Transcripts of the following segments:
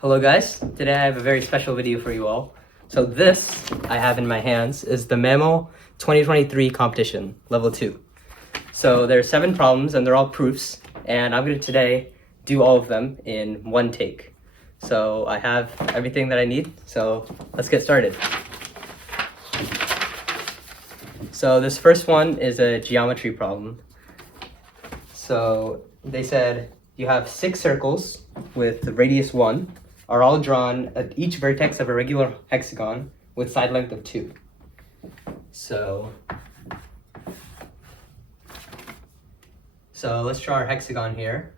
Hello guys, today I have a very special video for you all. So this I have in my hands is the MAML 2023 competition, level 2. So there are 7 problems and they're all proofs, and I'm going to today do all of them in one take. So I have everything that I need, so let's get started. So this first one is a geometry problem. So they said you have 6 circles with radius 1 are all drawn at each vertex of a regular hexagon with side length of 2. So let's draw our hexagon here.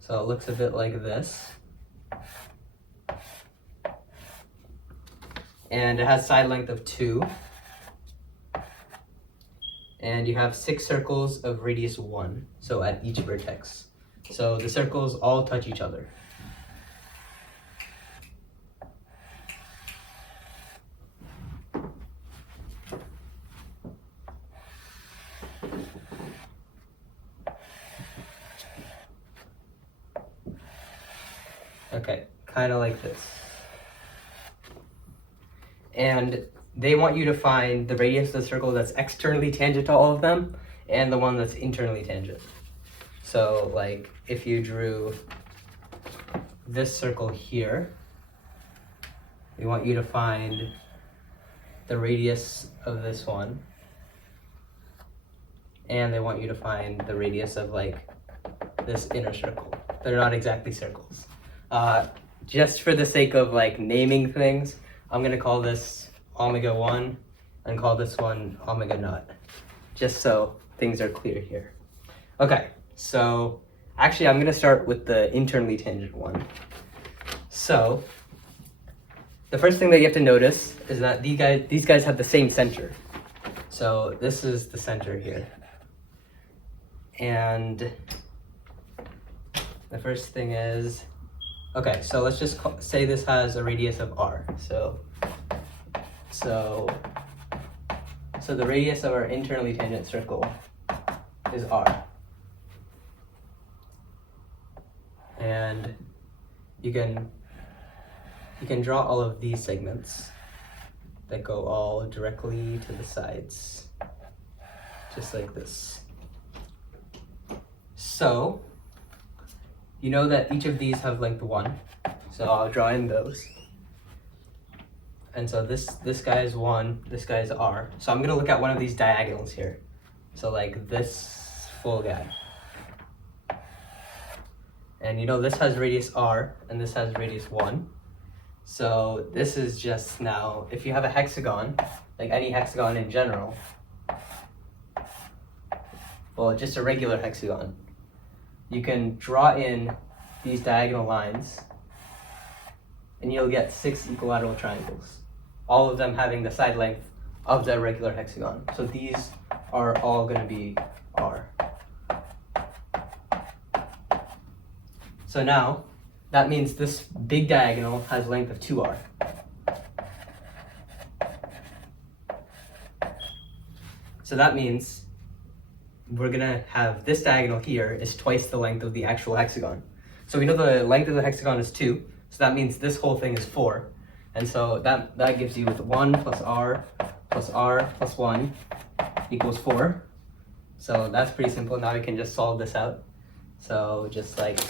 So it looks a bit like this. And it has side length of 2. And you have 6 circles of radius 1, so at each vertex. So the circles all touch each other. Okay, kind of like this. And they want you to find the radius of the circle that's externally tangent to all of them and the one that's internally tangent. So like if you drew this circle here, they want you to find the radius of this one, and they want you to find the radius of like this inner circle. They're not exactly circles. Just for the sake of like naming things, I'm gonna call this omega 1 and call this one omega naught, just so things are clear here. Okay, so actually I'm gonna start with the internally tangent one. So the first thing that you have to notice is that these guys have the same center. So this is the center here. And the first thing is, okay, so let's just say this has a radius of r. So the radius of our internally tangent circle is r. And you can draw all of these segments that go all directly to the sides, just like this. So you know that each of these have length 1, so I'll draw in those. And so this guy is 1, this guy is r. So I'm gonna look at one of these diagonals here. So like this full guy. And you know this has radius r and this has radius 1. So this is just now, if you have a hexagon, like any hexagon in general, well, just a regular hexagon, you can draw in these diagonal lines and you'll get 6 equilateral triangles, all of them having the side length of the regular hexagon. So these are all going to be r. So now that means this big diagonal has length of 2r. So that means we're gonna have this diagonal here is twice the length of the actual hexagon. So we know the length of the hexagon is 2, so that means this whole thing is 4. And so that gives you with 1 plus r plus 1 equals 4. So that's pretty simple. Now we can just solve this out. So just like,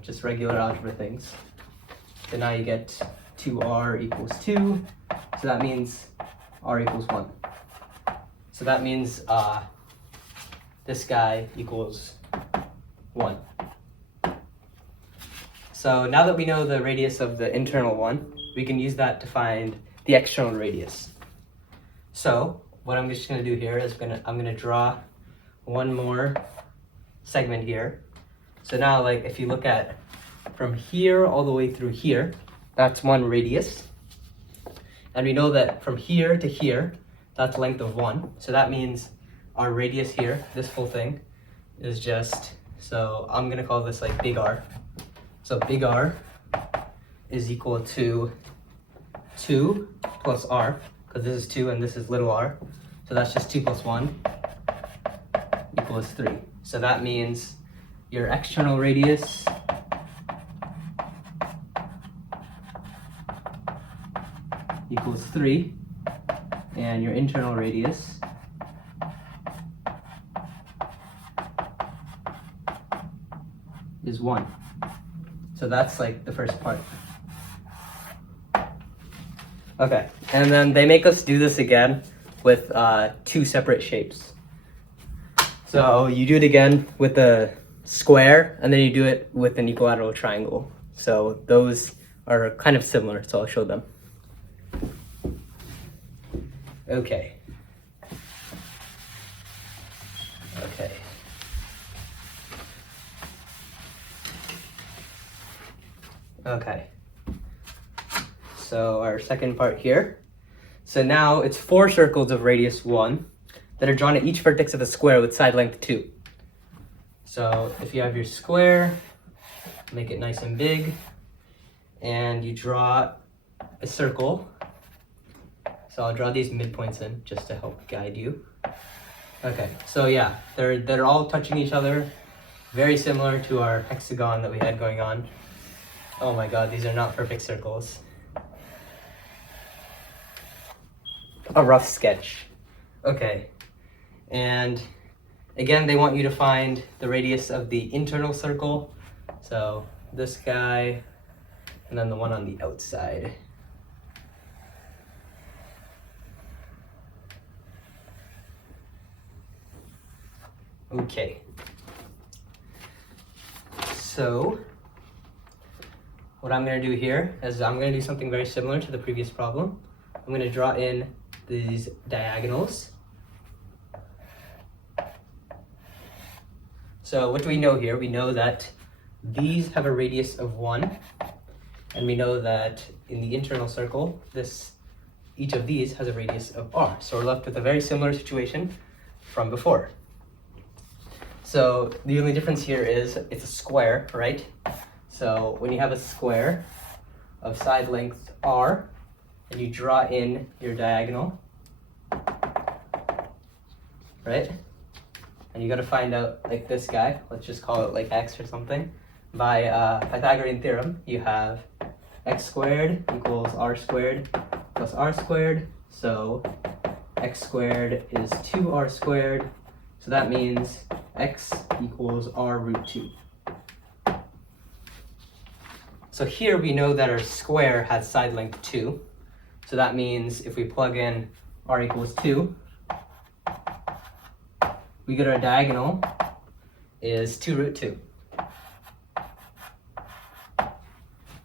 just regular algebra things. So now you get 2r equals 2, so that means r equals 1. So that means this guy equals 1. So now that we know the radius of the internal one, we can use that to find the external radius. So what I'm just going to do here is I'm going to draw one more segment here. So now like if you look at from here all the way through here, that's one radius. And we know that from here to here, that's length of 1. So that means our radius here, this full thing, is just, so I'm going to call this like big R. So big R is equal to 2 plus R, because this is 2 and this is little r. So that's just 2 plus 1 equals 3. So that means your external radius equals 3, and your internal radius is 1. So that's like the first part. Okay, and then they make us do this again with 2 separate shapes. So you do it again with a square, and then you do it with an equilateral triangle. So those are kind of similar, so I'll show them. Okay. Okay. Okay. So our second part here. So now it's 4 circles of radius 1 that are drawn at each vertex of the square with side length 2. So if you have your square, make it nice and big, and you draw a circle. So I'll draw these midpoints in just to help guide you. Okay, so yeah, they're all touching each other, very similar to our hexagon that we had going on. Oh my god, these are not perfect circles. A rough sketch. Okay, and again, they want you to find the radius of the internal circle. So this guy, and then the one on the outside. Okay. So what I'm going to do here is I'm going to do something very similar to the previous problem. I'm going to draw in these diagonals. So what do we know here? We know that these have a radius of 1, and we know that in the internal circle, each of these has a radius of r. So we're left with a very similar situation from before. So the only difference here is it's a square, right? So when you have a square of side length r, and you draw in your diagonal, right? And you got to find out, like this guy, let's just call it like x or something. By Pythagorean theorem, you have x squared equals r squared plus r squared. So x squared is 2r squared. So that means x equals r root 2. So here we know that our square has side length 2. So that means if we plug in r equals 2, we get our diagonal is 2 root 2.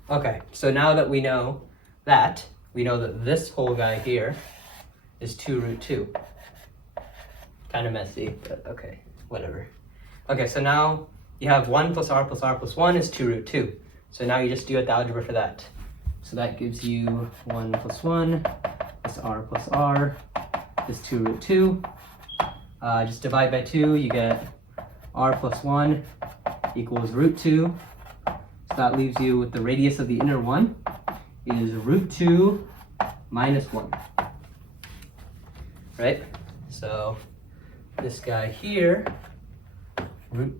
Okay, so now that we know that this whole guy here is 2 root 2. Kind of messy, but okay, whatever. Okay, so now you have 1 plus r plus 1 is 2 root 2. So now you just do the algebra for that. So that gives you 1 plus 1 plus r is 2 root 2. Just divide by 2, you get r plus 1 equals root 2. So that leaves you with the radius of the inner one is root 2 minus 1. Right? So this guy here, root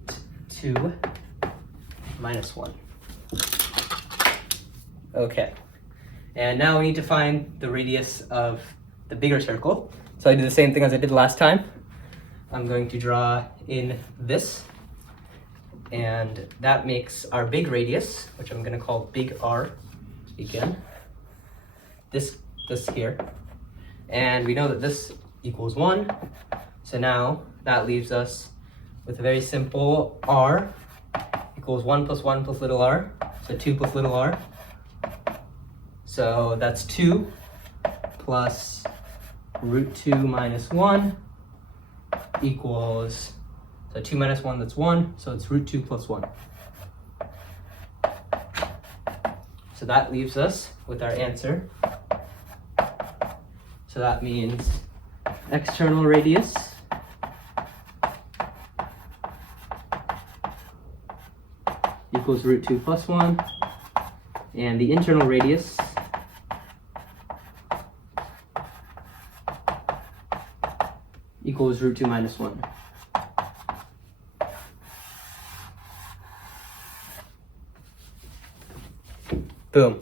2 minus 1. Okay. And now we need to find the radius of the bigger circle. So I do the same thing as I did last time. I'm going to draw in this, and that makes our big radius, which I'm going to call big R again. This here. And we know that this equals 1. So now that leaves us with a very simple r equals 1 plus little r. So 2 plus little r. So that's 2 plus root 2 minus 1 equals, so 2 minus 1, that's 1. So it's root 2 plus 1. So that leaves us with our answer. So that means external radius equals root 2 plus 1, and the internal radius equals root 2 minus 1. Boom.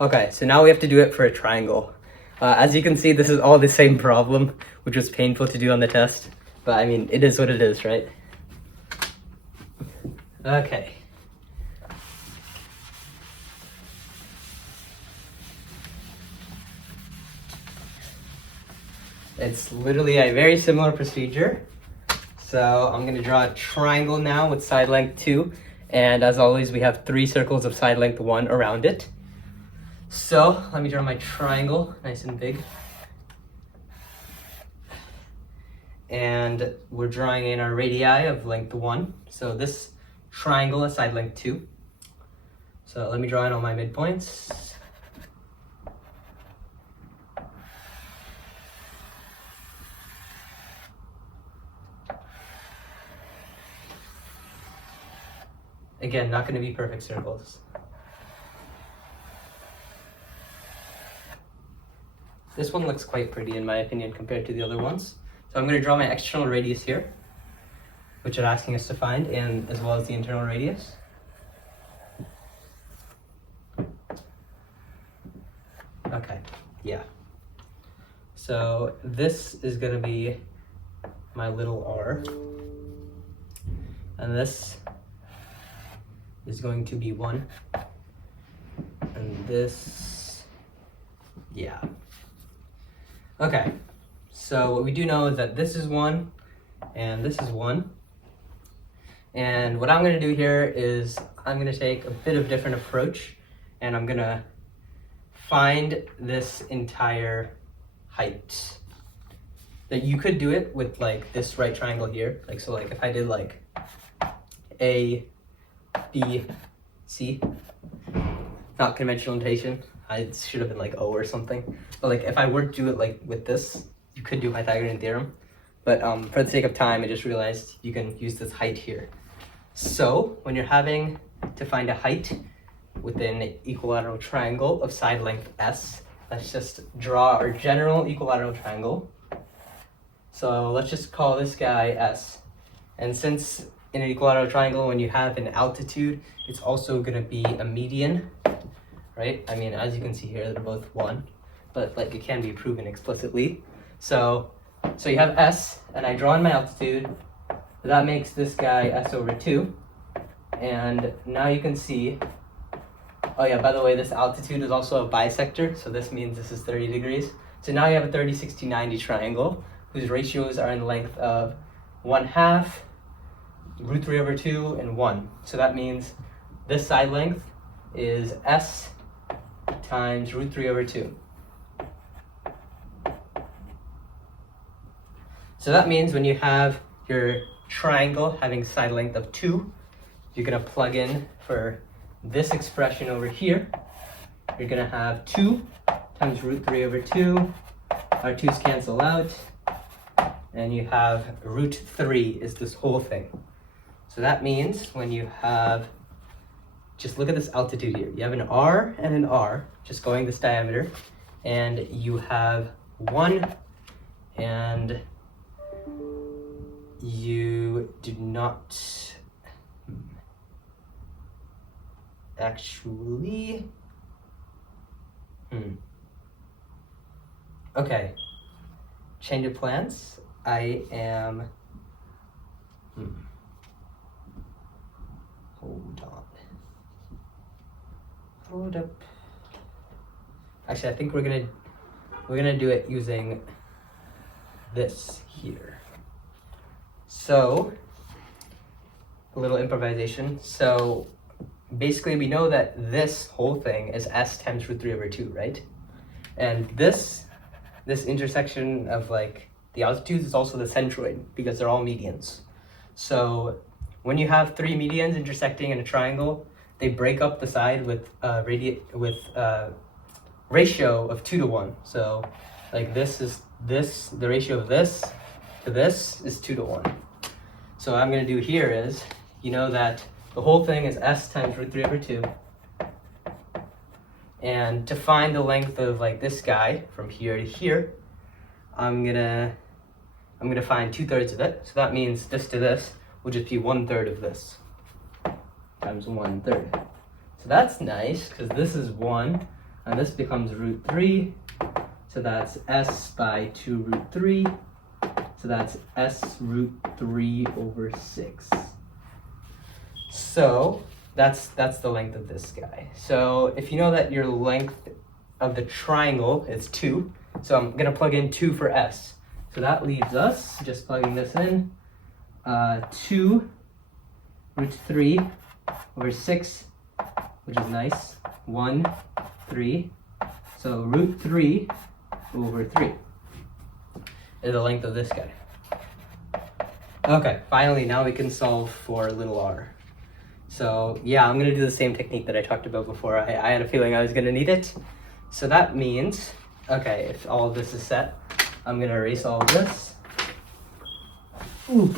Okay, so now we have to do it for a triangle. As you can see, this is all the same problem, which was painful to do on the test. But I mean, it is what it is, right? Okay. It's literally a very similar procedure. So I'm gonna draw a triangle now with side length 2. And as always, we have 3 circles of side length 1 around it. So let me draw my triangle, nice and big. And we're drawing in our radii of length 1. So this triangle is side length 2. So let me draw in all my midpoints. Again, not going to be perfect circles. This one looks quite pretty in my opinion compared to the other ones. So I'm going to draw my external radius here, which it's asking us to find, and as well as the internal radius. Okay, yeah. So this is going to be my little r, and this is going to be 1, and this, yeah. Okay, so what we do know is that this is 1, and this is 1. And what I'm going to do here is I'm going to take a bit of different approach, and I'm going to find this entire height. That you could do it with like this right triangle here. Like, so like if I did like A, B, C, not conventional notation. I should have been like O or something. But like if I were to do it like with this, you could do Pythagorean theorem. But for the sake of time, I just realized you can use this height here. So when you're having to find a height within an equilateral triangle of side length S, let's just draw our general equilateral triangle. So let's just call this guy S. And since in an equilateral triangle, when you have an altitude, it's also going to be a median, right? I mean, as you can see here, they're both 1, but like it can be proven explicitly. So you have S, and I draw in my altitude. That makes this guy S over 2. And now you can see, oh yeah, by the way, this altitude is also a bisector, so this means this is 30 degrees. So now you have a 30, 60, 90 triangle whose ratios are in length of 1/2, √3/2, and 1. So that means this side length is S times √3/2. So that means when you have your triangle having side length of 2, you're going to plug in for this expression over here. You're going to have 2 times √3/2. Our 2's cancel out. And you have √3 is this whole thing. So that means when you have, just look at this altitude here. You have an R and an R, just going this diameter. And you have 1, and you do not actually, okay, change of plans. I am, hold up. Actually, I think we're gonna do it using this here. So, a little improvisation. So, basically we know that this whole thing is S times √3/2, right? And this intersection of like the altitudes is also the centroid because they're all medians. So when you have 3 medians intersecting in a triangle, they break up the side with ratio of 2 to 1. So like the ratio of this to this is 2 to 1. So what I'm going to do here is, you know that the whole thing is S times √3/2. And to find the length of like this guy from here to here, I'm gonna find 2/3 of it. So that means this to this will just be 1/3 of this times 1/3. So that's nice because this is 1 and this becomes √3. So that's s by 2 root 3. So that's s root 3 over 6. So that's the length of this guy. So if you know that your length of the triangle is 2, so I'm going to plug in 2 for s. So that leaves us, just plugging this in, 2 root 3 over 6, which is nice, 1, 3. So root 3 over 3 is the length of this guy. Okay, finally, now we can solve for little r. So yeah, I'm gonna do the same technique that I talked about before. I had a feeling I was gonna need it. So that means, okay, if all of this is set, I'm gonna erase all of this. Oop.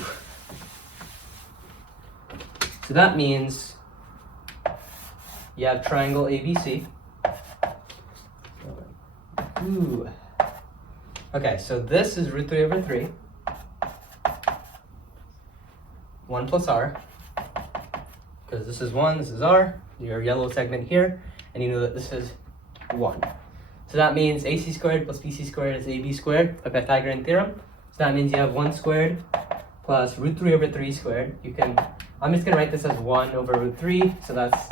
So that means you have triangle ABC. Ooh. Okay, so this is root 3 over 3. 1 plus r. Because this is 1, this is r, your yellow segment here, and you know that this is 1. So that means AC squared plus BC squared is AB squared, by Pythagorean theorem. So that means you have 1 squared plus root 3 over 3 squared. I'm just going to write this as 1 over root 3, so that's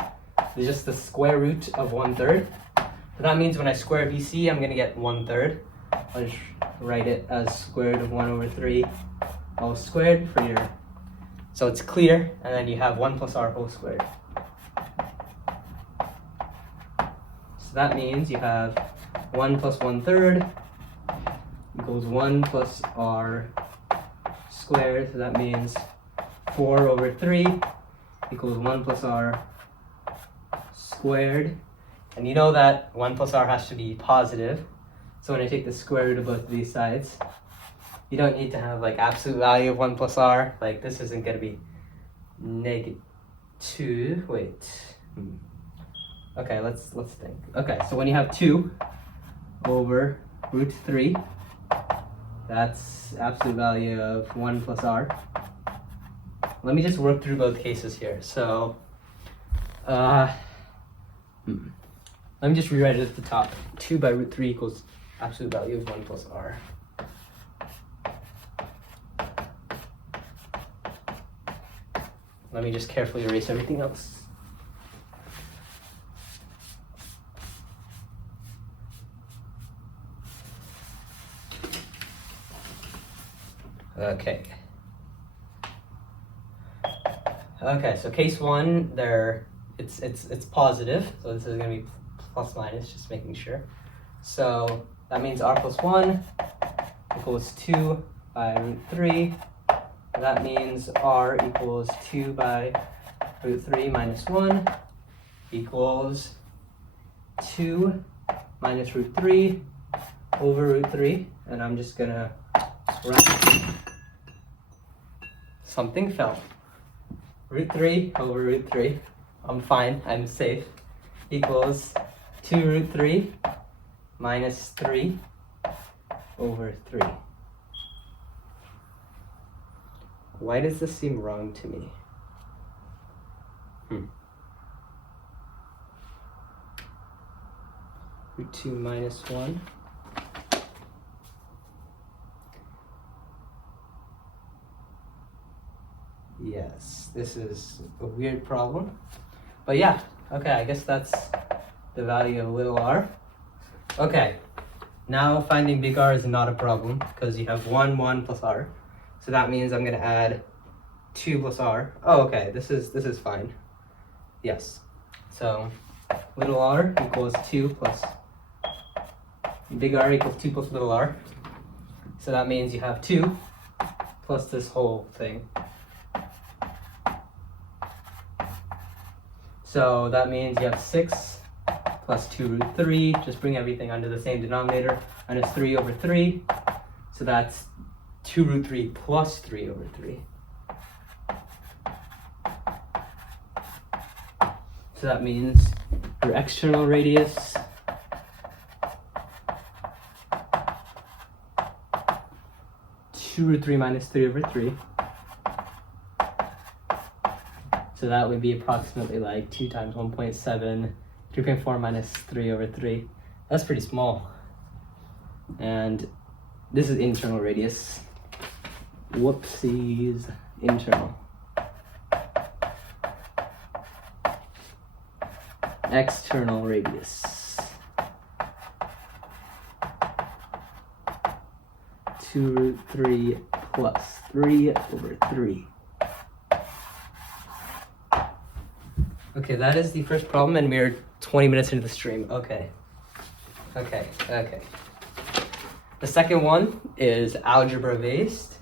just the square root of 1/3. So that means when I square BC, I'm going to get 1/3. I'll just write it as square root of 1 over 3 all squared for your... So it's clear, and then you have 1 plus r whole squared. So that means you have 1 plus 1/3 equals 1 plus r squared. So that means 4 over 3 equals 1 plus r squared. And you know that 1 plus r has to be positive. So when I take the square root of both of these sides, you don't need to have like absolute value of 1 plus r. Like this isn't going to be -2. Wait. Okay, let's think. Okay, so when you have 2 over root 3, that's absolute value of 1 plus r. Let me just work through both cases here. So, let me just rewrite it at the top. 2 by root 3 equals absolute value of 1 plus r. Let me just carefully erase everything else. Okay. Okay, so case 1, it's positive, so this is going to be plus minus, just making sure. So that means r plus 1 equals 2 by root 3. That means r equals 2 by root 3 minus 1 equals 2 minus root 3 over root 3. And I'm just going to write. Something fell. Root 3 over root 3. I'm fine, I'm safe. Equals 2 root 3 minus 3 over 3. Why does this seem wrong to me? Root 2 minus 1. Yes, this is a weird problem. But yeah, okay, I guess that's the value of little r. Okay, now finding big R is not a problem because you have 1, 1 plus r. So that means I'm going to add 2 plus r. Oh, okay, this is fine. Yes. So little r equals 2 plus big R equals 2 plus little r. So that means you have 2 plus this whole thing. So that means you have 6 plus 2 root 3. Just bring everything under the same denominator. Minus 3 over 3. So that's 2 root 3 plus 3 over 3. So that means your external radius root 3 minus 3 over 3. So that would be approximately like 2 times 1.7, 3.4 minus 3 over 3. That's pretty small. and this is internal radius. Whoopsies, internal. External radius. 2 root 3 plus 3 over 3. Okay, that is the first problem, and we're 20 minutes into the stream. Okay. The second one is algebra based,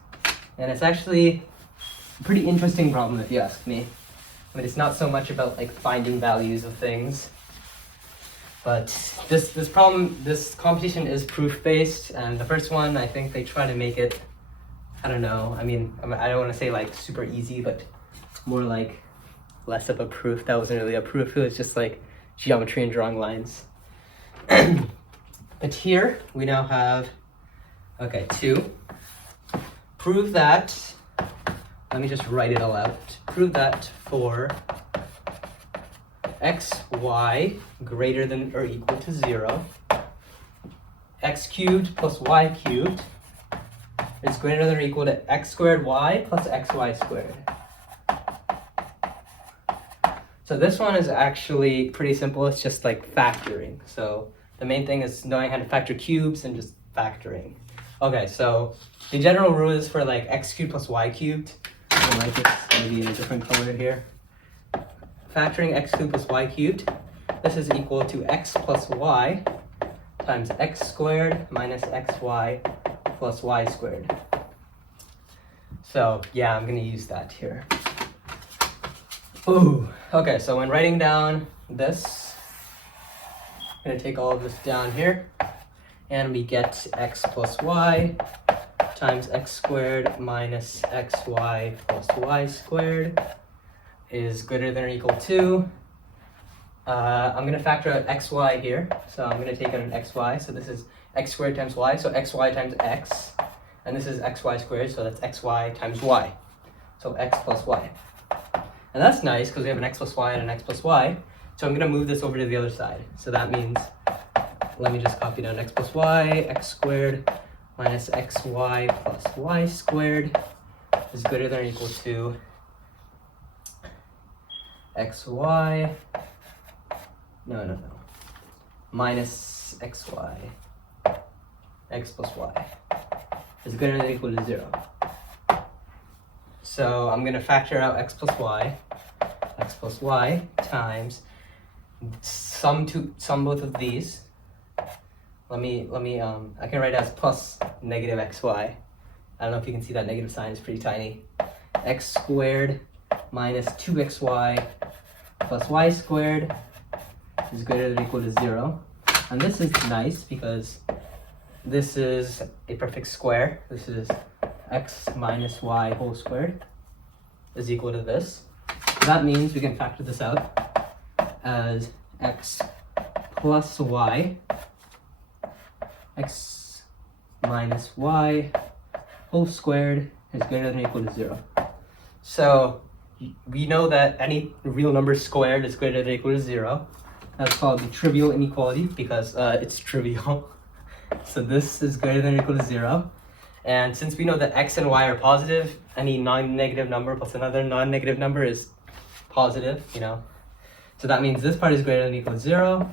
and it's actually a pretty interesting problem if you ask me. I mean, it's not so much about like finding values of things, but this competition is proof based, and the first one, I think they try to make it, I don't know, I mean, I don't want to say like super easy, but more like less of a proof. That wasn't really a proof, it was just like geometry and drawing lines. But here we now have, okay, 2. Prove that, let me just write it all out. Prove that for x, y greater than or equal to 0, x cubed plus y cubed is greater than or equal to x squared y plus xy squared. So this one is actually pretty simple. It's just like factoring. So the main thing is knowing how to factor cubes and just factoring. Okay, so the general rule is for like x cubed plus y cubed. I like this maybe in a different color here. Factoring x cubed plus y cubed. This is equal to x plus y times x squared minus xy plus y squared. So yeah, I'm gonna use that here. Ooh, okay, so when writing down this, I'm gonna take all of this down here, and we get x plus y times x squared minus xy plus y squared is greater than or equal to, I'm gonna factor out xy here, so I'm gonna take out an xy, so this is x squared times y, so xy times x, and this is xy squared, so that's xy times y, so x plus y. And that's nice because we have an x plus y and an x plus y. So I'm going to move this over to the other side. So that means, let me just copy down x plus y, x squared minus xy plus y squared is greater than or equal to xy, minus xy, x plus y is greater than or equal to 0. So I'm going to factor out x plus y times sum both of these. Let me I can write it as plus negative xy. I don't know if you can see that negative sign, it's pretty tiny. X squared minus 2xy plus y squared is greater than or equal to 0. And this is nice because this is a perfect square. This is x minus y whole squared is equal to this. That means we can factor this out as x plus y, x minus y whole squared is greater than or equal to 0. So we know that any real number squared is greater than or equal to 0. That's called the trivial inequality because it's trivial. So this is greater than or equal to 0. And since we know that x and y are positive, any non-negative number plus another non-negative number is positive, you know. So that means this part is greater than or equal to 0,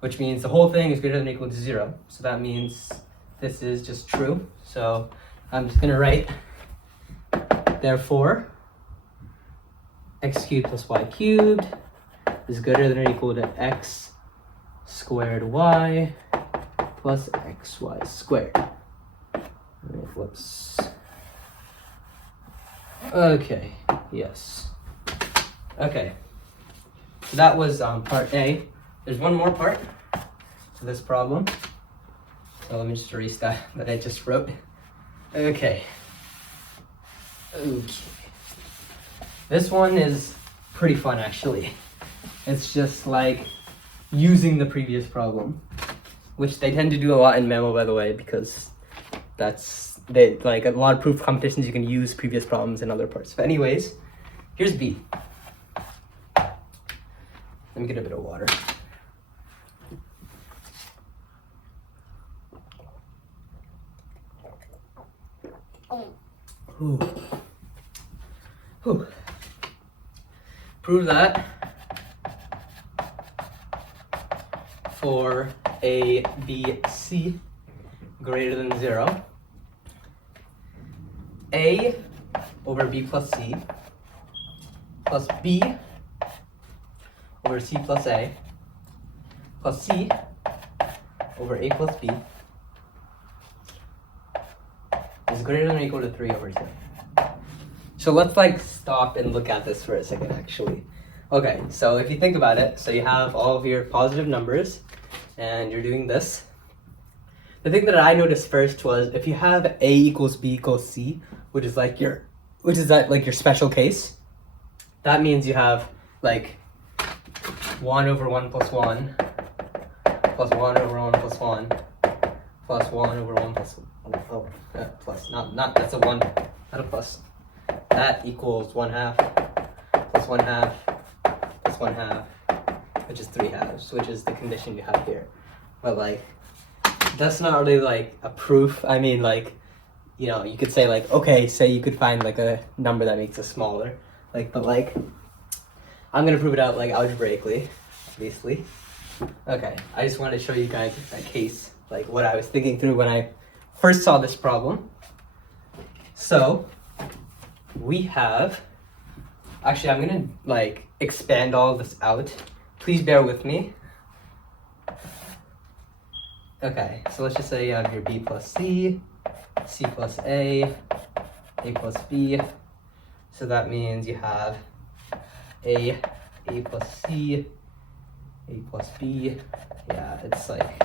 which means the whole thing is greater than or equal to 0. So that means this is just true. So I'm just going to write, therefore, x cubed plus y cubed is greater than or equal to x squared y plus xy squared. Whoops. Okay, yes. Okay, so that was part A. There's one more part to this problem. So let me just erase that I just wrote. Okay. This one is pretty fun actually. It's just like using the previous problem, which they tend to do a lot in MAML, by the way, because like a lot of proof competitions you can use previous problems in other parts. But anyways, here's B. Let me get a bit of water. Ooh. Ooh. Prove that for A, B, C greater than 0, A over B plus C plus B over C plus A plus C over A plus B is greater than or equal to 3 over 2. So let's like stop and look at this for a second actually. Okay, so if you think about it, so you have all of your positive numbers and you're doing this. The thing that I noticed first was if you have A equals B equals C, which is like your special case, that means you have like 1 over 1 plus 1 plus 1 over 1 plus 1 plus 1 over 1 plus plus not that's a 1, not a plus. That equals 1/2 plus 1/2 plus 1/2, which is 3/2, which is the condition you have here. But like, that's not really like a proof. I mean, like, you know, you could say like, okay, say you could find like a number that makes it smaller, like, but like, I'm gonna prove it out like algebraically, obviously. Okay, I just wanted to show you guys a case, like what I was thinking through when I first saw this problem. So we have, actually I'm gonna like expand all of this out. Please bear with me. Okay, so let's just say you have your B plus C, C plus A plus B. So that means you have A plus C, A plus B. Yeah, it's like,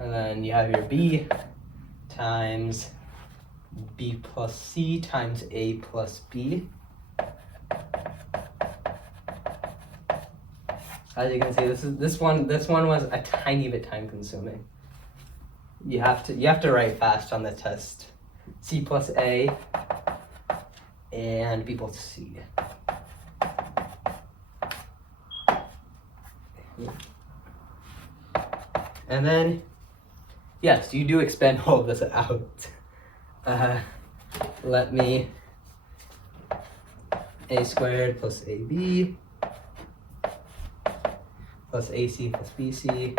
and then you have your B times B plus C times A plus B. As you can see, this one was a tiny bit time consuming. You have to write fast on the test. C plus A and B plus C. And then, yes, you do expand all of this out. Let me, A squared plus AB plus AC plus BC.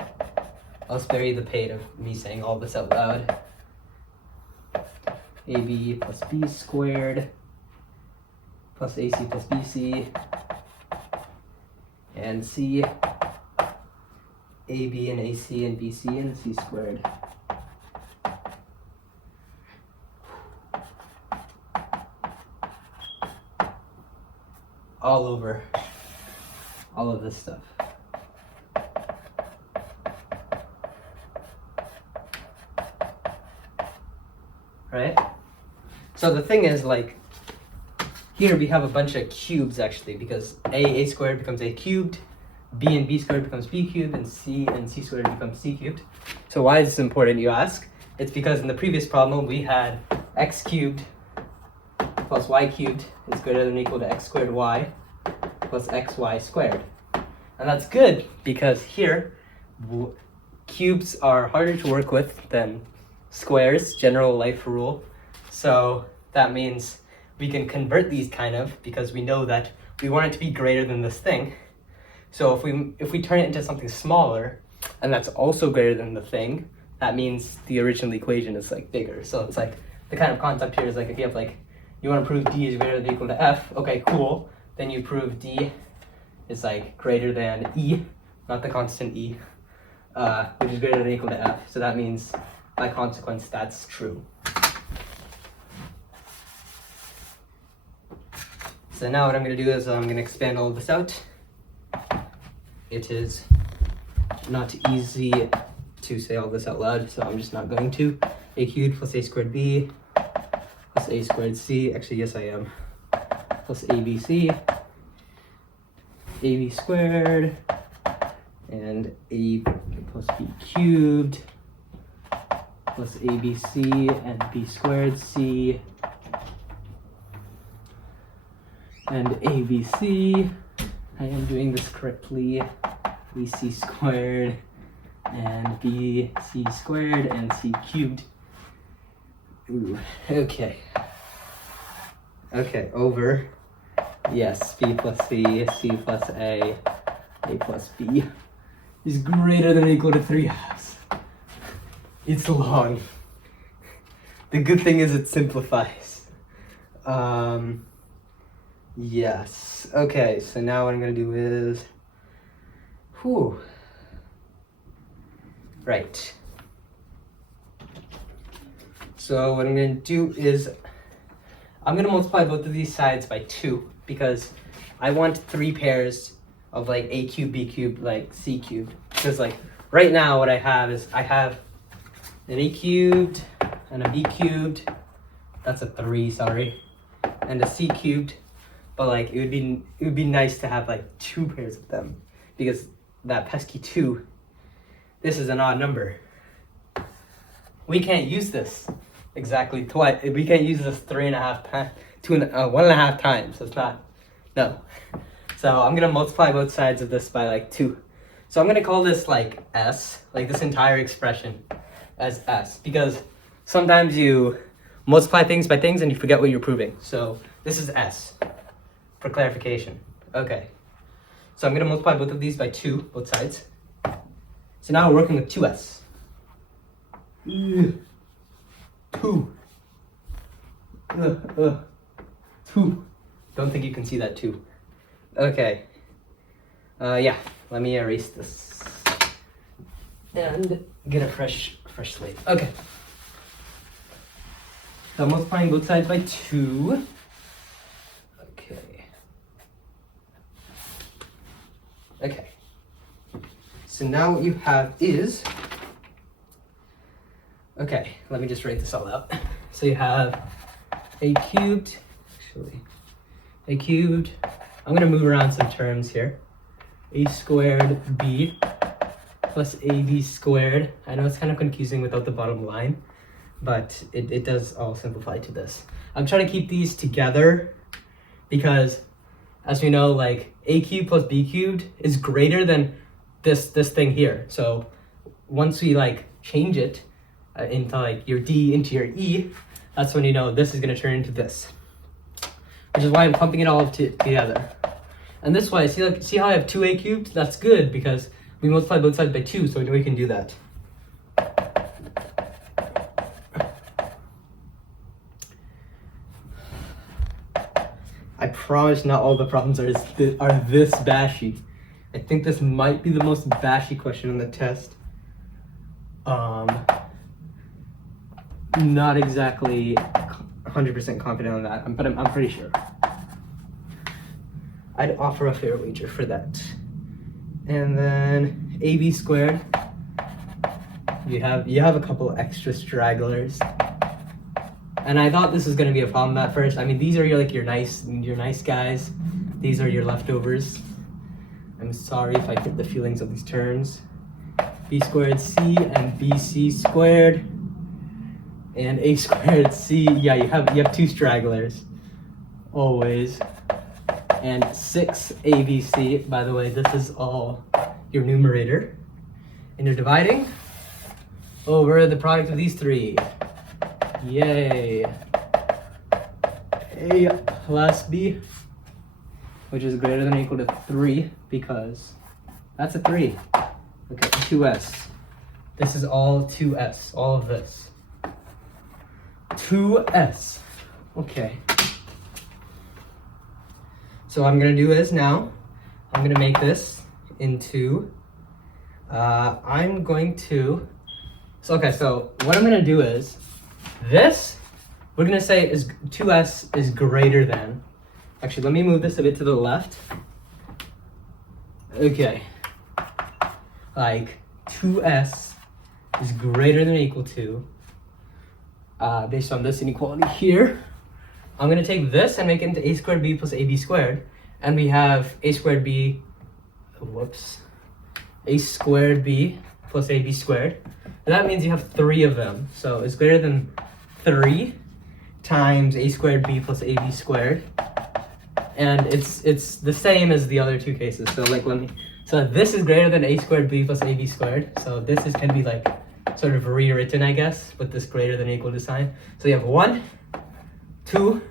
I'll spare you the pain of me saying all this out loud. AB plus B squared plus AC plus BC and C, AB and AC and BC and C squared. All over all of this stuff. Right? So the thing is, like, here we have a bunch of cubes actually, because A squared becomes A cubed, B and B squared becomes B cubed, and C squared becomes C cubed. So why is this important, you ask? It's because in the previous problem we had x cubed plus y cubed is greater than or equal to x squared y plus xy squared. And that's good because here cubes are harder to work with than squares, general life rule. So that means we can convert these kind of, because we know that we want it to be greater than this thing. So if we turn it into something smaller, and that's also greater than the thing, that means the original equation is like bigger. So it's like the kind of concept here is like if you have like, you want to prove D is greater than or equal to F, okay, cool. Then you prove D is like greater than E, not the constant E, which is greater than or equal to F. So that means by consequence, that's true. So now what I'm going to do is I'm going to expand all of this out. It is not easy to say all this out loud, so I'm just not going to. A cubed plus A squared B plus A squared C. Actually, yes, I am. Plus ABC. AB squared and A plus B cubed plus ABC and B squared C and ABC. I am doing this correctly. BC squared and BC squared and C cubed. Ooh, okay. Okay, over, yes, b plus c, c plus a plus b is greater than or equal to 3/2. It's long. The good thing is it simplifies. Yes. Okay, so now what I'm gonna do is, right. So what I'm gonna do is, I'm gonna multiply both of these sides by 2 because I want 3 pairs of like a cubed, b cubed, like c cubed. Because like right now what I have is I have an a cubed and a b cubed. That's a 3, sorry, and a c cubed. But like it would be nice to have like 2 pairs of them because that pesky 2. This is an odd number. We can't use this exactly twice. We can't use this 1.5 times. It's not, no. So I'm gonna multiply both sides of this by like 2. So I'm gonna call this like s, like this entire expression as s, because sometimes you multiply things by things and you forget what you're proving. So this is s for clarification. Okay. So I'm gonna multiply both of these by 2, both sides. So now we're working with 2s. 2. 2. Don't think you can see that 2. Okay. Yeah, let me erase this and get a fresh slate. Okay. So I'm multiplying both sides by 2. Okay. Okay. So now what you have is, okay, let me just write this all out. So you have a cubed, a cubed, I'm gonna move around some terms here. A squared b plus ab squared. I know it's kind of confusing without the bottom line, but it does all simplify to this. I'm trying to keep these together because, as we know, like a cubed plus b cubed is greater than this thing here. So once we like change it into like your d into your e, that's when you know this is gonna turn into this. Which is why I'm pumping it all together. And this way, see how I have 2a cubed? That's good because we multiply both sides by 2, so we can do that. I promise not all the problems are this bashy. I think this might be the most bashy question on the test. Not exactly 100% confident on that, but I'm pretty sure. I'd offer a fair wager for that. And then ab squared. You have a couple extra stragglers. And I thought this was gonna be a problem at first. I mean, these are your nice guys. These are your leftovers. I'm sorry if I hurt the feelings of these terms. B squared c and bc squared. And a squared c. Yeah, you have 2 stragglers. Always. And 6 abc. By the way, this is all your numerator. And you're dividing over the product of these 3. Yay. A plus b, which is greater than or equal to 3, because that's a 3. Okay, 2s. This is all 2s, all of this. 2s. Okay. So what I'm gonna do is now, I'm gonna make this into, so what I'm gonna do is, this, we're gonna say is 2s is greater than, actually let me move this a bit to the left. Okay, like 2s is greater than or equal to, based on this inequality here, I'm gonna take this and make it into a squared b plus ab squared, and we have a squared b, a squared b plus ab squared. And that means you have 3 of them, so it's greater than 3 times a squared b plus ab squared, and it's the same as the other 2 cases. So like so this is greater than a squared b plus ab squared. So this can be like sort of rewritten, I guess, with this greater than or equal to sign. So you have 1, 2,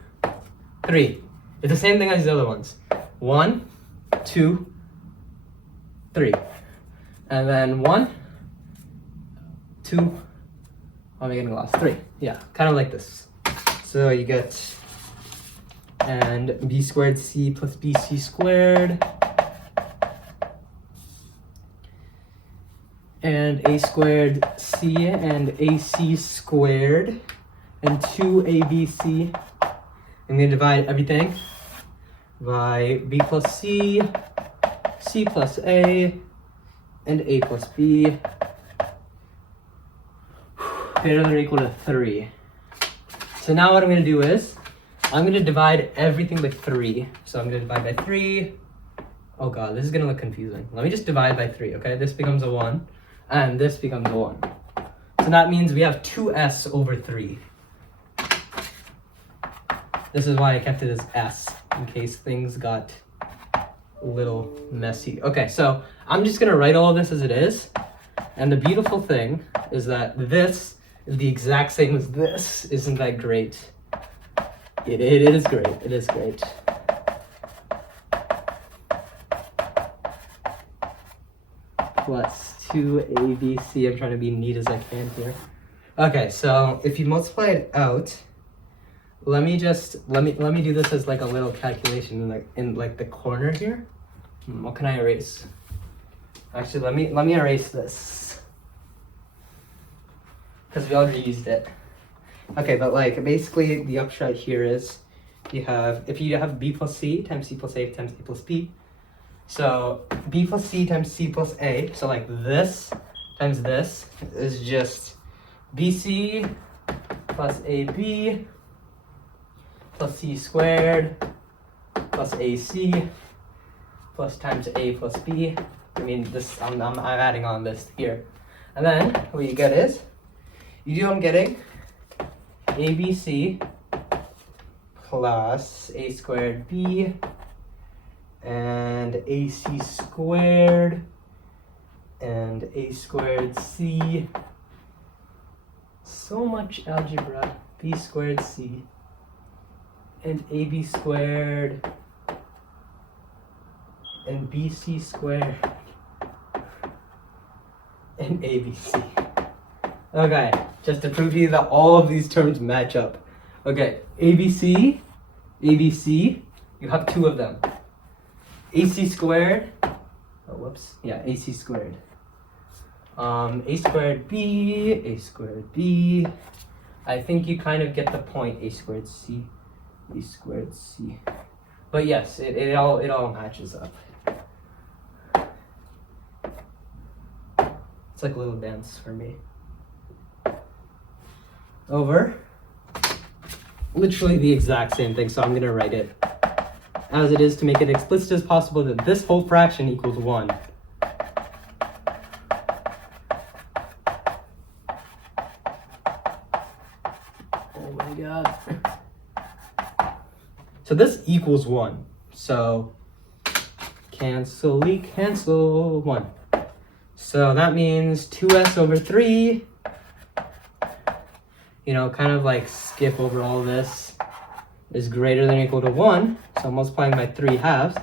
3. It's the same thing as the other ones. 1, 2, 3. And then 1, 2, oh, I'm getting lost. 3. Yeah, kind of like this. So you get, and b squared c plus bc squared, and a squared c and ac squared, and 2abc. I'm going to divide everything by b plus c, c plus a, and a plus b, greater than or equal to 3. So now what I'm going to do is, I'm going to divide everything by 3. So I'm going to divide by 3. Oh god, this is going to look confusing. Let me just divide by 3, okay? This becomes a 1, and this becomes a 1. So that means we have 2s over 3. This is why I kept it as s, in case things got a little messy. Okay, so I'm just going to write all of this as it is. And the beautiful thing is that this is the exact same as this. Isn't that great? It is great. It is great. Plus 2abc. I'm trying to be neat as I can here. Okay, so if you multiply it out, let me do this as like a little calculation in the corner here. What can I erase? Actually, let me erase this, because we already used it. Okay, but like basically the upshot here is if you have b plus c times c plus a times a plus b. So b plus c times c plus a. So like this times this is just bc plus ab plus c squared plus ac plus times a plus b. I mean, this I'm adding on this here, and then what you get is, I'm getting abc plus a squared b and ac squared and a squared c. So much algebra. B squared c and ab squared and bc squared and abc. Okay, just to prove to you that all of these terms match up. Okay, abc, you have 2 of them. ac squared, oh whoops, yeah, ac squared. A squared b, I think you kind of get the point, a squared c. But yes, it all matches up. It's like a little dance for me. Over literally the exact same thing, so I'm going to write it as it is to make it explicit as possible that this whole fraction equals 1. Oh my god. So this equals 1. So cancel 1. So that means 2s over 3. Kind of like skip over all this, is greater than or equal to 1. So I'm multiplying by 3 halves.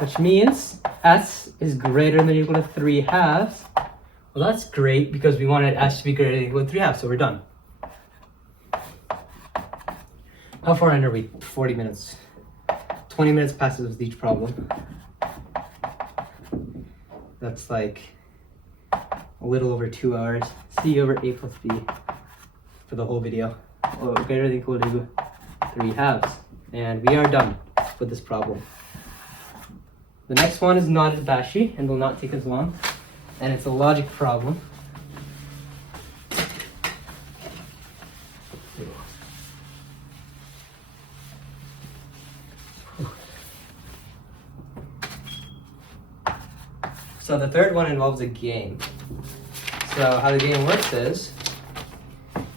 Which means s is greater than or equal to 3 halves. Well, that's great because we wanted s to be greater than or equal to 3 halves, so we're done. How far in are we? 40 minutes. 20 minutes passes with each problem. That's like a little over 2 hours. C over a plus b for the whole video. Oh, greater than or equal to 3 halves. And we are done with this problem. The next one is not as bashy and will not take as long. And it's a logic problem. So the third one involves a game. So how the game works is,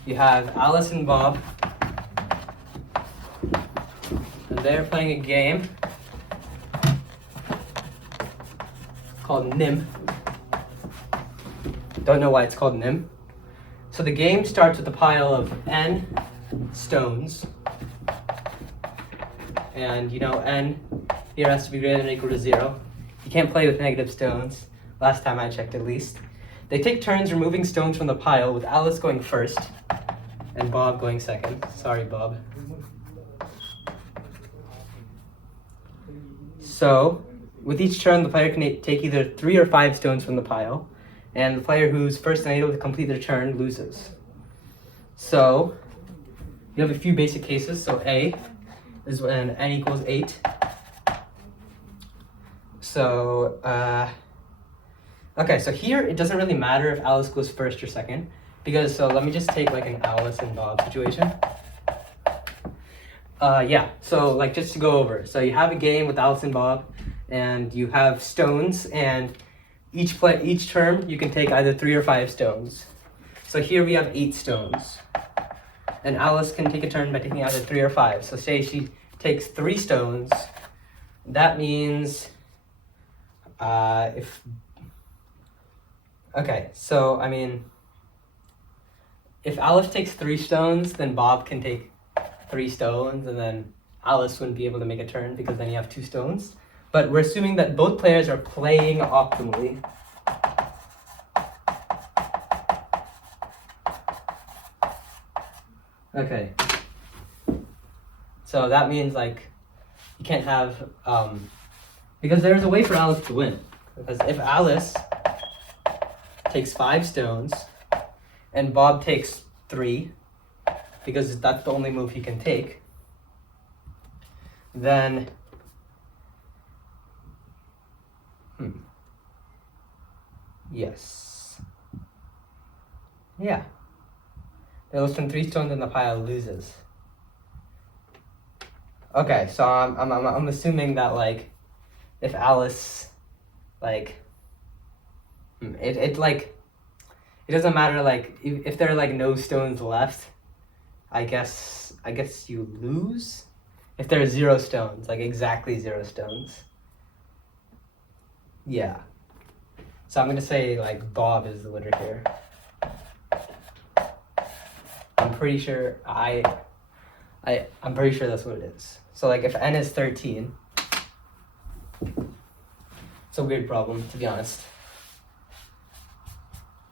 you have Alice and Bob, and they're playing a game called NIM. Don't know why it's called NIM. So the game starts with a pile of n stones. And you know, n here has to be greater than or equal to 0. You can't play with negative stones, last time I checked at least. They take turns removing stones from the pile, with Alice going first and Bob going second. Sorry, Bob. So, with each turn, the player can take either 3 or 5 stones from the pile, and the player who's first and able to complete their turn loses. So, you have a few basic cases. So A is when n equals 8. So, okay, so here it doesn't really matter if Alice goes first or second, because, so let me just take like an Alice and Bob situation. Yeah, so like just to go over. So you have a game with Alice and Bob, and you have stones, and each term you can take either 3 or 5 stones. So here we have 8 stones. And Alice can take a turn by taking either 3 or 5. So say she takes 3 stones, that means okay, so I mean, if Alice takes 3 stones, then Bob can take 3 stones, and then Alice wouldn't be able to make a turn because then you have 2 stones. But we're assuming that both players are playing optimally. Okay. So that means like you can't have because there's a way for Alice to win. Because if Alice takes 5 stones and Bob takes 3, because that's the only move he can take, then yes. Yeah. The less than 3 stones in the pile loses. Okay, so I'm assuming that like if Alice like it doesn't matter like if there are like no stones left, I guess you lose. If there are 0 stones, like exactly 0 stones. Yeah. So I'm gonna say like Bob is the winner here. I'm pretty sure I'm pretty sure that's what it is. So like if n is 13, it's a weird problem to be honest.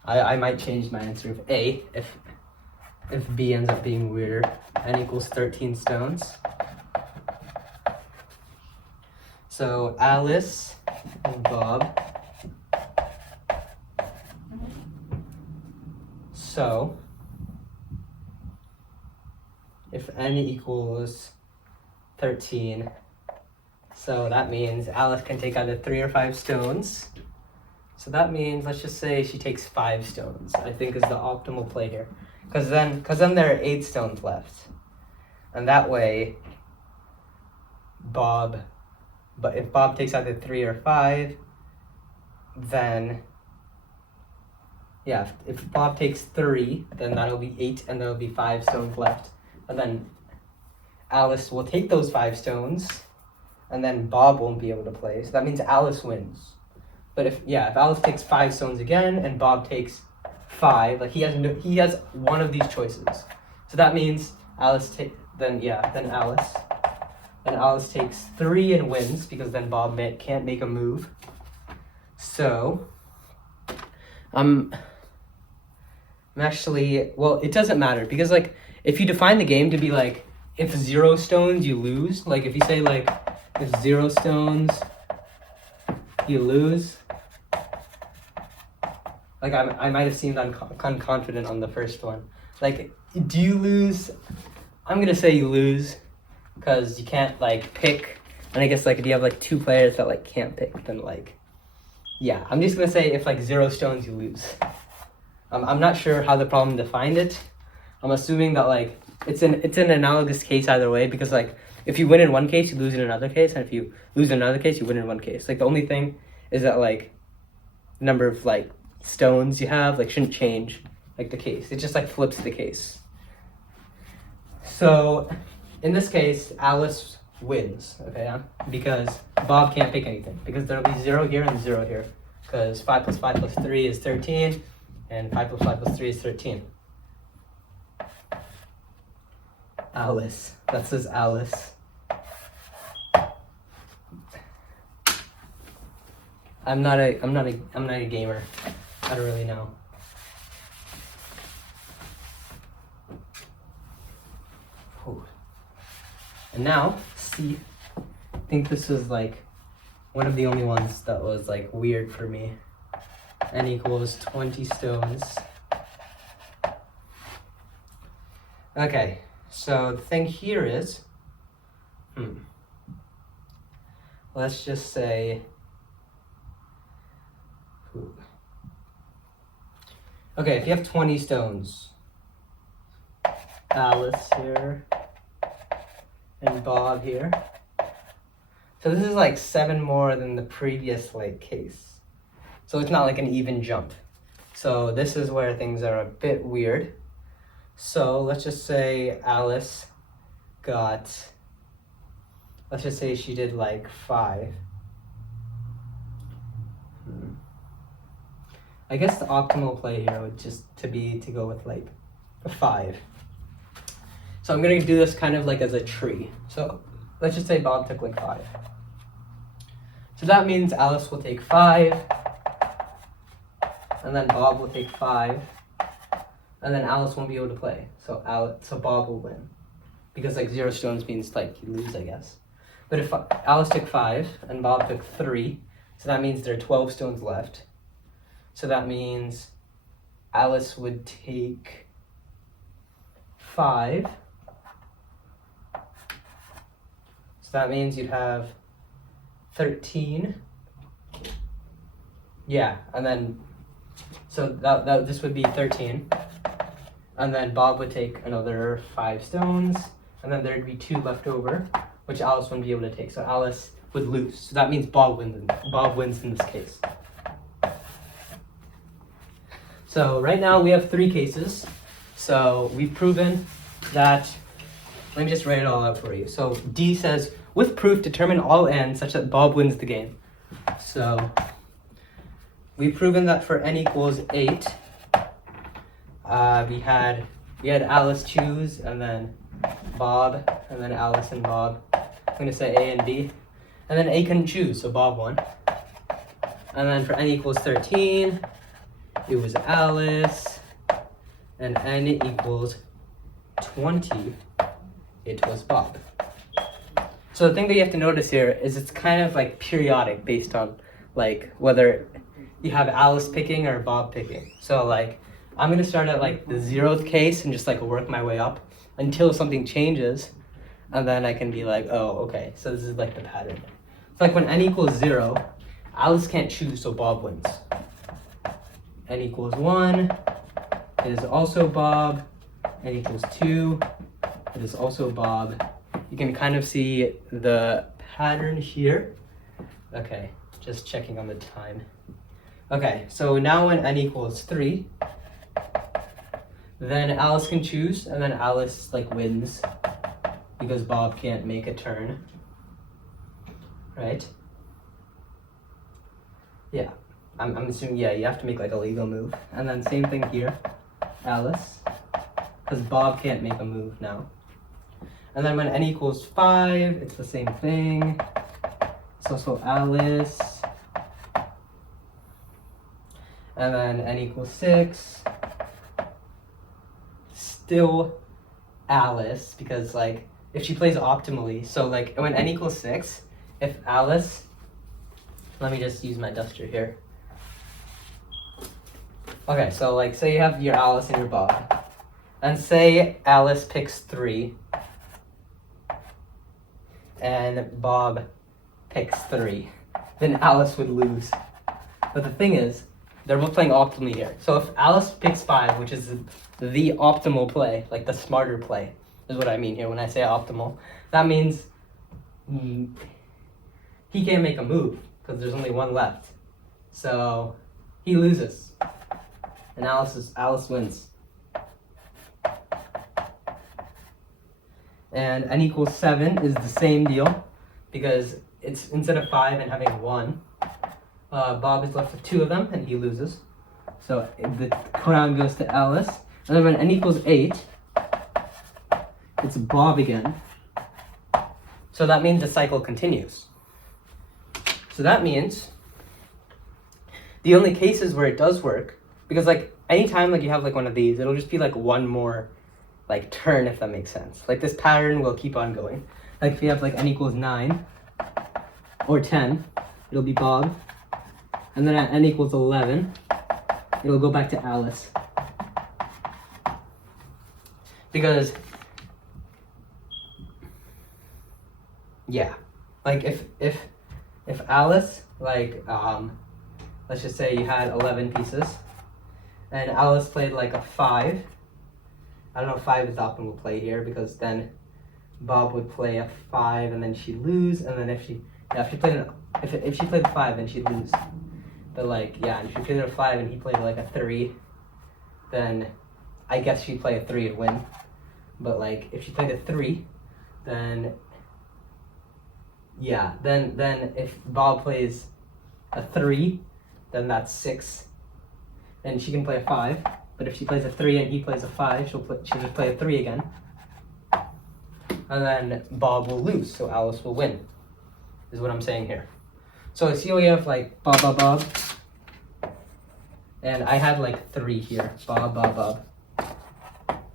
I might change my answer of A if B ends up being weirder. N equals 13 stones. So Alice and Bob. So if n equals 13, so that means Alice can take either 3 or 5 stones. So that means, let's just say she takes 5 stones, I think is the optimal play here. Because then there are 8 stones left. And that way, but if Bob takes either 3 or 5, then, yeah, if Bob takes 3, then that'll be 8 and there'll be 5 stones left. And then Alice will take those 5 stones, and then Bob won't be able to play. So that means Alice wins. But if Alice takes 5 stones again and Bob takes 5, like he has one of these choices. So that means Alice takes 3 and wins, because then Bob can't make a move. So I'm actually, well, it doesn't matter, because like if you define the game to be like if 0 stones you lose, like if you say like if 0 stones you lose, like I might have seemed unconfident on the first one. Like, do you lose? I'm gonna say you lose, because you can't like pick, and I guess like if you have like 2 players that like can't pick, then like, yeah, I'm just gonna say if like 0 stones you lose. I'm not sure how the problem defined it. I'm assuming that like it's an analogous case either way, because like if you win in one case, you lose in another case, and if you lose in another case, you win in one case. Like the only thing is that like the number of like stones you have like shouldn't change like the case. It just like flips the case. So in this case, Alice wins, okay, because Bob can't pick anything, because there'll be 0 here and 0 here, because 5 plus 5 plus 3 is 13, and 5 plus 5 plus 3 is 13. Alice. That says Alice. I'm not a gamer. I don't really know. Ooh. And now, see, I think this was like one of the only ones that was like weird for me. N equals 20 stones. Okay, so the thing here is, let's just say, okay, if you have 20 stones, Alice here, and Bob here. So this is like 7 more than the previous like case. So it's not like an even jump. So this is where things are a bit weird. So let's just say Alice got, let's just say she did like 5. I guess the optimal play here would just to go with like a 5. So I'm gonna do this kind of like as a tree. So let's just say Bob took like 5. So that means Alice will take 5, and then Bob will take 5, and then Alice won't be able to play. So Bob will win, because like 0 stones means like you lose, I guess. But if Alice took 5 and Bob took 3, so that means there are 12 stones left. So that means Alice would take 5. So that means you'd have 13. Yeah, and then so this would be 13. And then Bob would take another 5 stones, and then there'd be 2 left over, which Alice wouldn't be able to take. So Alice would lose. So that means Bob wins in this case. So right now we have 3 cases. So we've proven that, let me just write it all out for you. So D says, with proof, determine all n such that Bob wins the game. So we've proven that for n equals 8, we had Alice choose, and then Bob, and then Alice and Bob. I'm gonna say A and B, and then A couldn't choose, so Bob won. And then for n equals 13, it was Alice, and n equals 20, it was Bob. So the thing that you have to notice here is it's kind of like periodic based on like whether you have Alice picking or Bob picking. So like I'm gonna start at like the 0th case and just like work my way up until something changes, and then I can be like, oh, okay, so this is like the pattern. It's like when n equals 0, Alice can't choose, so Bob wins. N equals 1, it is also Bob. N equals 2, it is also Bob. You can kind of see the pattern here. Okay, just checking on the time. Okay, so now when n equals 3, then Alice can choose, and then Alice like wins because Bob can't make a turn, right? Yeah, I'm assuming, yeah, you have to make like a legal move. And then same thing here, Alice, because Bob can't make a move now. And then when n equals 5, it's the same thing. It's also Alice. And then n equals 6. Still Alice, because like if she plays optimally, so like when n equals 6, if Alice, let me just use my duster here. Okay, so like say you have your Alice and your Bob, and say Alice picks 3, and Bob picks 3, then Alice would lose. But the thing is, they're both playing optimally here. So if Alice picks 5, which is the optimal play, like the smarter play, is what I mean here when I say optimal, that means he can't make a move because there's only 1 left. So he loses, and Alice wins. And n equals 7 is the same deal, because it's instead of 5 and having 1, Bob is left with 2 of them, and he loses. So the crown goes to Alice. And then when n equals 8, it's Bob again. So that means the cycle continues. So that means the only cases where it does work, because like anytime like you have like one of these, it'll just be like one more like turn, if that makes sense. Like this pattern will keep on going. Like if you have like n equals 9 or 10, it'll be Bob. And then at n equals 11, it'll go back to Alice. Because, yeah, like if Alice, like, let's just say you had 11 pieces, and Alice played like a 5. I don't know if 5 is the optimal play here, because then Bob would play a 5 and then she'd lose, and then if she played a 5, then she'd lose. But like, yeah, if she played a 5 and he played like a 3, then I guess she'd play a 3 and win. But like, if she played a 3, then yeah, then if Bob plays a 3, then that's 6, and she can play a 5. But if she plays a 3 and he plays a 5, she'll just play a 3 again, and then Bob will lose, so Alice will win, is what I'm saying here. So see how we have like Bob, Bob, Bob, and I had like 3 here, Bob, Bob, Bob.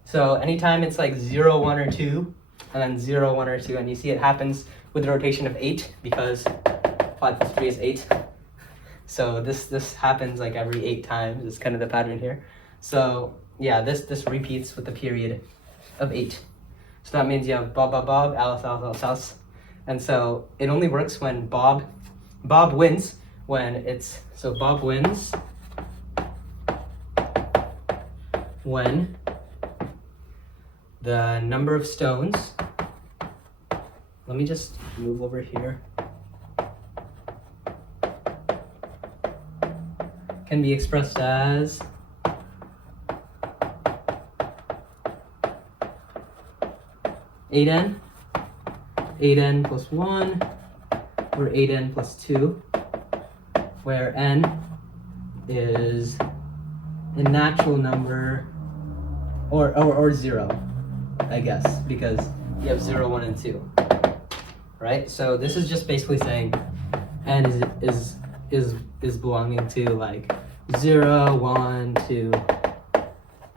So anytime it's like 0, 1, or 2, and then 0, 1, or 2, and you see it happens with the rotation of 8, because 5 plus 3 is 8. So this happens like every 8 times. It's kind of the pattern here. So yeah, this repeats with the period of 8. So that means you have Bob, Bob, Bob, Alice, Alice, Alice, Alice. And so it only works when Bob wins when it's, so Bob wins when the number of stones, let me just move over here, can be expressed as eight n plus 1, or 8n plus 2, where n is a natural number, or 0, I guess, because you have 0, 1, and 2, right? So this is just basically saying n is belonging to like 0, 1, 2,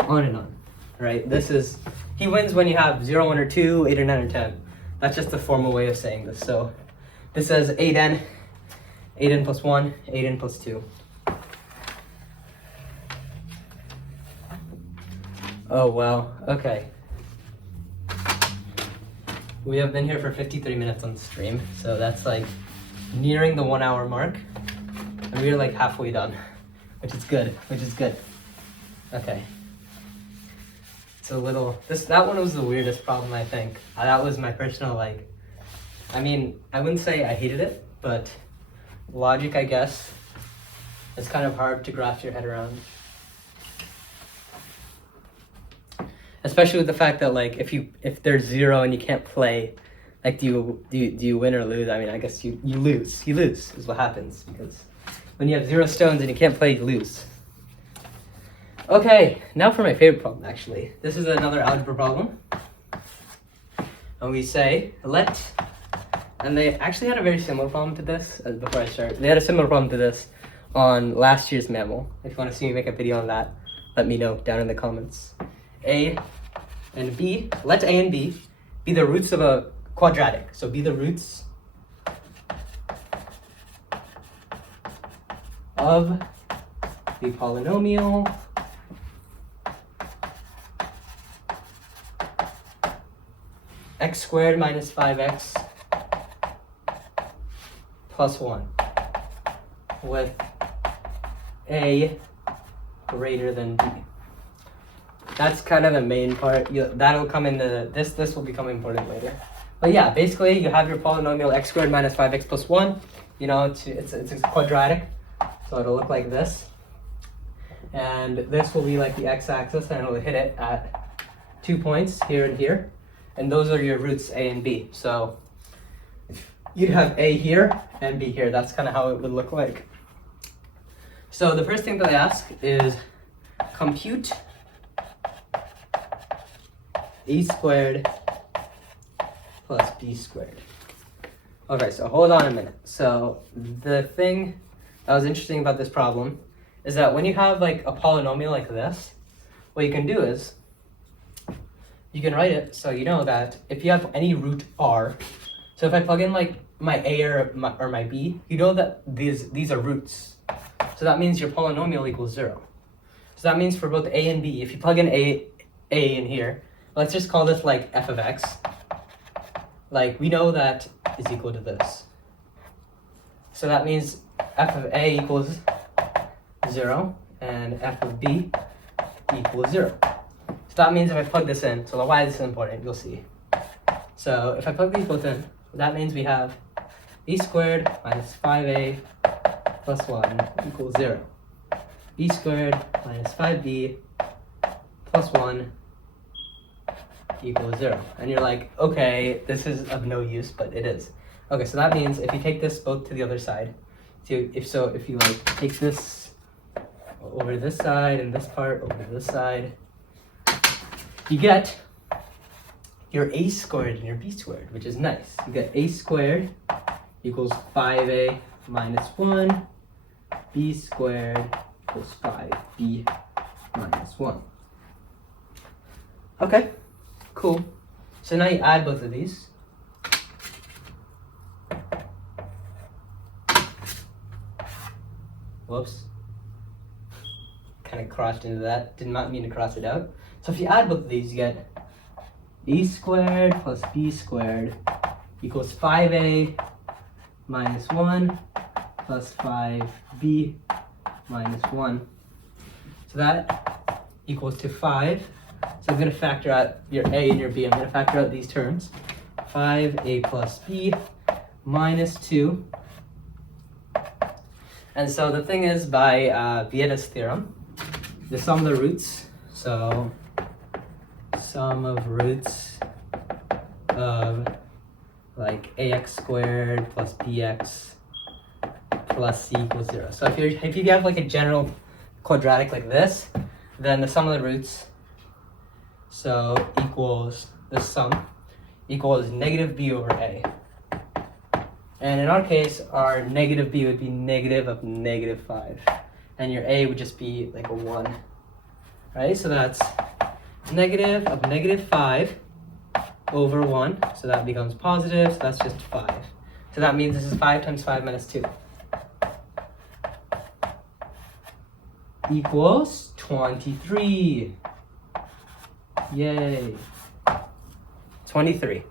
on and on, right? This is, he wins when you have 0, 1, or 2, 8, or 9, or 10. That's just a formal way of saying this. So this says 8n plus 1, 8n plus 2. Oh, wow. Okay. We have been here for 53 minutes on the stream, so that's like nearing the 1 hour mark, and we're like halfway done, which is good, Okay. It's a little, that one was the weirdest problem, I think. That was my personal, like, I mean, I wouldn't say I hated it, but logic, I guess, is kind of hard to grasp your head around. Especially with the fact that like if there's 0 and you can't play, like do you win or lose? I mean, I guess you lose. You lose is what happens, because when you have 0 stones and you can't play, you lose. Okay, now for my favorite problem, actually. This is another algebra problem. And we say let, and they actually had a very similar problem to this before I start. They had a similar problem to this on last year's MAML. If you want to see me make a video on that, let me know down in the comments. A and B, let A and B be the roots of a quadratic. So be the roots of the polynomial x squared minus 5x plus 1 with A greater than B. That's kind of the main part. That'll come into this. This will become important later. But yeah, basically you have your polynomial x squared minus 5x plus 1. You know, it's a quadratic, so it'll look like this. And this will be like the x-axis, and it'll hit it at 2 points here and here. And those are your roots A and B. So you'd have A here and B here. That's kind of how it would look like. So the first thing that I ask is compute A squared plus b squared. Okay, so hold on a minute. So the thing that was interesting about this problem is that when you have like a polynomial like this, what you can do is you can write it so you know that if you have any root r, so if I plug in like my a or my b, you know that these are roots. So that means your polynomial equals 0. So that means for both a and b, if you plug in a in here, let's just call this like f of x. Like we know that is equal to this. So that means f of a equals 0 and f of b equals 0. So that means if I plug this in, so why this is important, you'll see. So if I plug these both in, that means we have b squared minus 5a plus 1 equals 0. b squared minus 5b plus 1 equals 0. And you're like, okay, this is of no use, but it is. Okay, so that means if you take this both to the other side, so if you like take this over this side and this part over this side, you get your a squared and your b squared, which is nice. You get a squared equals 5a minus 1, b squared equals 5b minus 1. Okay, cool. So now you add both of these. Whoops. Kind of crossed into that. Did not mean to cross it out. So if you add both of these, you get a squared plus b squared equals 5a minus 1 plus 5b minus 1. So that equals to 5. So I'm going to factor out your a and your b. I'm going to factor out these terms. 5a plus b minus 2. And so the thing is, by Vieta's theorem, the sum of the roots, so sum of roots of like ax squared plus bx plus c equals 0. So if you have like a general quadratic like this, then the sum of the roots, so equals the sum equals negative b over a. And in our case, our negative b would be negative of negative 5. And your a would just be like a 1. Right? So that's negative of negative 5 over 1. So that becomes positive. So that's just 5. So that means this is 5 times 5 minus 2. Equals 23. Yay. 23.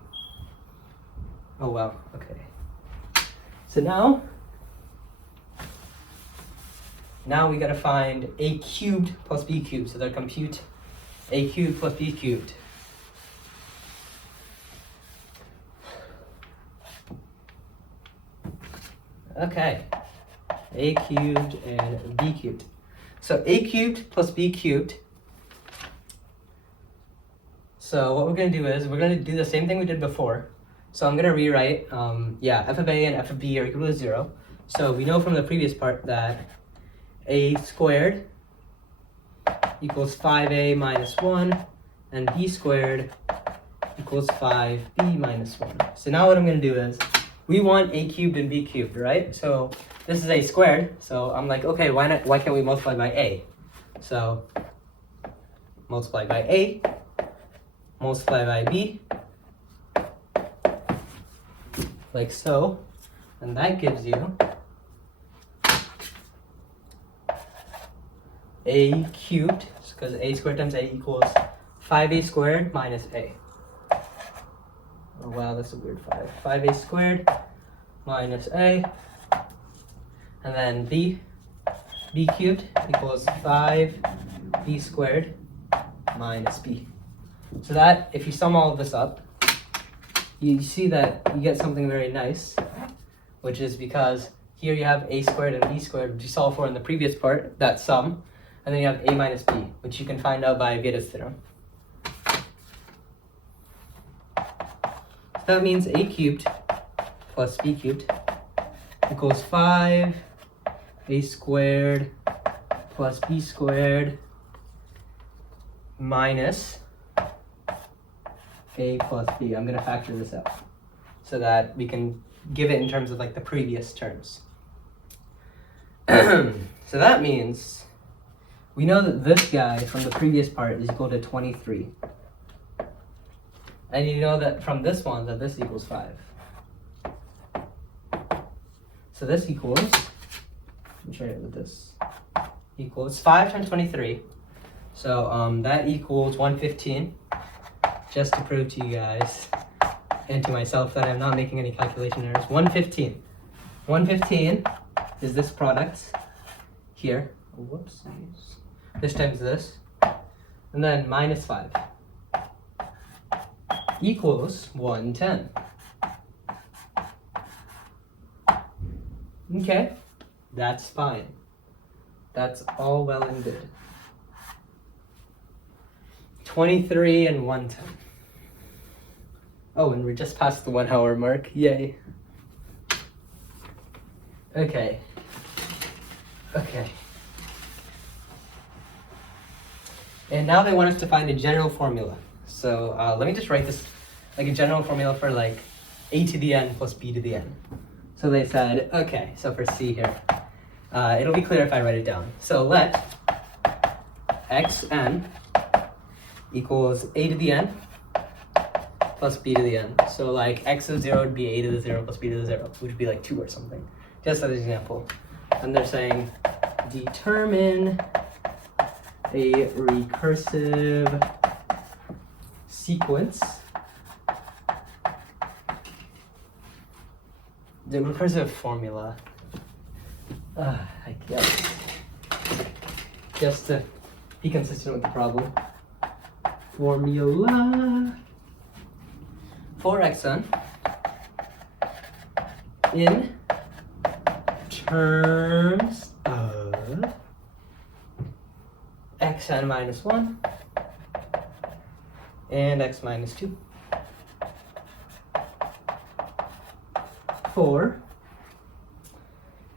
Oh, wow. Okay. So now we gotta find a cubed plus b cubed. So they'll compute a cubed plus b cubed. Okay, a cubed and b cubed. So a cubed plus b cubed. So what we're gonna do is we're gonna do the same thing we did before. So I'm gonna rewrite, f of a and f of b are equal to 0. So we know from the previous part that a squared equals 5a minus 1 and b squared equals 5b minus 1. So now what I'm going to do is we want a cubed and b cubed, right? So this is a squared. So I'm like, okay, why can't we multiply by a? So multiply by a, multiply by b, like so, and that gives you a cubed, because a squared times a equals 5a squared minus a. Oh wow, that's a weird 5. 5a squared minus a. And then b cubed equals 5b squared minus b. So that, if you sum all of this up, you see that you get something very nice, which is because here you have a squared and b squared, which you solved for in the previous part, that sum. And then you have a minus b, which you can find out by Vieta's theorem. So that means a cubed plus b cubed equals 5a squared plus b squared minus a plus b. I'm going to factor this out. so that we can give it in terms of like the previous terms. So that means we know that this guy from the previous part is equal to 23. And you know that from this one that this equals 5. So this equals, let me try it with this, equals 5 times 23. So that equals 115, just to prove to you guys and to myself that I'm not making any calculation errors. 115. 115 is this product here. Whoops. This times this. And then minus 5 equals 110. Okay, that's fine. That's all well and good. 23 and 110. Oh, and we're just past the 1 hour mark. Yay. Okay. And now they want us to find a general formula. So let me just write this like a general formula for like a to the n plus b to the n. So they said, okay, so for c here, it'll be clear if I write it down. So let xn equals a to the n plus b to the n. So like x of 0 would be a to the 0 plus b to the 0, which would be like 2 or something. Just as an example. And they're saying determine a recursive sequence. The recursive formula, I guess, just to be consistent with the problem. Formula for xn in terms of xn minus 1 and x minus 2 for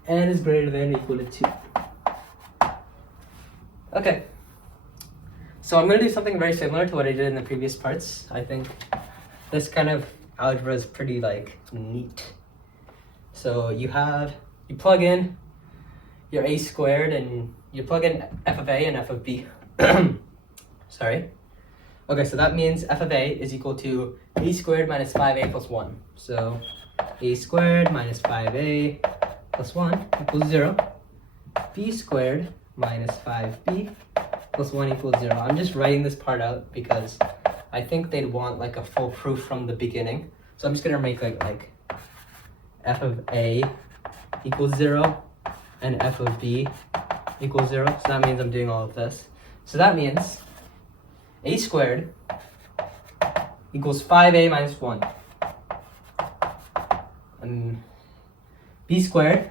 n is greater than or equal to 2. Okay, so I'm going to do something very similar to what I did in the previous parts. I think this kind of algebra is pretty like neat. So you plug in your a squared and you plug in f of a and f of b. Sorry. Okay, so that means f of a is equal to a squared minus 5a plus 1. So a squared minus 5a plus 1 equals 0. B squared minus 5b plus 1 equals 0. I'm just writing this part out because I think they'd want like a full proof from the beginning. So I'm just going to make like f of a equals 0 and f of b equals 0. So that means I'm doing all of this. So that means a squared equals 5a minus 1. And b squared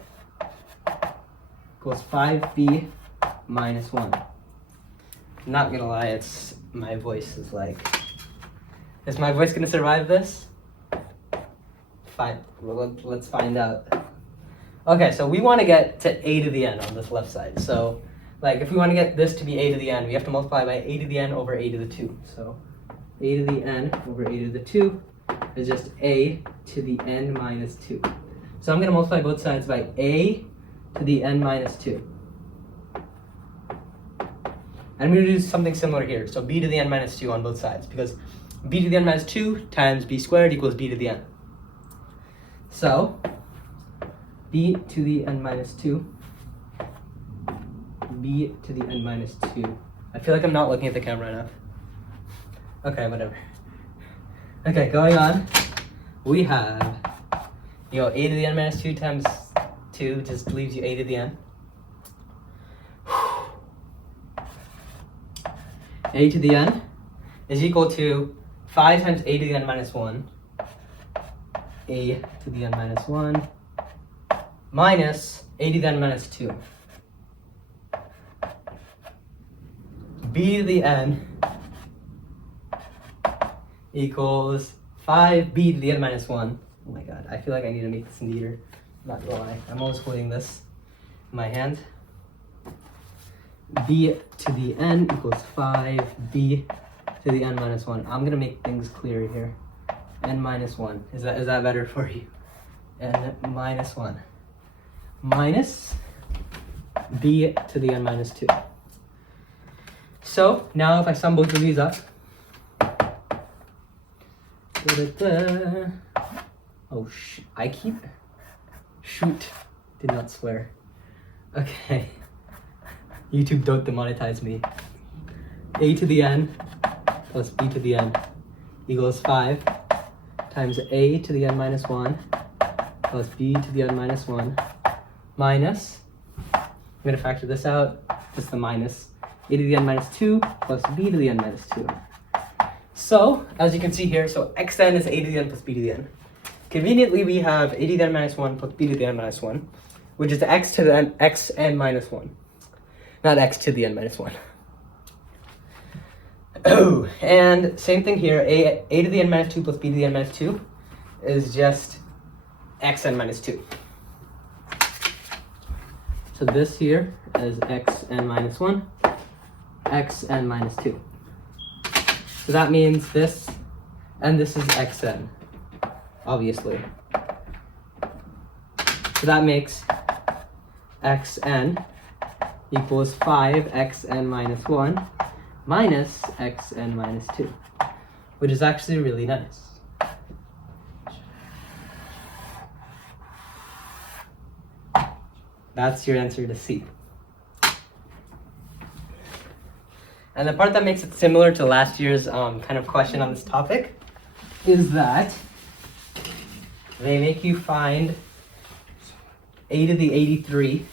equals 5b minus 1. I'm not gonna lie, it's my voice is like, is my voice gonna survive this? Fine, well, let's find out. Okay, so we want to get to a to the n on this left side. So like if we want to get this to be a to the n, we have to multiply by a to the n over a to the 2. So a to the n over a to the 2 is just a to the n minus 2. So I'm going to multiply both sides by a to the n minus 2. And I'm going to do something similar here. So b to the n minus 2 on both sides, because b to the n minus 2 times b squared equals b to the n. So b to the n minus 2, b to the n minus 2. I feel like I'm not looking at the camera enough. Okay, whatever. Okay, going on. We have, a to the n minus 2 times 2 just leaves you a to the n. A to the n is equal to 5 times a to the n minus 1. A to the n minus 1 minus a to the n minus 2. B to the n equals 5b to the n minus 1. Oh my god, I feel like I need to make this neater. I'm not gonna lie, I'm always holding this in my hand. B to the n equals 5b to the n minus 1. I'm gonna make things clear here. n minus 1. Is that better for you? N minus 1 minus b to the n minus 2. So now if I sum both of these up, oh, shoot, did not swear. Okay, YouTube, don't demonetize me. A to the n plus b to the n equals 5 times a to the n minus 1 plus b to the n minus 1 minus, I'm going to factor this out, just the minus, a to the n minus 2 plus b to the n minus 2. So, as you can see here, so xn is a to the n plus b to the n. Conveniently, we have a to the n minus 1 plus b to the n minus 1, which is x to the n, xn minus 1, not x to the n minus 1. Oh, and same thing here, a to the n minus 2 plus b to the n minus 2 is just xn minus 2. So this here is xn minus 1, xn minus 2. So that means this, and this is xn, obviously. So that makes xn equals 5xn minus 1 minus xn minus 2, which is actually really nice. That's your answer to C. And the part that makes it similar to last year's kind of question on this topic is that they make you find a to the 83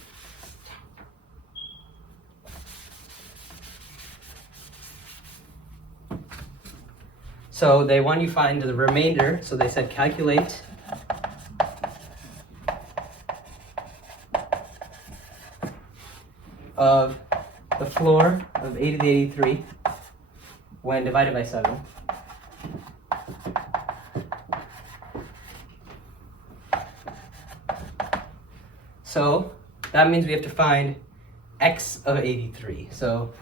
so they want you to find the remainder, so they said calculate of the floor of a to the 83 when divided by 7. So that means we have to find x of 83. So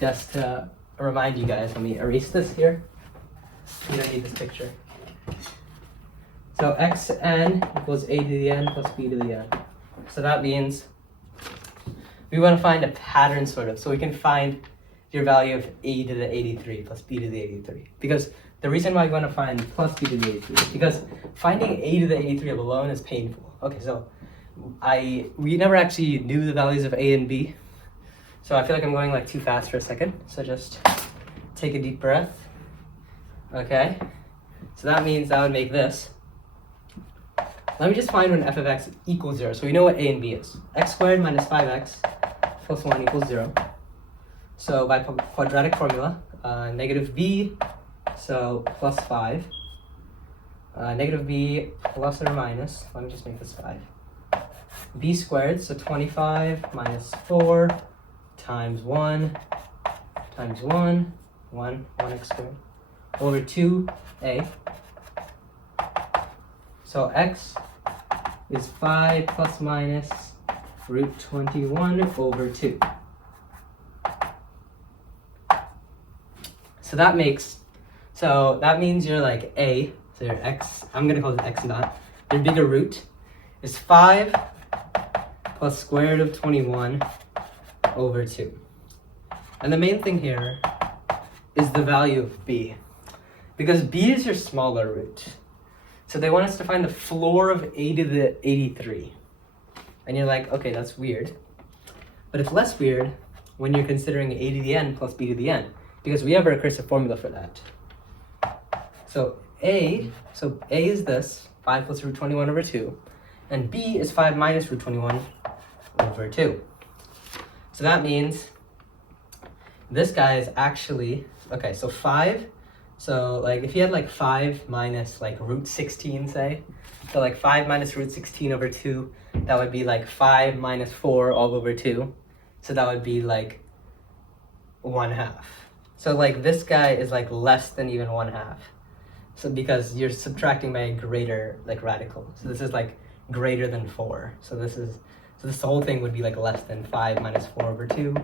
just to remind you guys, let me erase this here. We don't need this picture. So xn equals a to the n plus b to the n. So that means we want to find a pattern sort of. So we can find your value of a to the 83 plus b to the 83. Because the reason why we want to find plus b to the 83 is because finding a to the 83 alone is painful. Okay, so we never actually knew the values of a and b. So I feel like I'm going like too fast for a second. So just take a deep breath. Okay, so that means that would make this. Let me just find when f of x equals 0. So we know what a and b is. X squared minus 5x plus 1 equals 0. So by quadratic formula, negative b, so plus 5. Negative b plus or minus, let me just make this 5. B squared, so 25 minus 4 times 1 times 1, 1x squared, over 2a. So x is 5 plus minus root 21 over 2. So that means you're like a, so your x, I'm gonna call it x naught, your bigger root is 5 plus square root of 21 over 2. And the main thing here is the value of b, because b is your smaller root. So they want us to find the floor of a to the 83. And you're like, okay, that's weird. But it's less weird when you're considering a to the n plus b to the n, because we have a recursive formula for that. So a is this, 5 plus root 21 over 2, and b is 5 minus root 21 over 2. So that means this guy is actually, okay, so 5, so like if you had like 5 minus like root 16, say, so like 5 minus root 16 over 2, that would be like 5 minus 4 all over 2. So that would be like 1/2. So like this guy is like less than even 1/2. So because you're subtracting by a greater like radical. So this is like greater than 4. So this whole thing would be like less than 5 minus 4 over 2,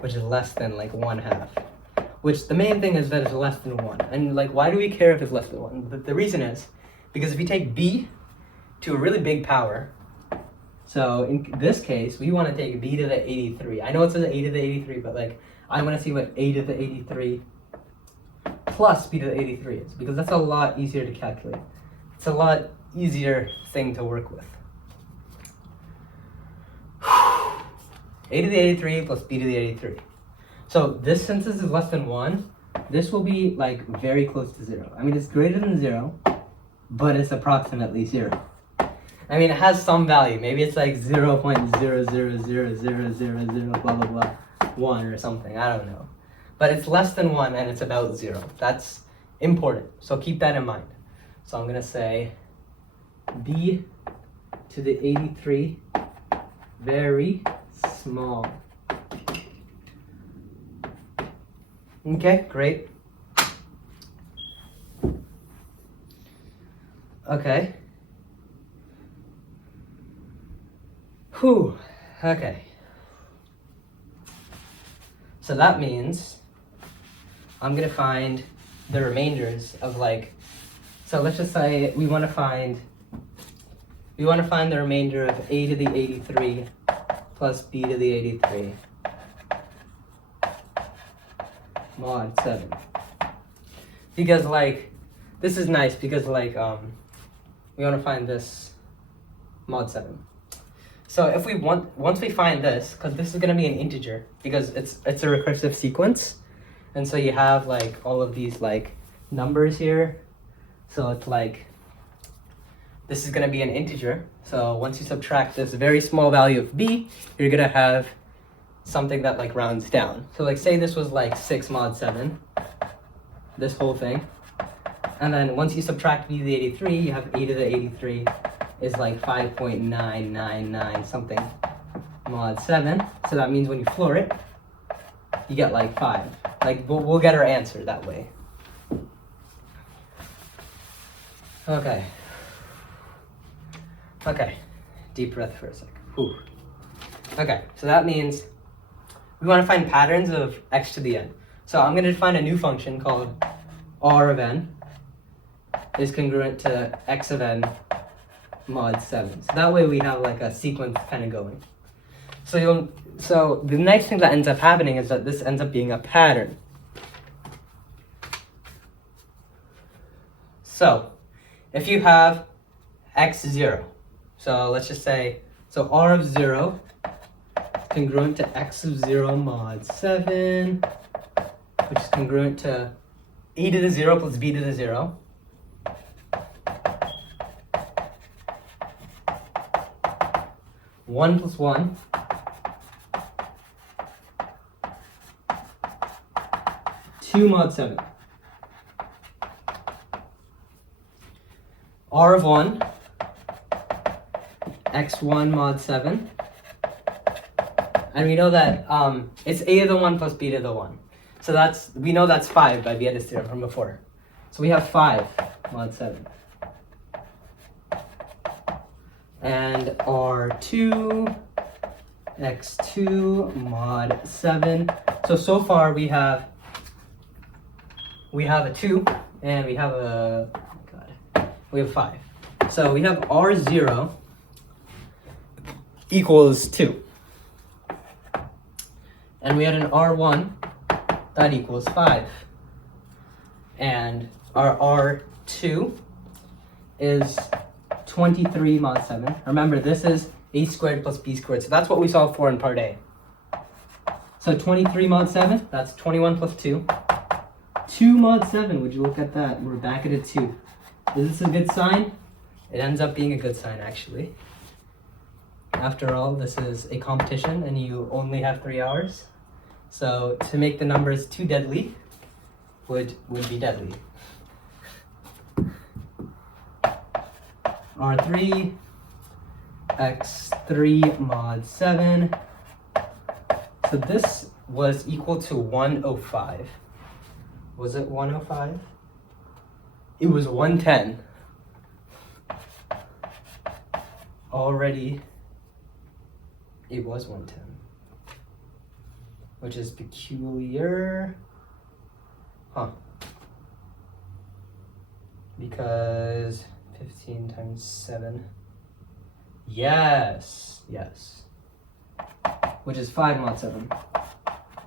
which is less than like 1/2. which the main thing is that it's less than 1. And like, why do we care if it's less than 1? The reason is because if you take b to a really big power, so in this case, we want to take b to the 83. I know it says a to the 83, but like, I want to see what a to the 83 plus b to the 83 is, because that's a lot easier to calculate. It's a lot easier thing to work with. A to the 83 plus b to the 83. So this, since this is less than 1, this will be like very close to 0. I mean, it's greater than 0, but it's approximately 0. I mean, it has some value. Maybe it's like 0.0000000 blah blah blah 1 or something. I don't know. But it's less than 1 and it's about 0. That's important. So keep that in mind. So I'm gonna say b to the 83 very small. Okay, great. Okay. Whew. Okay. So that means I'm gonna find the remainders of like, so let's just say we want to find the remainder of a to the 83 plus b to the 83 mod 7. Because like, this is nice because like, we want to find this mod 7. So if we once we find this, because this is going to be an integer, because it's a recursive sequence, and so you have like all of these like numbers here, so it's like, this is going to be an integer. So once you subtract this very small value of b, you're going to have something that like rounds down. So like, say this was like 6 mod 7, this whole thing, and then once you subtract b to the 83, you have a to the 83 is like 5.999 something mod 7. So that means when you floor it, you get like 5. Like, we'll get our answer that way. Okay. Okay, deep breath for a sec. Whew. Okay, so that means we want to find patterns of x to the n. So I'm going to define a new function called r of n is congruent to x of n mod 7. So that way we have like a sequence kind of going. So the next thing that ends up happening is that this ends up being a pattern. So if you have x0, so let's just say, so r of 0 congruent to x of 0 mod 7, which is congruent to a to the 0 plus b to the 0. One plus 1 2 mod 7. R of 1 x1 mod 7. And we know that it's a to the 1 plus b to the 1. So we know that's 5 by Vieta's theorem from before. So we have 5 mod 7. And R2 x2 mod 7. So far we have a 2 and we have a, we have 5. So we have R0 equals 2. And we had an R1 that equals 5. And our R2 is 23 mod 7. Remember, this is a squared plus b squared. So that's what we solved for in part A. So 23 mod 7, that's 21 plus 2. 2 mod 7, would you look at that? We're back at a 2. Is this a good sign? It ends up being a good sign, actually. After all, this is a competition and you only have 3 hours. So to make the numbers too deadly would be deadly. R3 x3 mod 7. So this was equal to 105. Was it 105? It was 110. Already, it was 110. Which is peculiar. Huh. Because 15 times 7. Yes. Which is 5 mod 7.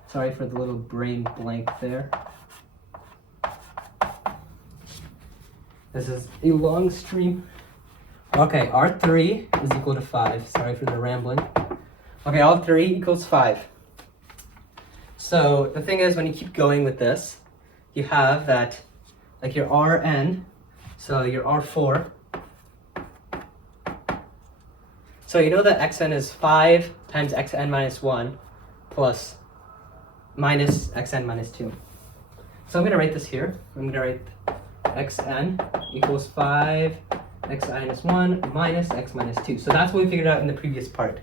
Sorry for the little brain blank there. This is a long stream. Okay, R3 is equal to 5. Sorry for the rambling. Okay, R3 equals 5. So the thing is, when you keep going with this, you have that, like your Rn, so your R4. So you know that xn is 5 times xn minus 1 plus minus xn minus 2. So I'm going to write this here. I'm going to write xn equals 5 x minus 1 minus x minus 2. So that's what we figured out in the previous part.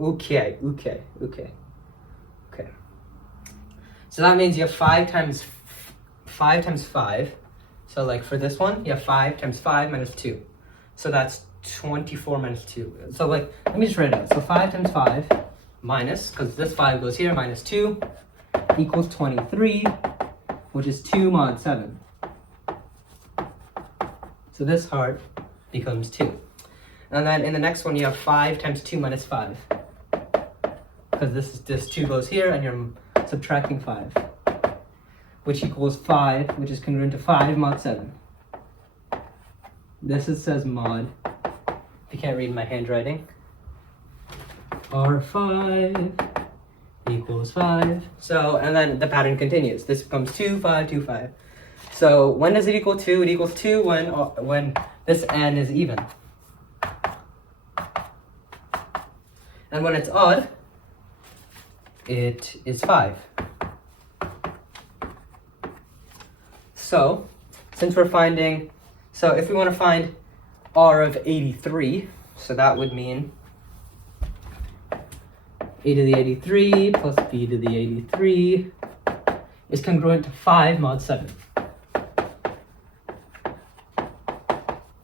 Okay. So that means you have 5 times 5. So like for this one, you have 5 times 5 minus 2. So that's 24 minus 2. So like, let me just write it out. So 5 times 5 minus, because this 5 goes here, minus 2 equals 23, which is 2 mod 7. So this part becomes 2. And then in the next one, you have 5 times 2 minus 5. Because this 2 goes here, and you're subtracting 5. Which equals 5, which is congruent to 5 mod 7. This says mod. If you can't read my handwriting. R5 equals 5. So, and then the pattern continues. This becomes 2, 5, 2, 5. So when does it equal 2? It equals 2 when this n is even. And when it's odd, it is 5. So, since we're finding, so if we want to find R of 83, so that would mean a to the 83 plus b to the 83 is congruent to 5 mod 7.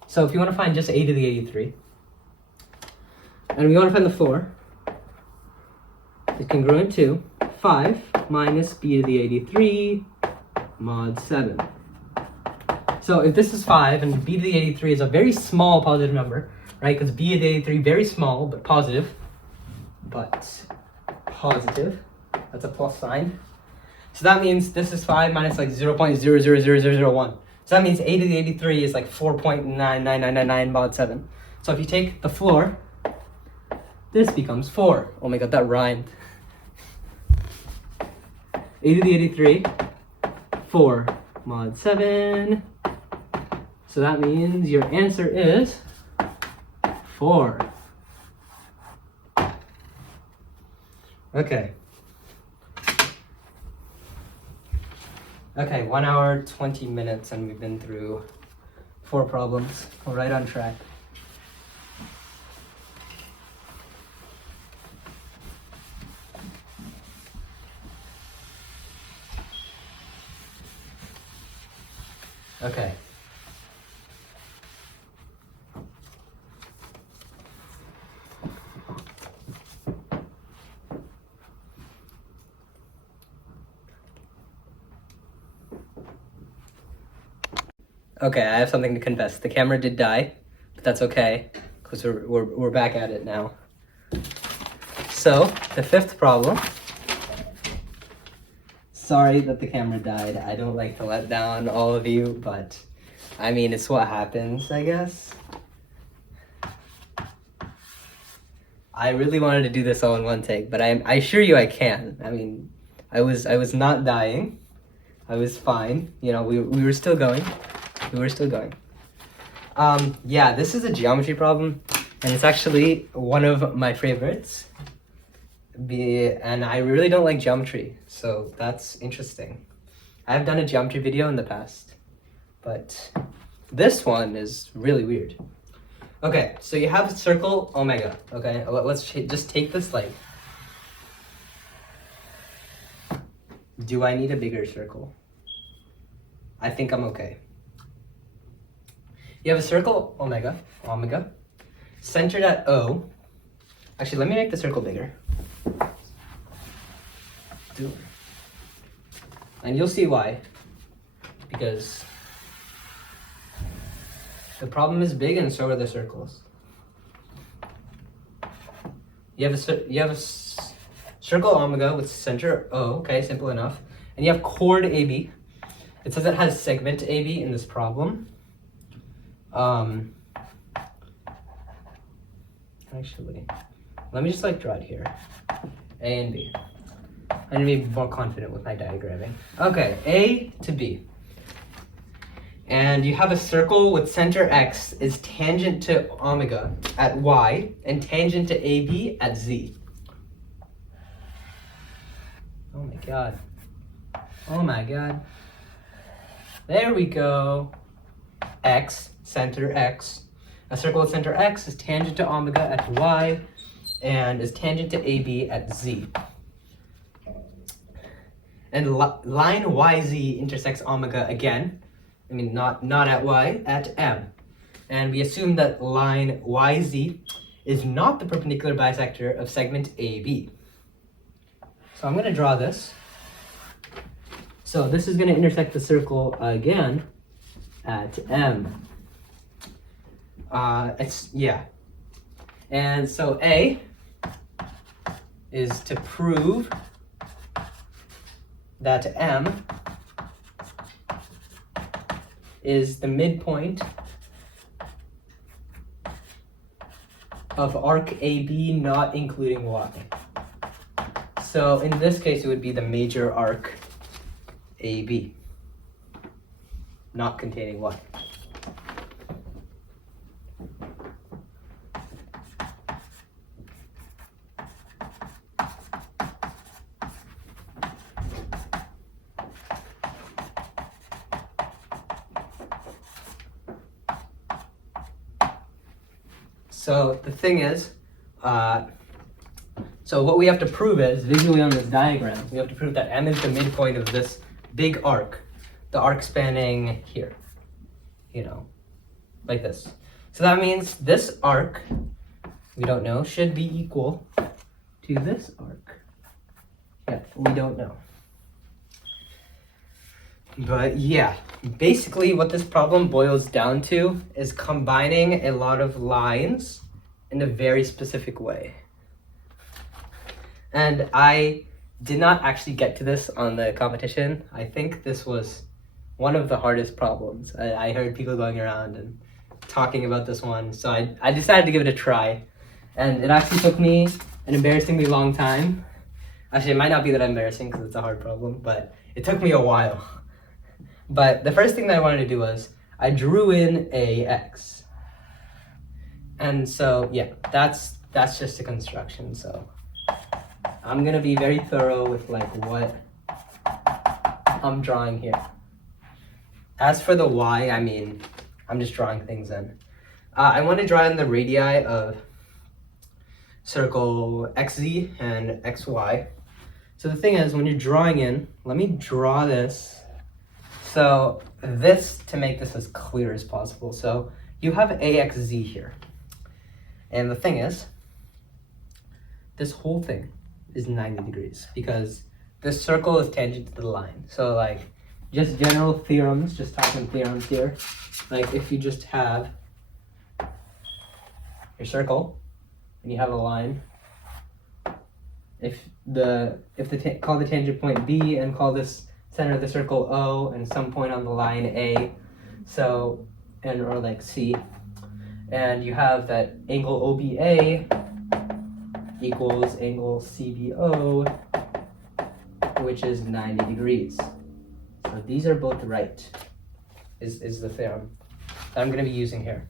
So if you want to find just a to the 83, and we want to find the 4, it's congruent to 5 minus b to the 83 mod 7. So if this is 5 and b to the 83 is a very small positive number, right? Because b to the 83 very small but positive. That's a plus sign. So that means this is 5 minus like 0.000001. So that means a to the 83 is like 4.99999 mod 7. So if you take the floor, this becomes 4. Oh my god, that rhymed. A to the 83, 4 mod 7. So that means your answer is 4. Okay. Okay, 1 hour, 20 minutes, and we've been through 4 problems. We're right on track. Okay. Okay, I have something to confess. The camera did die, but that's okay, because we're back at it now. So, the 5th problem. Sorry that the camera died. I don't like to let down all of you, but I mean, it's what happens, I guess. I really wanted to do this all in one take, but I assure you I can. I mean, I was not dying. I was fine. You know, we were still going. We were still going. Yeah, this is a geometry problem, and it's actually one of my favorites. And I really don't like geometry, so that's interesting. I've done a geometry video in the past, but this one is really weird. Okay, so you have a circle omega, okay? Let's just take this like. Do I need a bigger circle? I think I'm okay. You have a circle omega, centered at O. Actually, let me make the circle bigger. doing. And you'll see why. Because the problem is big and so are the circles. You have a circle omega with center O, okay, simple enough. And you have chord AB. It says it has segment AB in this problem. Actually, let me just like draw it here. A and B. I'm gonna be more confident with my diagramming. Okay, A to B. And you have a circle with center X is tangent to omega at Y and tangent to AB at Z. Oh my god. Oh my god. There we go. X, center X. A circle with center X is tangent to omega at Y and is tangent to AB at Z. And line YZ intersects omega again. I mean, not at Y, at M. And we assume that line YZ is not the perpendicular bisector of segment AB. So I'm going to draw this. So this is going to intersect the circle again at M. And so A is to prove that M is the midpoint of arc AB not including Y. So in this case, it would be the major arc AB, not containing Y. So the thing is, so what we have to prove is, visually on this diagram, we have to prove that M is the midpoint of this big arc, the arc spanning here, you know, like this. So that means this arc, we don't know, should be equal to this arc. Yeah, we don't know. But yeah, basically what this problem boils down to is combining a lot of lines in a very specific way. And I did not actually get to this on the competition. I think this was one of the hardest problems. I heard people going around and talking about this one, so I decided to give it a try. And it actually took me an embarrassingly long time. Actually, it might not be that embarrassing because it's a hard problem, but it took me a while. But the first thing that I wanted to do was I drew in AX. And so, yeah, that's just a construction. So I'm going to be very thorough with like what I'm drawing here. As for the Y, I mean, I'm just drawing things in. I want to draw in the radii of circle XZ and XY. So the thing is, when you're drawing in, let me draw this. So this, to make this as clear as possible. So you have AXZ here. And the thing is, this whole thing is 90 degrees because this circle is tangent to the line. So like, just general theorems, just talking theorems here. Like if you just have your circle and you have a line, call the tangent point B and call this center of the circle O and some point on the line A, so, or like C, and you have that angle OBA equals angle CBO, which is 90 degrees. So these are both right, is the theorem that I'm going to be using here.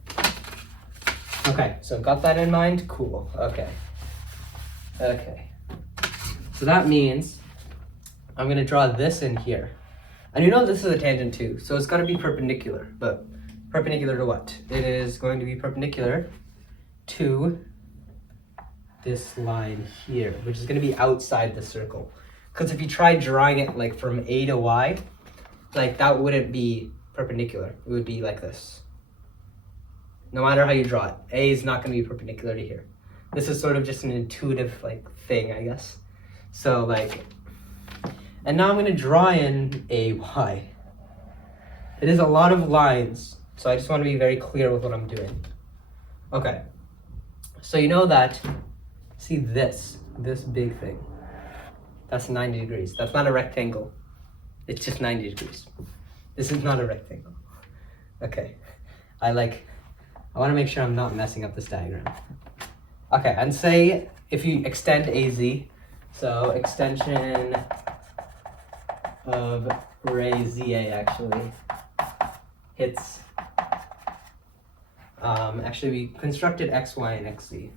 Okay, so got that in mind? Cool, okay. So that means I'm going to draw this in here. And you know this is a tangent too, so it's got to be perpendicular. But perpendicular to what? It is going to be perpendicular to this line here, which is going to be outside the circle. Because if you try drawing it like from A to Y, like that wouldn't be perpendicular. It would be like this. No matter how you draw it, A is not going to be perpendicular to here. This is sort of just an intuitive like thing, I guess. So like, And now I'm going to draw in a y. It is a lot of lines, so I just want to be very clear with what I'm doing. Okay, so you know that, see this big thing, that's 90 degrees. That's not a rectangle, it's just 90 degrees. This is not a rectangle. Okay, I want to make sure I'm not messing up this diagram. Okay, and say if you extend AZ, so extension of ray ZA actually hits, actually we constructed X, Y, and XZ.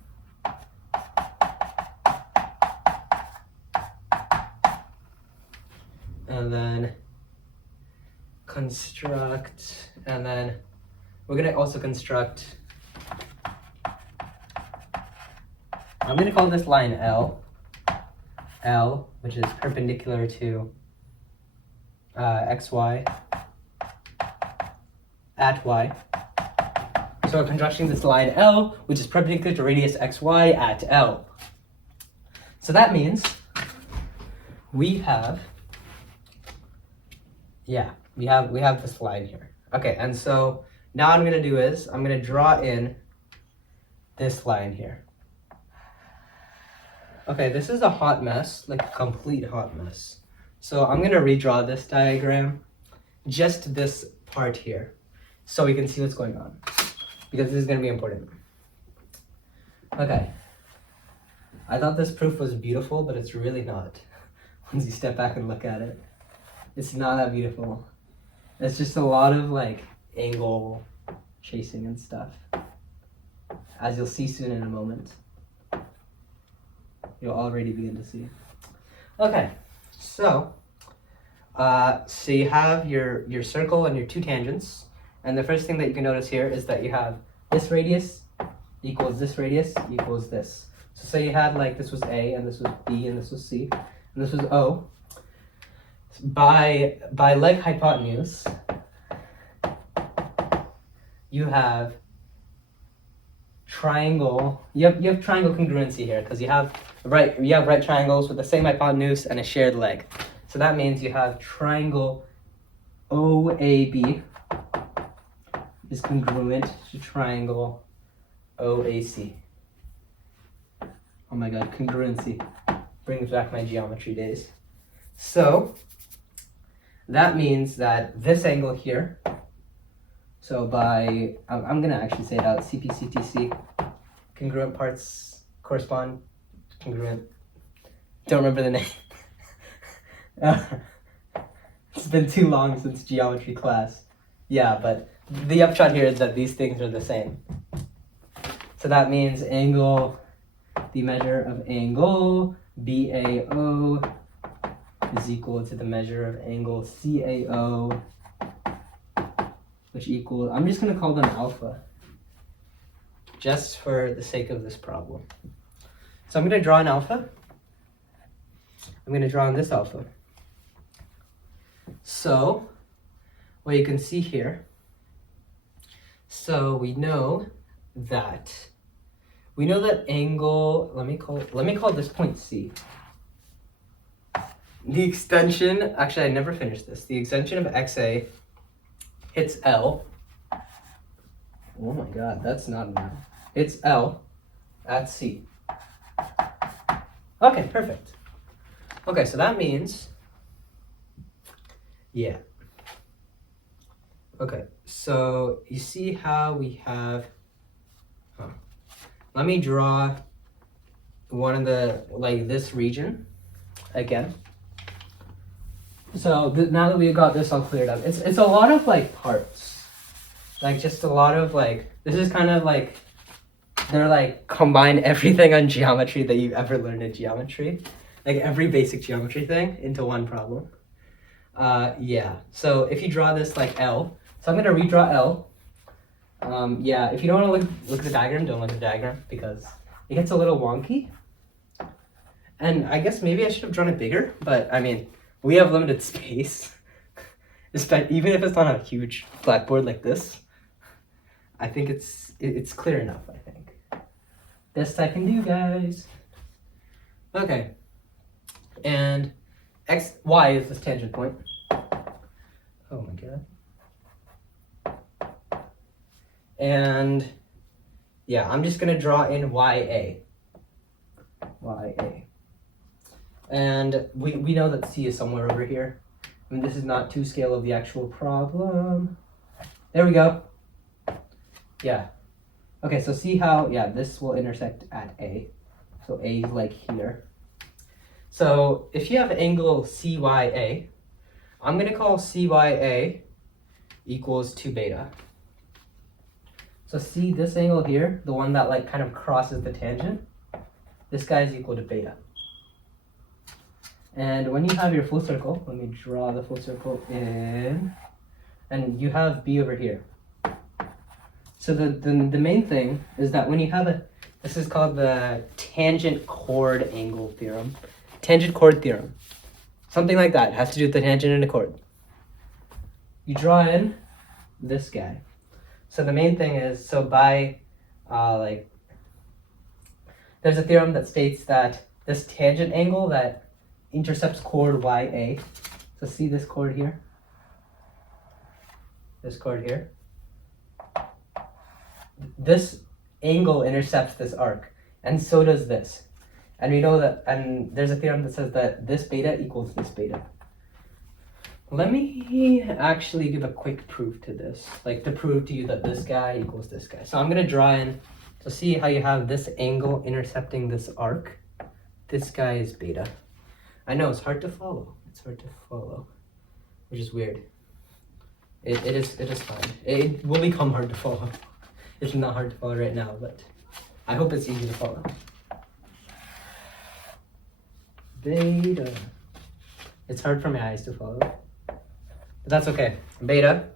And then construct, and then we're gonna also construct, I'm gonna call this line L, which is perpendicular to XY at Y. So we're constructing this line L, which is perpendicular to radius XY at L. So that means we have, we have this line here. Okay, and so now what I'm gonna do is I'm gonna draw in this line here. Okay, this is a hot mess, like a complete hot mess. So I'm gonna redraw this diagram, just this part here, so we can see what's going on, because this is gonna be important. Okay, I thought this proof was beautiful, but it's really not. Once you step back and look at it, it's not that beautiful. It's just a lot of like angle chasing and stuff, as you'll see soon in a moment. You'll already begin to see. Okay, so you have your circle and your two tangents, and the first thing that you can notice here is that you have this radius equals this radius equals this. So say you had like this was A and this was B and this was C and this was O. By leg hypotenuse, you have triangle. You have triangle congruency here because you have right triangles with the same hypotenuse and a shared leg. So that means you have triangle OAB is congruent to triangle OAC. Oh my god, congruency brings back my geometry days. So that means that this angle here, so by, I'm gonna actually say it out, CPCTC, congruent parts correspond, congruent, don't remember the name. It's been too long since geometry class. Yeah, but the upshot here is that these things are the same. So that means angle, the measure of angle BAO is equal to the measure of angle CAO, which equals, I'm just going to call them alpha, just for the sake of this problem. So I'm going to draw an alpha. I'm going to draw on this alpha. So what you can see here, so we know that angle, let me call this point C. The extension, actually I never finished this. The extension of XA hits L. Oh my god, that's not enough. It's L at C. Okay, perfect. Okay, so that means, yeah. Okay, so you see how we have, let me draw one of the, like this region again. So now that we got this all cleared up, it's a lot of like parts, like just a lot of like, this is kind of like, they're like combine everything on geometry that you've ever learned in geometry, like every basic geometry thing into one problem. Yeah, so if you draw this like L, so I'm gonna redraw L. Yeah, if you don't want to look at the diagram, don't look at the diagram because it gets a little wonky. And I guess maybe I should have drawn it bigger, but I mean, we have limited space. Even if it's on a huge blackboard like this, I think it's clear enough, I think. Best I can do, guys. Okay, and y is this tangent point. Oh my god. And yeah, I'm just gonna draw in YA. And we know that C is somewhere over here. I mean, this is not to scale of the actual problem. There we go. Yeah. Okay, so see how, yeah, this will intersect at A. So A is like here. So if you have angle CYA, I'm going to call CYA equals to beta. So see this angle here, the one that like kind of crosses the tangent, this guy is equal to beta. And when you have your full circle, let me draw the full circle in, and you have B over here. So the main thing is that when you have this is called the tangent chord angle theorem. Tangent chord theorem. Something like that. It has to do with the tangent and the chord. You draw in this guy. So the main thing is, so by, there's a theorem that states that this tangent angle that intercepts chord YA. So see this chord here? This chord here? This angle intercepts this arc, and so does this. And we know that, and there's a theorem that says that this beta equals this beta. Let me actually give a quick proof to this, like to prove to you that this guy equals this guy. So I'm going to draw in, so see how you have this angle intercepting this arc. This guy is beta. I know it's hard to follow. It's hard to follow, which is weird. It is fine. It will become hard to follow. It's not hard to follow right now, but I hope it's easy to follow. Beta. It's hard for my eyes to follow, but that's okay. Beta.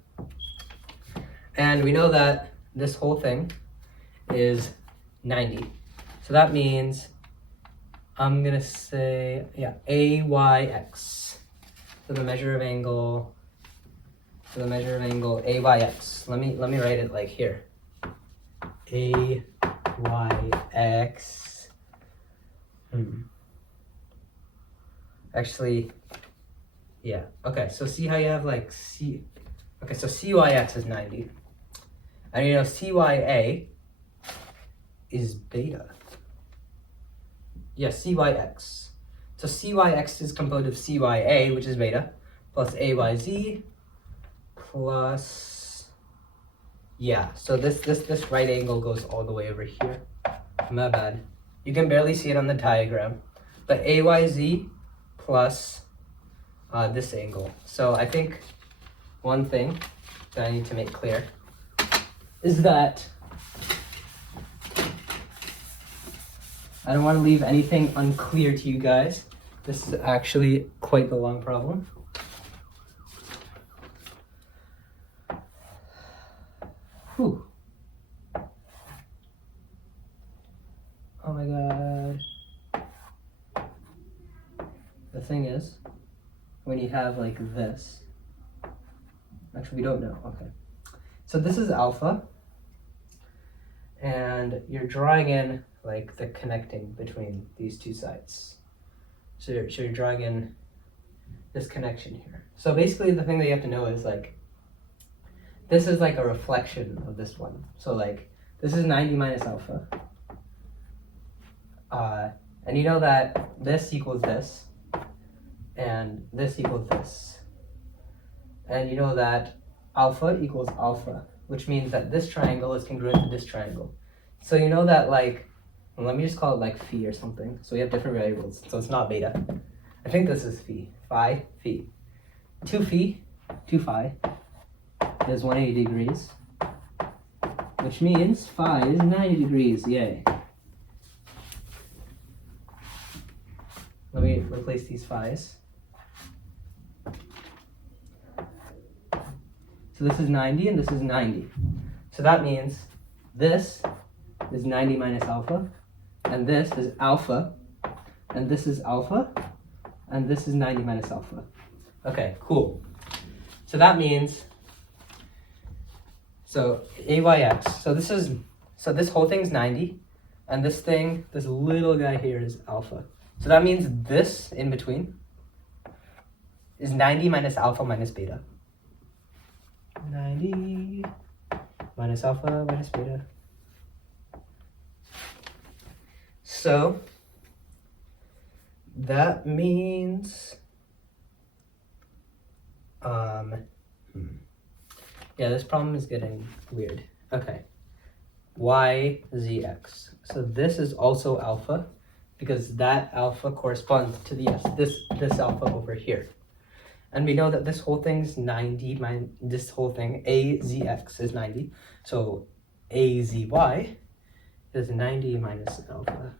And we know that this whole thing is 90. So that means I'm gonna say, yeah, AYX. So the measure of angle, AYX. Let me write it like here. AYX. Actually, yeah. Okay, so see how you have like C. Okay, so CYX is 90. And you know CYA is beta. Yeah, CYX. So CYX is composed of CYA, which is beta, plus AYZ, plus, yeah, so this right angle goes all the way over here. My bad. You can barely see it on the diagram. But AYZ plus this angle. So I think one thing that I need to make clear is that I don't want to leave anything unclear to you guys. This is actually quite the long problem. Whew. Oh my god. The thing is, when you have like this, actually we don't know, okay. So this is alpha, and you're drawing in like the connecting between these two sides. So you're drawing in this connection here. So basically the thing that you have to know is like, this is like a reflection of this one. So like, this is 90 minus alpha. And you know that this equals this, and this equals this. And you know that alpha equals alpha, which means that this triangle is congruent to this triangle. So you know that like, well, let me just call it like phi or something. So we have different variables, so it's not beta. I think this is phi. 2 phi is 180 degrees, which means phi is 90 degrees, yay. Let me replace these phi's. So this is 90 and this is 90. So that means this is 90 minus alpha, and this is alpha, and this is alpha, and this is 90 minus alpha. Okay, cool. So that means, so AYX, so this whole thing's 90, and this thing, this little guy here is alpha. So that means this in between is 90 minus alpha minus beta. 90 minus alpha minus beta. So that means, yeah, this problem is getting weird. Okay, y, z, x. So this is also alpha, because that alpha corresponds to the this alpha over here. And we know that this whole thing is 90, this whole thing, azx is 90. So azy is 90 minus alpha.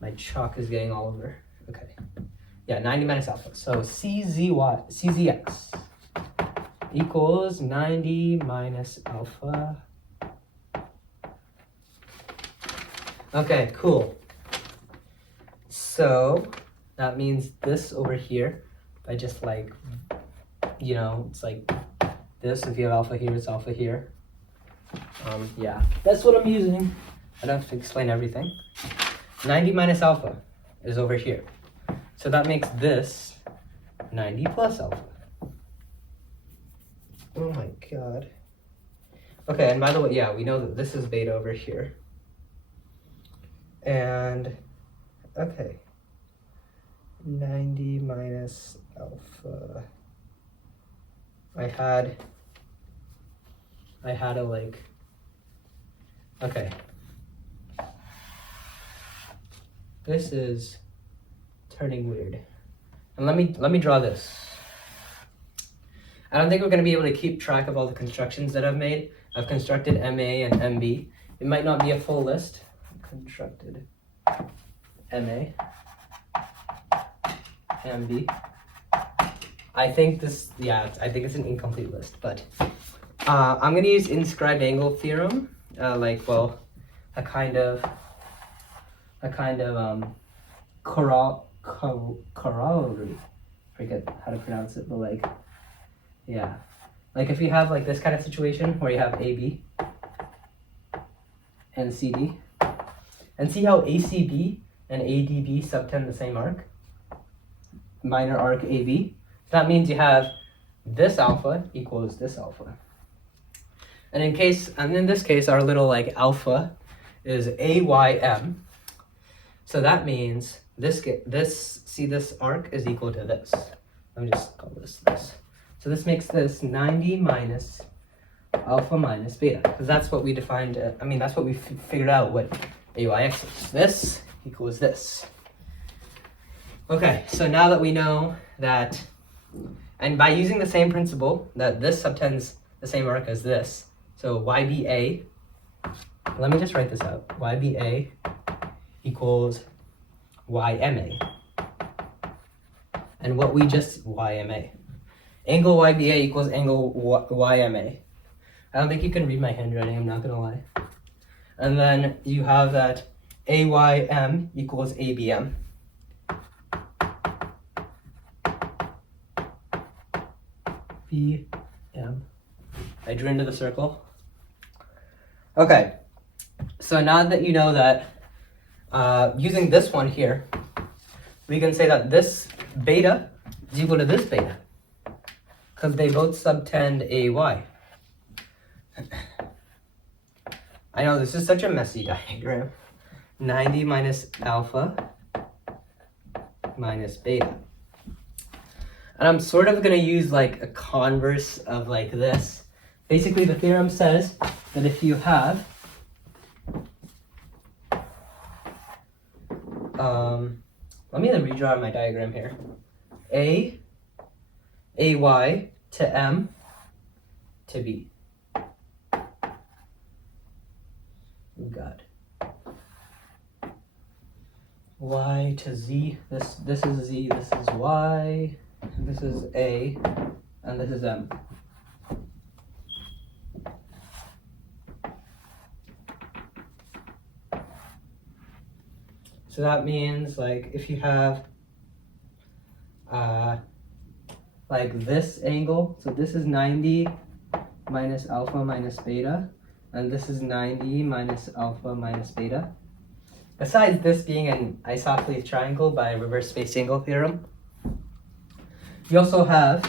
My chalk is getting all over. Okay. Yeah, 90 minus alpha. So czx equals 90 minus alpha. Okay, cool. So that means this over here, I just like, you know, it's like this. If you have alpha here, it's alpha here. Yeah, that's what I'm using. I don't have to explain everything. 90 minus alpha is over here. So that makes this 90 plus alpha. Oh my god. Okay, and by the way, yeah, we know that this is beta over here. And, okay. 90 minus alpha. I had a like, okay. This is turning weird. And let me draw this. I don't think we're gonna be able to keep track of all the constructions that I've made. I've constructed MA and MB. It might not be a full list. Constructed MA, MB. I think this, yeah, I think it's an incomplete list, but I'm gonna use inscribed angle theorem, a kind of corollary. Forget how to pronounce it, but like, yeah, like if you have like this kind of situation where you have AB and CD, and see how ACB and ADB subtend the same arc, minor arc AB. That means you have this alpha equals this alpha. And in this case, our little like alpha is AYM. So that means this arc is equal to this. Let me just call this this. So this makes this 90 minus alpha minus beta, because that's what we defined. That's what we figured out what AYX is. This equals this. Okay, so now that we know that, and by using the same principle that this subtends the same arc as this, so YBA, let me just write this out. YBA equals YMA. And what we just, YMA. Angle YBA equals angle YMA. I don't think you can read my handwriting, I'm not gonna lie. And then you have that AYM equals ABM. BM. I drew into the circle. Okay, so now that you know that, using this one here, we can say that this beta is equal to this beta, because they both subtend AY. I know this is such a messy diagram. 90 minus alpha minus beta. And I'm sort of gonna use like a converse of like this. Basically the theorem says that if you have let me redraw my diagram here. AY to M to B. God. Y to Z. This is Z. This is Y. This is A, and this is M. So that means like if you have like this angle, so this is 90 minus alpha minus beta, and this is 90 minus alpha minus beta. Besides this being an isosceles triangle by reverse space angle theorem, We also have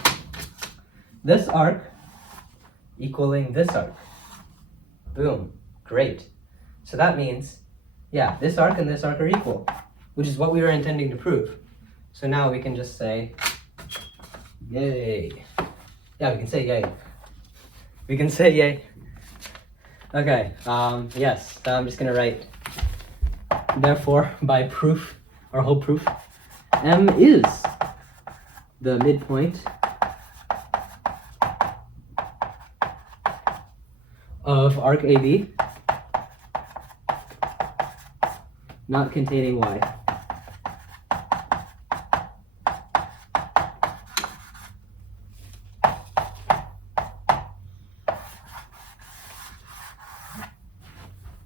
this arc equaling this arc. Boom, great. So that means, yeah, this arc and this arc are equal, which is what we were intending to prove. So now we can just say, yay. Yeah, we can say yay. We can say yay. Okay, yes, so I'm just gonna write, therefore, by proof, our whole proof, M is the midpoint of arc AB not containing Y.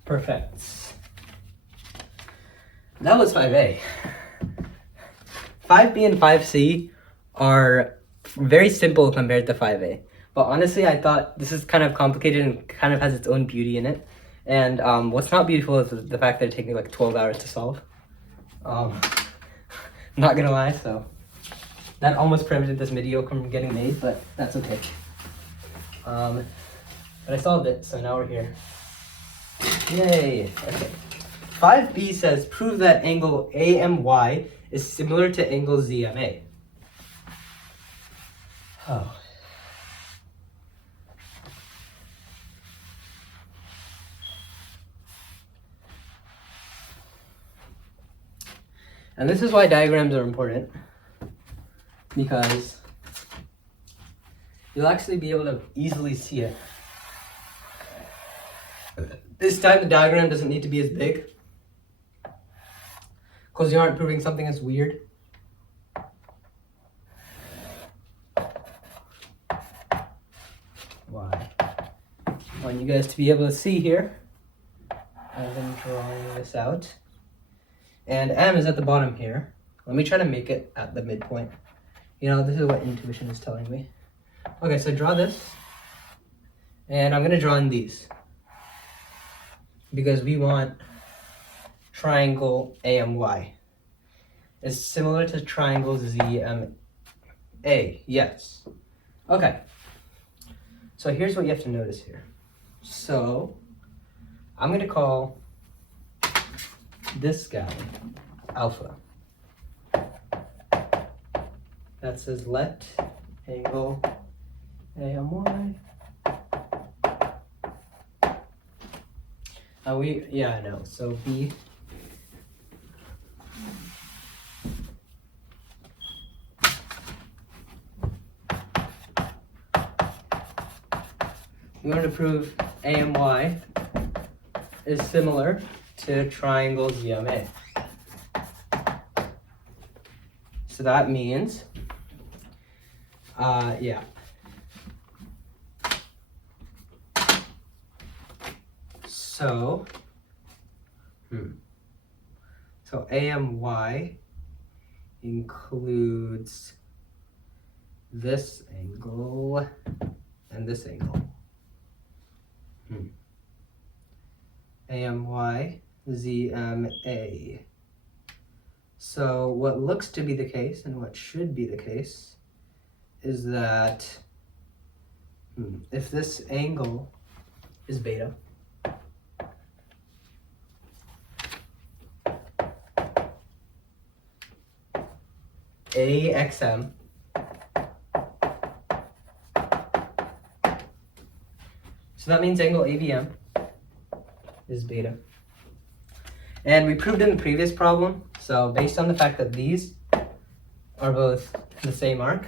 Perfect. That was 5A. 5B and 5C are very simple compared to 5A. But honestly, I thought this is kind of complicated and kind of has its own beauty in it. And what's not beautiful is the fact that it took me like 12 hours to solve. Not gonna lie, so that almost prevented this video from getting made, but that's okay. But I solved it, so now we're here. Yay! Okay. 5B says prove that angle AMY is similar to angle ZMA. Oh. And this is why diagrams are important, because you'll actually be able to easily see it. This time the diagram doesn't need to be as big, because you aren't proving something that's weird. Why? I want you guys to be able to see here as I'm drawing this out. And M is at the bottom here. Let me try to make it at the midpoint. You know, this is what intuition is telling me. Okay, so draw this. And I'm gonna draw in these, because we want triangle AMY. It's similar to triangle ZMA. Yes. Okay. So here's what you have to notice here. So I'm going to call this guy alpha. That says let angle AMY. I know. So B. We want to prove AMY is similar to triangle ZMA. So that means, yeah. So, so AMY includes this angle and this angle. AMY ZMA. So what looks to be the case and what should be the case is that if this angle is beta, AXM so that means angle ABM is beta. And we proved in the previous problem, so based on the fact that these are both the same arc,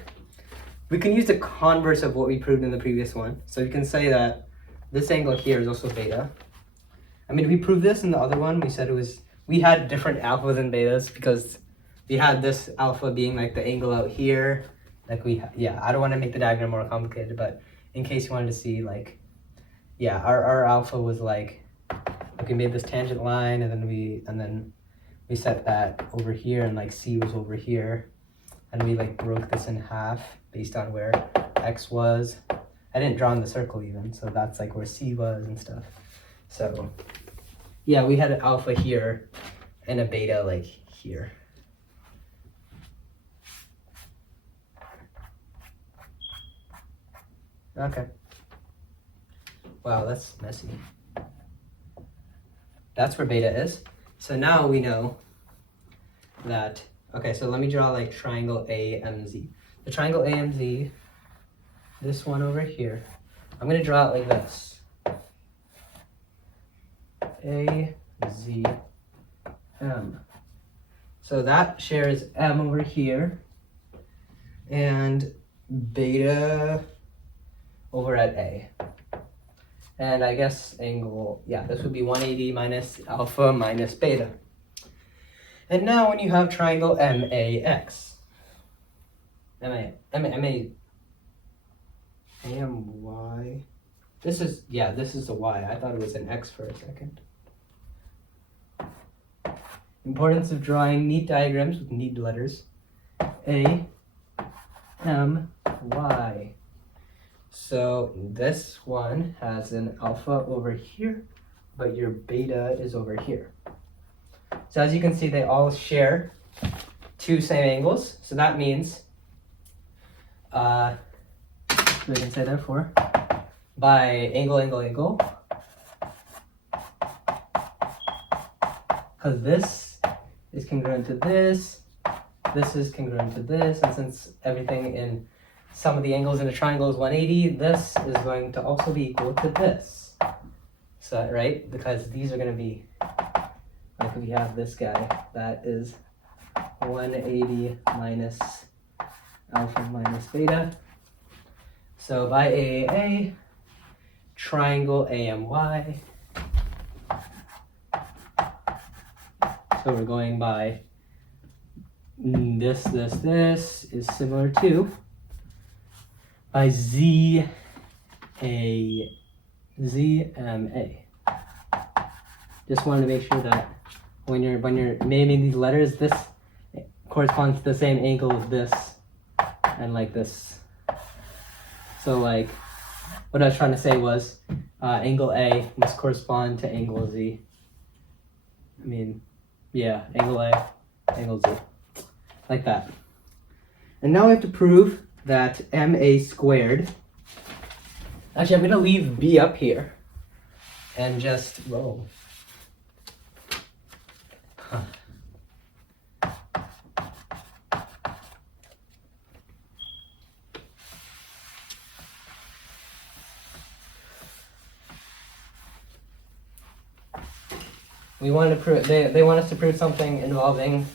we can use the converse of what we proved in the previous one. So you can say that this angle here is also beta. I mean, we proved this in the other one. We said we had different alphas and betas because we had this alpha being like the angle out here. Like I don't want to make the diagram more complicated, but in case you wanted to see, like, yeah, our alpha was like, we made this tangent line, and then we set that over here, and like C was over here, and we like broke this in half based on where X was. I didn't draw in the circle even, so that's like where C was and stuff. So yeah, we had an alpha here and a beta like here. Okay. Wow, that's messy. That's where beta is. So now we know that, okay, so let me draw like triangle AMZ. The triangle AMZ, this one over here, I'm gonna draw it like this. AZM. So that shares M over here and beta over at A. And I guess angle, yeah, this would be 180 minus alpha minus beta. And now when you have triangle MAX, AMY, this is the Y. I thought it was an X for a second. Importance of drawing neat diagrams with neat letters. AMY. So this one has an alpha over here, but your beta is over here. So as you can see, they all share two same angles. So that means, we can say therefore, by angle, because this is congruent to this is congruent to this, and since everything in some of the angles in a triangle is 180, this is going to also be equal to this. So, right? Because these are going to be, like we have this guy, that is 180 minus alpha minus beta. So by AAA, triangle AMY. So we're going by this is similar to by ZMA. Just wanted to make sure that when you're naming these letters, this corresponds to the same angle as this and like this. So like what I was trying to say was angle A must correspond to angle Z. I mean, yeah, angle A, angle Z, like that. And now we have to prove that MA squared, actually I'm gonna leave B up here and just, whoa. Huh. We wanted to prove, they want us to prove something involving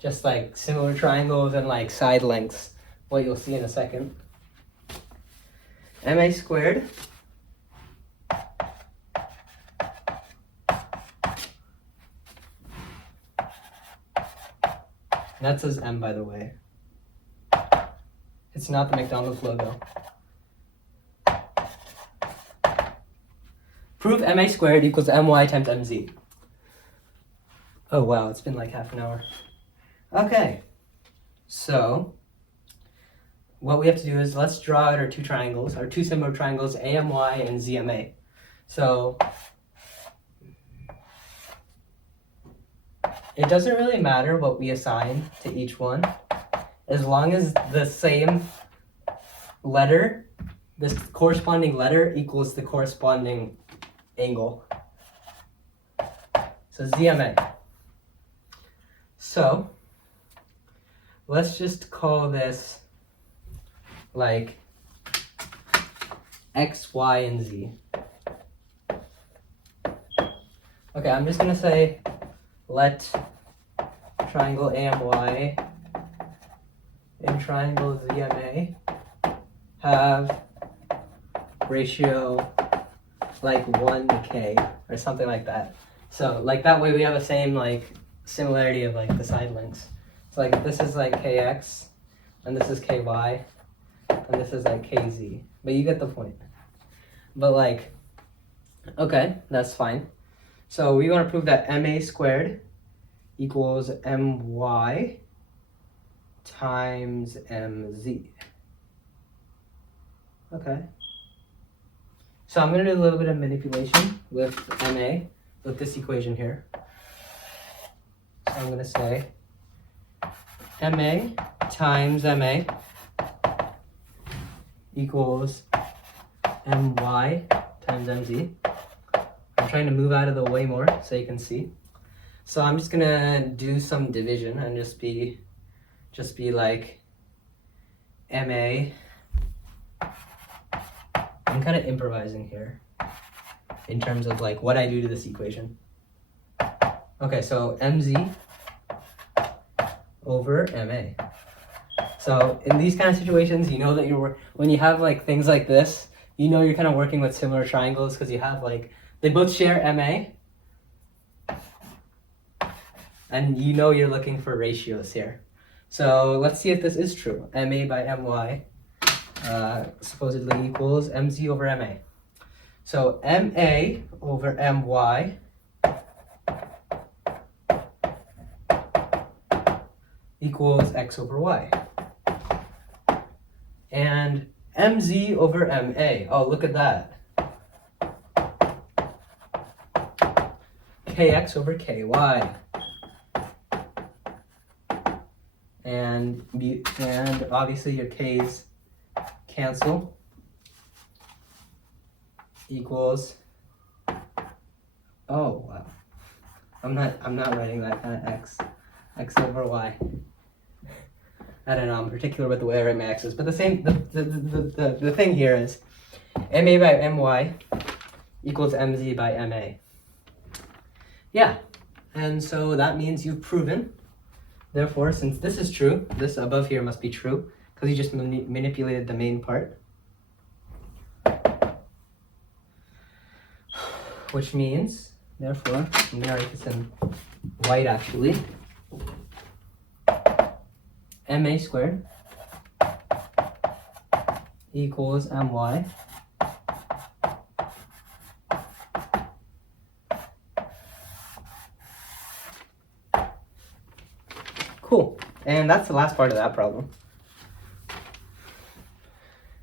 just like similar triangles and like side lengths, what you'll see in a second. MA squared that says M, by the way. It's not the McDonald's logo. Prove MA squared equals MY times MZ. Oh wow, it's been like half an hour. Okay, so what we have to do is let's draw out our two triangles, our two similar triangles, AMY and ZMA. So it doesn't really matter what we assign to each one, as long as the same letter, this corresponding letter equals the corresponding angle. So ZMA. So let's just call this like X, Y, and Z. Okay, I'm just gonna say let triangle AMY and triangle ZMA have ratio like 1 to K or something like that. So like that way we have the same like similarity of like the side lengths. So like if this is like KX and this is KY and this is like KZ, but you get the point. But like, okay, that's fine. So we want to prove that MA squared equals MY times MZ. Okay. So I'm going to do a little bit of manipulation with MA, with this equation here. So I'm going to say MA times MA equals my times mz. I'm trying to move out of the way more so you can see. So I'm just gonna do some division and just be like ma. I'm kind of improvising here in terms of like what I do to this equation. Okay, so mz over ma. So in these kind of situations, you know that when you have like things like this, you know you're kind of working with similar triangles because you have like, they both share ma. And you know you're looking for ratios here. So let's see if this is true. ma by my supposedly equals mz over ma. So ma over my equals x over y. And mz over ma, oh look at that. Kx over ky. And obviously your k's cancel, equals, oh wow, I'm not writing that kind of x over y. I don't know, I'm particular with the way I write my x's, but the thing here is ma by my equals mz by ma. Yeah, and so that means you've proven. Therefore, since this is true, this above here must be true, because you just manipulated the main part. Which means, therefore, I'm going to write this in white actually. ma squared equals my cool. And that's the last part of that problem.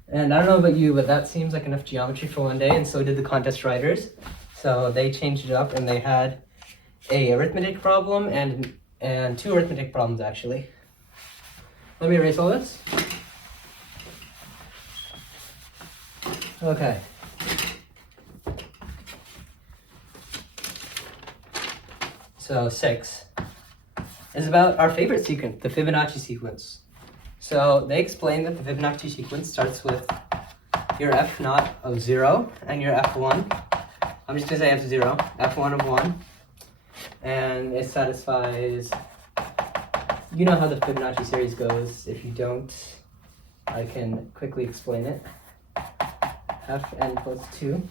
And I don't know about you, but that seems like enough geometry for one day, and so did the contest writers. So they changed it up and they had a arithmetic problem and two arithmetic problems actually. Let me erase all this. Okay. So 6 is about our favorite sequence, the Fibonacci sequence. So they explain that the Fibonacci sequence starts with your f0 of 0 and your f1. I'm just going to say f0, f1 of 1. And it satisfies, you know how the Fibonacci series goes. If you don't, I can quickly explain it. Fn plus 2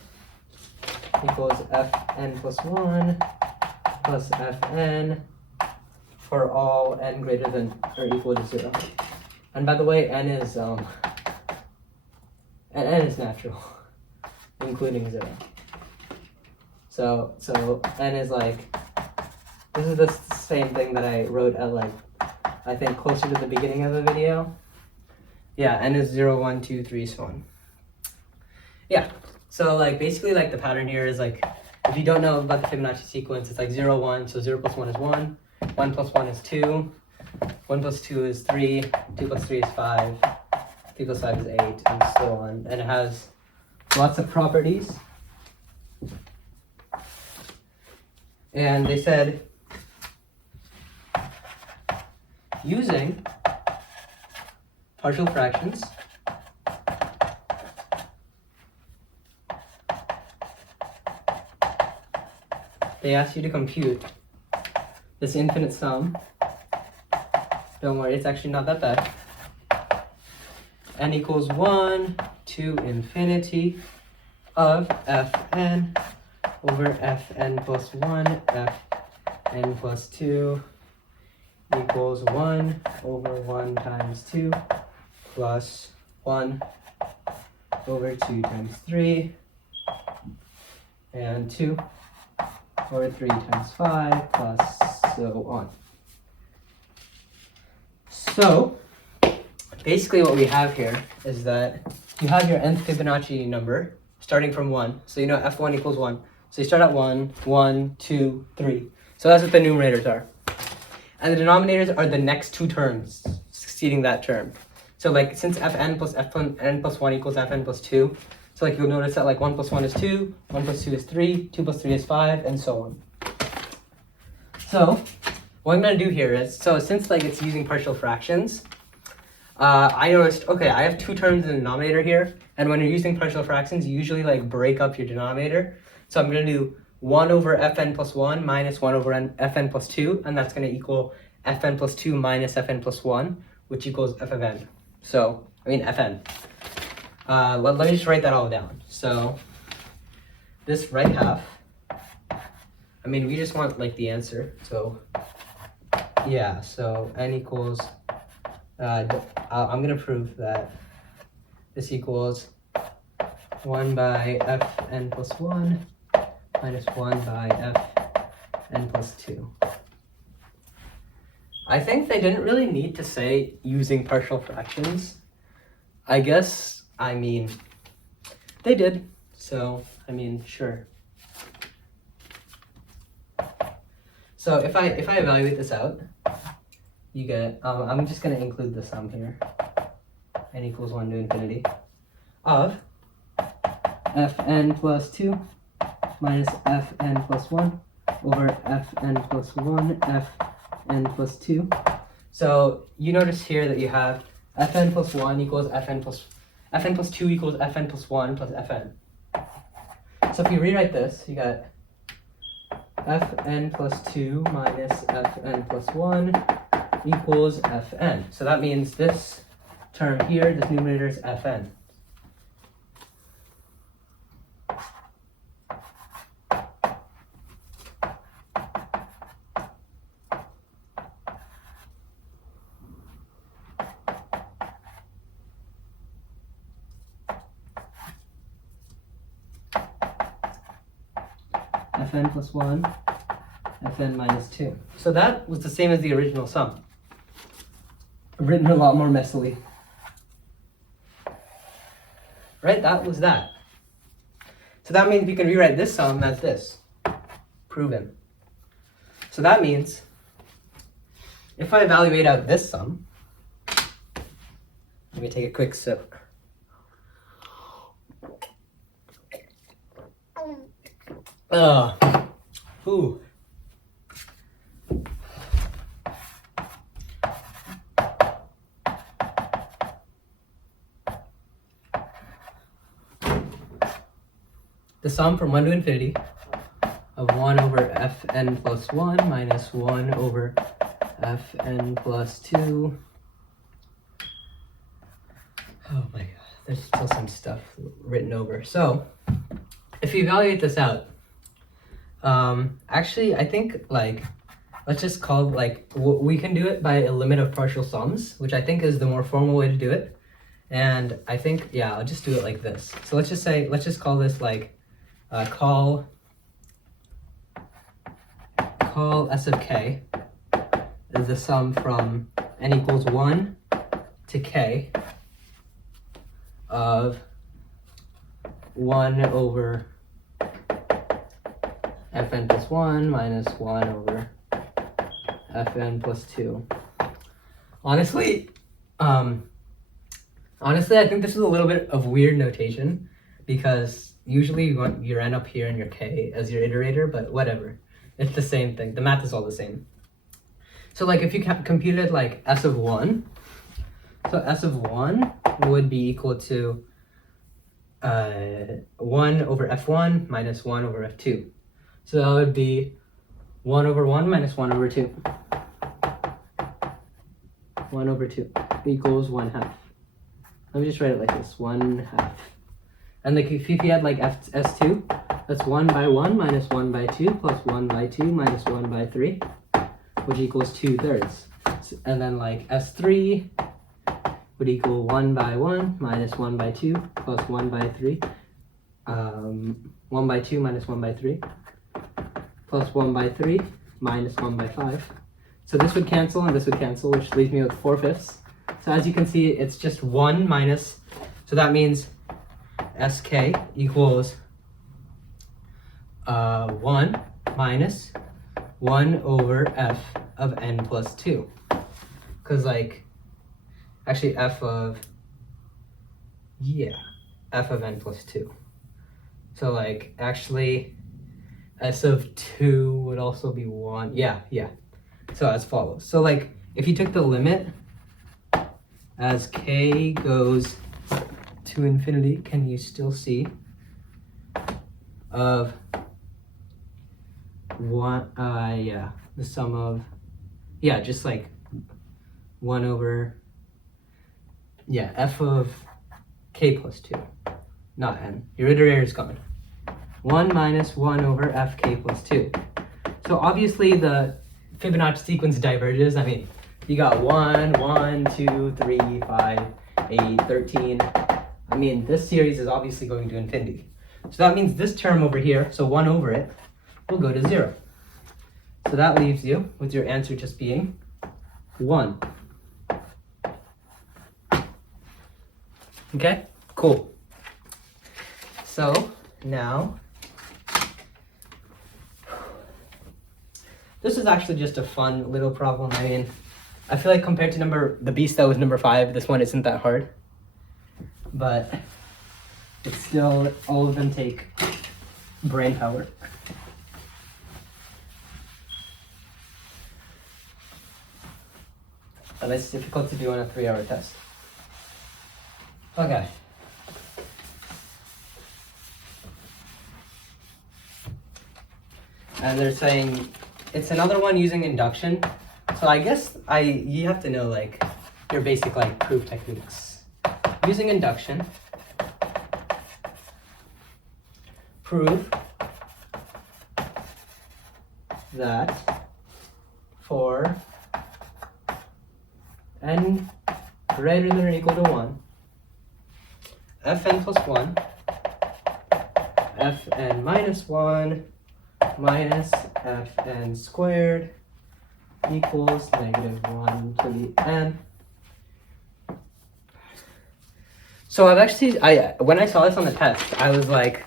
equals Fn plus 1 plus Fn for all n greater than or equal to 0. And by the way, n is natural, including 0. So n is like, this is the same thing that I wrote at like, I think closer to the beginning of the video. Yeah, n is 0, 1, 2, 3, so on. Yeah, so like basically like the pattern here is like, if you don't know about the Fibonacci sequence, it's like 0, 1, so 0 plus 1 is 1, 1 plus 1 is 2, 1 plus 2 is 3, 2 plus 3 is 5, 3 plus 5 is 8, and so on. And it has lots of properties. And they said, using partial fractions, they asked you to compute this infinite sum. Don't worry, it's actually not that bad. N equals 1 to infinity of Fn over Fn plus 1, Fn plus 2 equals 1 over 1 times 2 plus 1 over 2 times 3 and 2 over 3 times 5 plus so on. So basically what we have here is that you have your nth Fibonacci number starting from 1. So you know f1 equals 1. So you start at 1, 1, 2, 3. So that's what the numerators are. And the denominators are the next two terms succeeding that term. So like since fn plus fn plus 1 equals fn plus 2, So like you'll notice that like 1 plus 1 is 2, 1 plus 2 is 3, 2 plus 3 is 5, and so on. So what I'm going to do here is, so since like it's using partial fractions, I noticed, okay, I have two terms in the denominator here, and when you're using partial fractions, you usually like break up your denominator. So I'm going to do 1 over fn plus 1 minus 1 over fn plus 2, and that's going to equal fn plus 2 minus fn plus 1, which equals f of n. So, I mean fn. Let me just write that all down. So this right half, I mean, we just want like the answer. So yeah, so n equals, I'm going to prove that this equals 1 by fn plus 1 minus 1 by fn plus 2. I think they didn't really need to say using partial fractions. I guess, I mean, they did. So, I mean, sure. So if I evaluate this out, you get, I'm just going to include the sum here. N equals 1 to infinity of fn plus 2 minus fn plus 1 over fn plus 1 fn plus 2. So you notice here that you have fn plus 1 equals fn plus 2 equals fn plus 1 plus fn. So if you rewrite this, you got fn plus 2 minus fn plus 1 equals fn. So that means this term here, this numerator is fn. Fn plus 1, fn minus 2. So that was the same as the original sum, written a lot more messily. Right, that was that. So that means we can rewrite this sum as this. Proven. So that means if I evaluate out this sum, let me take a quick sip. Ooh. The sum from 1 to infinity of 1 over fn plus 1 minus 1 over fn plus 2. Oh my god, there's still some stuff written over. So, if you evaluate this out, actually, I think, like, let's just call, like, we can do it by a limit of partial sums, which I think is the more formal way to do it. And I think, yeah, I'll just do it like this. So let's just call this, like, call S of k is the sum from n equals 1 to k of 1 over fn plus 1 minus 1 over fn plus 2. Honestly, I think this is a little bit of weird notation because usually you want your n up here and your k as your iterator, but whatever. It's the same thing. The math is all the same. So like if you computed like s of 1, so s of 1 would be equal to 1 over f1 minus 1 over f2. So that would be 1 over 1 minus 1 over 2. 1 over 2 equals 1 half. Let me just write it like this, 1 half. And like if you had like S2, that's 1 by 1 minus 1 by 2 plus 1 by 2 minus 1 by 3, which equals 2/3. And then like S3 would equal 1 by 1 minus 1 by 2 plus 1 by 3, 1 by 2 minus 1 by 3, plus 1 by 3 minus 1 by 5. So this would cancel and this would cancel, which leaves me with 4/5. So as you can see, it's just 1 minus, so that means SK equals 1 minus 1 over f of n plus 2. Because like, actually f of, yeah, f of n plus 2. So like actually s of 2 would also be 1. Yeah. So as follows. So like if you took the limit as k goes to infinity, can you still see of one, the sum of, just like 1 over, f of k plus 2, not n. Your iterator is gone. 1 minus 1 over fk plus 2. So obviously the Fibonacci sequence diverges. I mean, you got 1, 1, 2, 3, 5, 8, 13. I mean, this series is obviously going to infinity. So that means this term over here, so 1 over it, will go to 0. So that leaves you with your answer just being 1. Okay, cool. So now, this is actually just a fun little problem. I mean, I feel like compared to the beast that was number 5, this one isn't that hard. But it's still, all of them take brain power. And it's difficult to do on a 3-hour test. Okay. And they're saying it's another one using induction. So I guess you have to know like your basic like proof techniques. Using induction, prove that for n greater than or equal to 1, fn plus 1, fn minus 1 minus fn squared equals negative 1 to the n. So when I saw this on the test, I was like,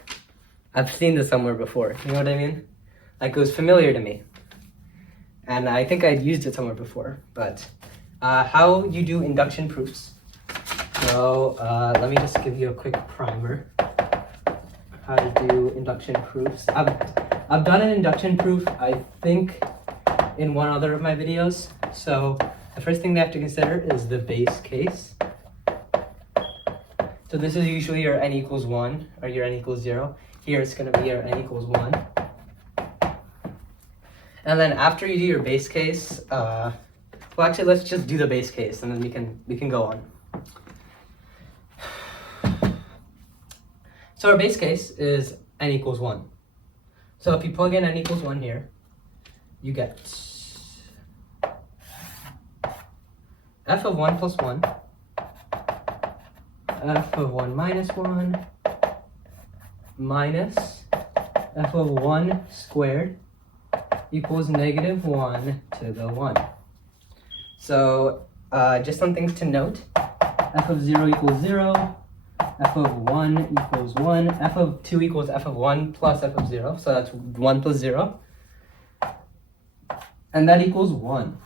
I've seen this somewhere before. You know what I mean? Like it was familiar to me. And I think I'd used it somewhere before, but how you do induction proofs. So let me just give you a quick primer. How to do induction proofs. I've done an induction proof, I think, in one other of my videos. So the first thing they have to consider is the base case. So this is usually your n equals 1 or your n equals 0. Here it's going to be your n equals 1. And then after you do your base case, well actually let's just do the base case and then we can go on. So our base case is n equals 1. So if you plug in n equals 1 here, you get f of 1 plus 1, f of 1 minus 1, minus f of 1 squared equals negative 1 to the 1. So just some things to note. F of 0 equals 0, f of 1 equals 1, f of 2 equals f of 1 plus f of 0, so that's 1 plus 0, and that equals 1.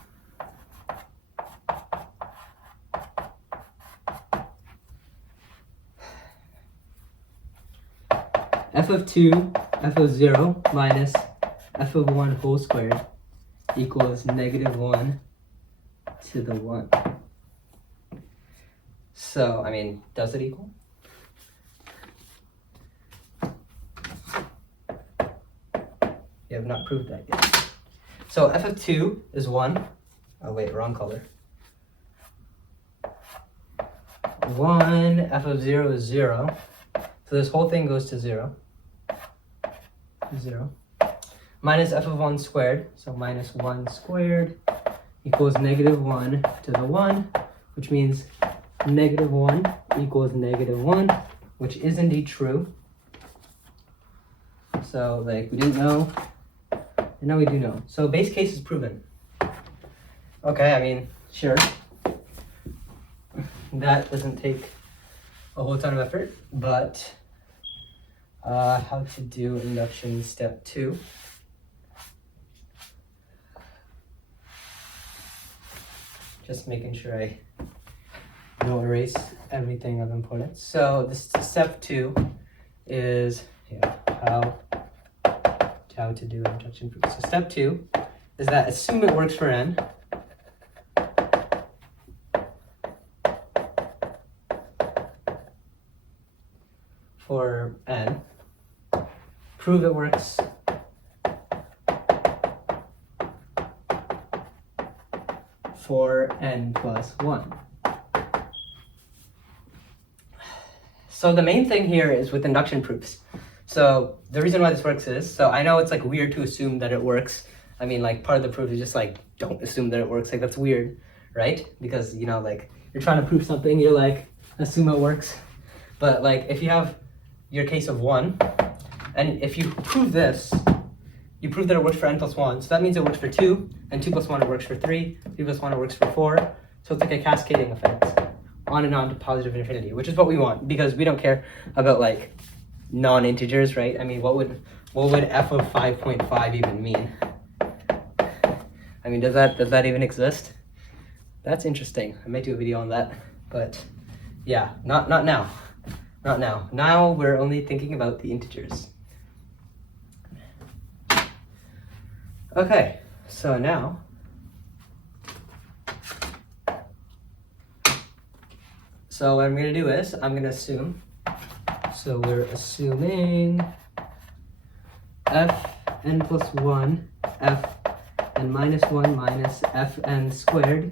F of 2, f of 0 minus f of 1 whole squared equals negative 1 to the 1. So, I mean, does it equal? You have not proved that yet. So f of 2 is 1. Oh wait, wrong color. 1, f of 0 is 0. So this whole thing goes to 0. 0. Minus f of 1 squared, so minus 1 squared equals negative 1 to the 1, which means negative 1 equals negative 1, which is indeed true. So, like, we didn't know, and now we do know. So base case is proven. Okay, I mean, sure. That doesn't take a whole ton of effort, but how to do induction step 2. Just making sure I don't erase everything of importance. So this step 2 is how to do induction proof. So step 2 is that assume it works for n. For n, prove it works for n plus 1. So the main thing here is with induction proofs. So the reason why this works is, so I know it's like weird to assume that it works. I mean, like part of the proof is just like, don't assume that it works. Like that's weird, right? Because, you know, like you're trying to prove something, you're like, assume it works. But like if you have your case of 1, and if you prove this, you prove that it works for n plus 1. So that means it works for 2, and 2 plus 1 it works for 3, 3 plus 1 it works for 4. So it's like a cascading effect, on and on to positive infinity, which is what we want, because we don't care about like non-integers, right? I mean, what would f of 5.5 even mean? I mean, does that even exist? That's interesting. I might do a video on that, but yeah, not now. Not now. Now we're only thinking about the integers. Okay, so now what I'm going to do is I'm going to assume, so we're assuming fn plus 1 f n minus 1 minus fn squared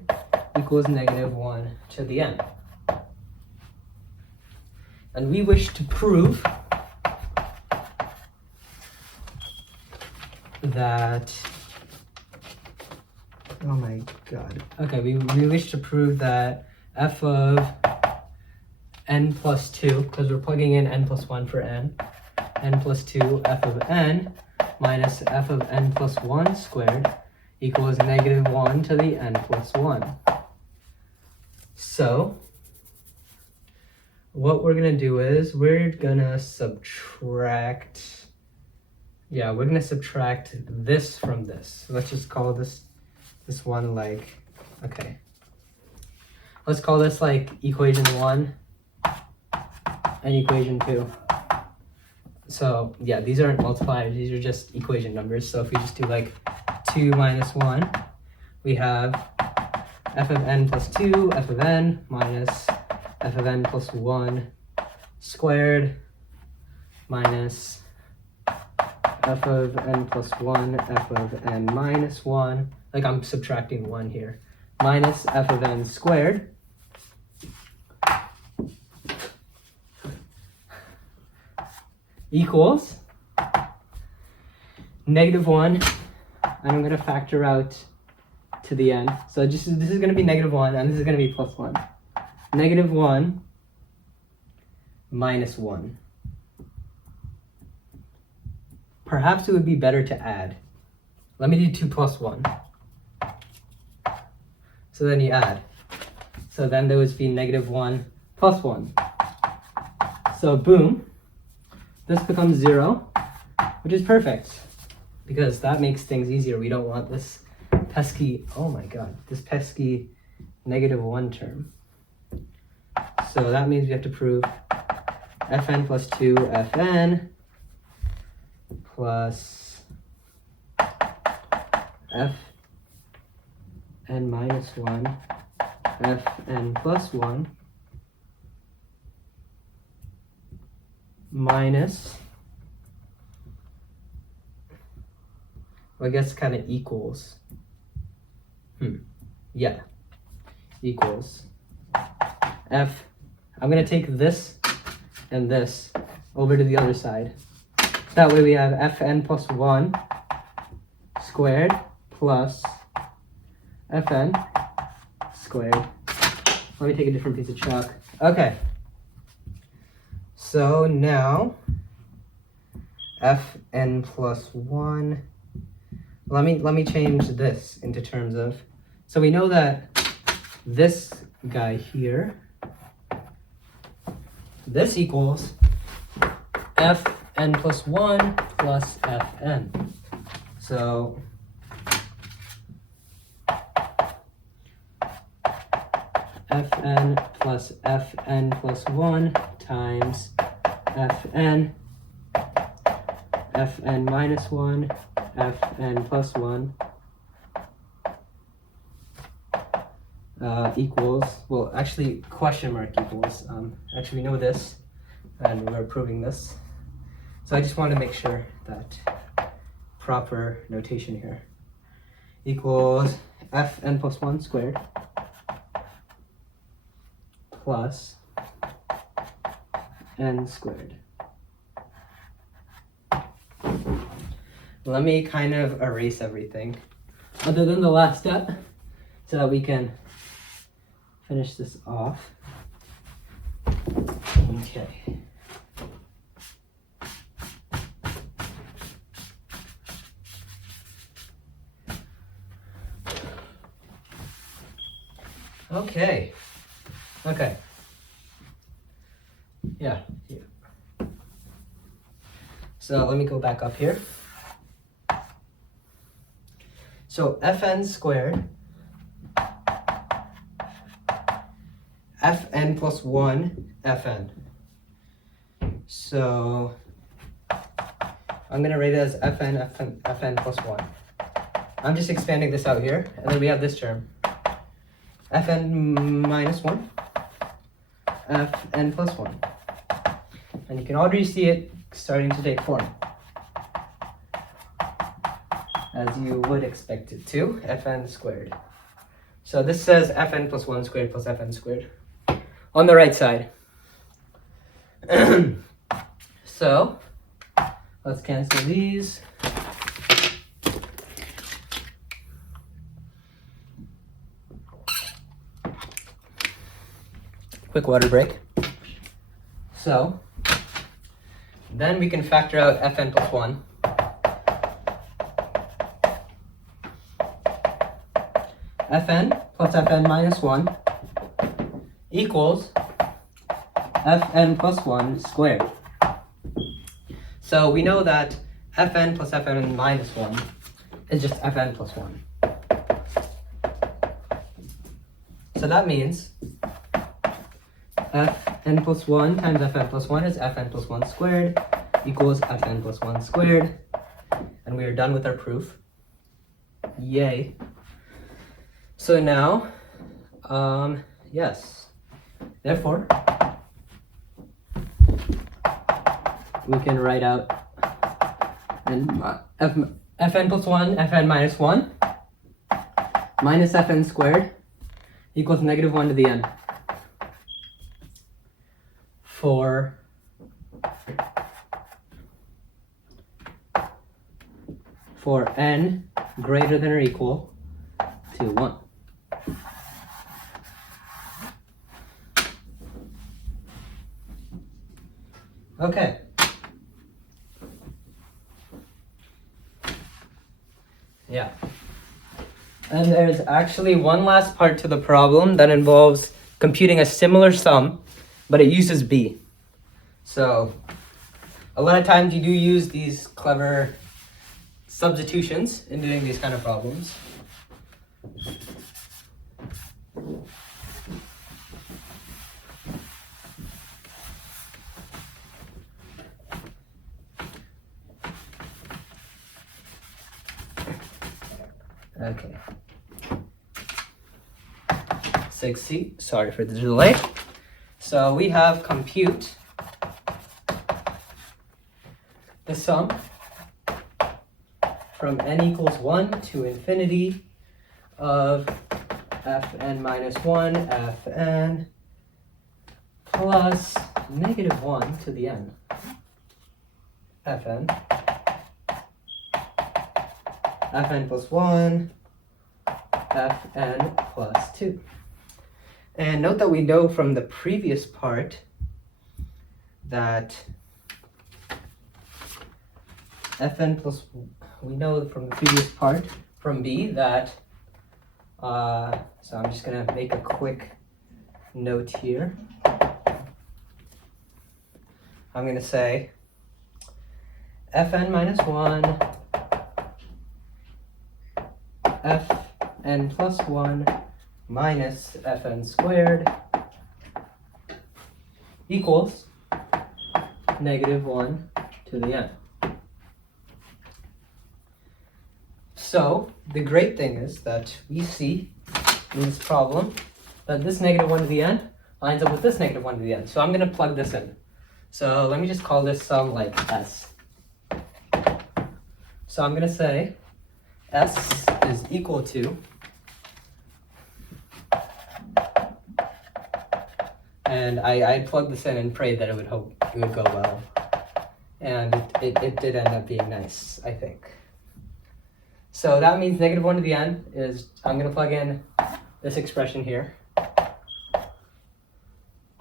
equals -1 to the n. And we wish to prove that, oh my god. Okay, we wish to prove that f of n plus 2, because we're plugging in n plus 1 for n plus 2 f of n minus f of n plus 1 squared equals -1 to the n plus 1. So what we're going to do is we're going to subtract, we're going to subtract this from this. Let's just call this one like, okay. Let's call this like equation 1 and equation 2. So yeah, these aren't multipliers, these are just equation numbers. So if we just do like 2 minus 1, we have f of n plus 2, f of n minus f of n plus 1 squared minus f of n plus 1, f of n minus 1, like I'm subtracting 1 here, minus f of n squared equals -1, and I'm going to factor out to the n. So this is going to be -1, and this is going to be +1. -1 minus 1. Perhaps it would be better to add. Let me do 2 plus 1. So then you add. So then there would be -1 plus 1. So boom, this becomes 0, which is perfect, because that makes things easier. We don't want this pesky, oh my god, this pesky -1 term. So that means we have to prove fn plus 2 fn plus fn minus 1 fn plus 1 minus, well, I guess kind of equals, equals f, I'm going to take this and this over to the other side. That way we have fn plus 1 squared plus fn squared. Let me take a different piece of chalk. Okay. So now fn plus 1, let me change this into terms of, so we know that this guy here, this equals fn plus 1 plus fn. So fn plus fn plus 1 times fn, fn minus 1, fn plus 1 equals, well, actually question mark equals, actually we know this and we're proving this. So I just want to make sure that proper notation here, equals fn plus 1 squared plus n squared. Let me kind of erase everything other than the last step so that we can finish this off. Okay. Okay. Okay. Yeah. So let me go back up here. So fn squared, fn plus 1 fn. So I'm going to write it as fn plus 1. I'm just expanding this out here, and then we have this term. Fn minus 1, fn plus 1. And you can already see it starting to take form, as you would expect it to, fn squared. So this says fn plus 1 squared plus fn squared on the right side. So let's cancel these. Quick water break. So then we can factor out fn plus 1. Fn plus fn minus 1 equals fn plus 1 squared. So we know that fn plus fn minus 1 is just fn plus 1. So that means fn plus 1 times fn plus 1 is fn plus 1 squared equals fn plus 1 squared. And we are done with our proof. Yay. So now, yes, therefore, we can write out fn plus 1, fn minus 1, minus fn squared equals negative 1 to the n. For n greater than or equal to 1. Okay. Yeah. And there's actually one last part to the problem that involves computing a similar sum, but it uses b. So a lot of times you do use these clever substitutions in doing these kind of problems. Okay. 6C, sorry for the delay. So we have compute the sum from n equals 1 to infinity of fn minus 1 fn plus negative 1 to the n fn plus 1 fn plus 2. And note that we know from the previous part that fn plus, we know from the previous part from b that, so I'm just going to make a quick note here. I'm going to say fn minus 1 fn plus 1 minus fn squared equals -1 to the n. So the great thing is that we see in this problem that this -1 to the n lines up with this -1 to the n. So I'm going to plug this in. So let me just call this sum like s. So I'm going to say s is equal to, and I plugged this in and prayed that it would go well. And it did end up being nice, I think. So that means -1 to the n is, I'm going to plug in this expression here.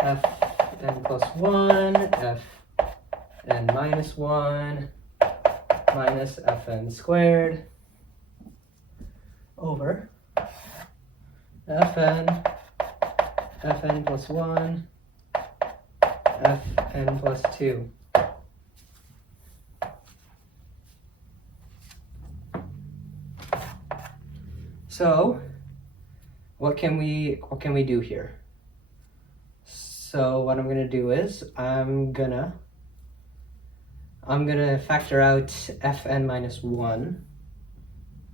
Fn plus 1, fn minus 1, minus fn squared over fn plus 1, fn plus 2. So what can we do here? So what I'm gonna do is I'm gonna factor out fn minus 1,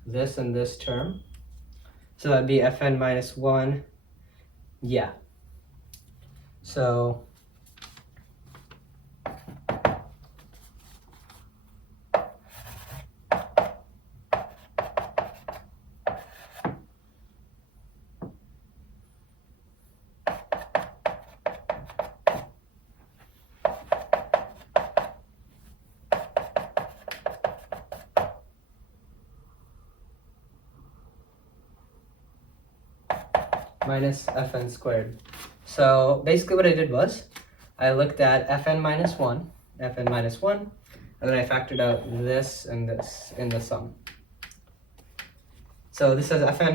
this and this term. So that'd be fn minus 1, yeah. So minus fn squared. So basically what I did was I looked at fn minus 1, and then I factored out this and this in the sum. So this says fn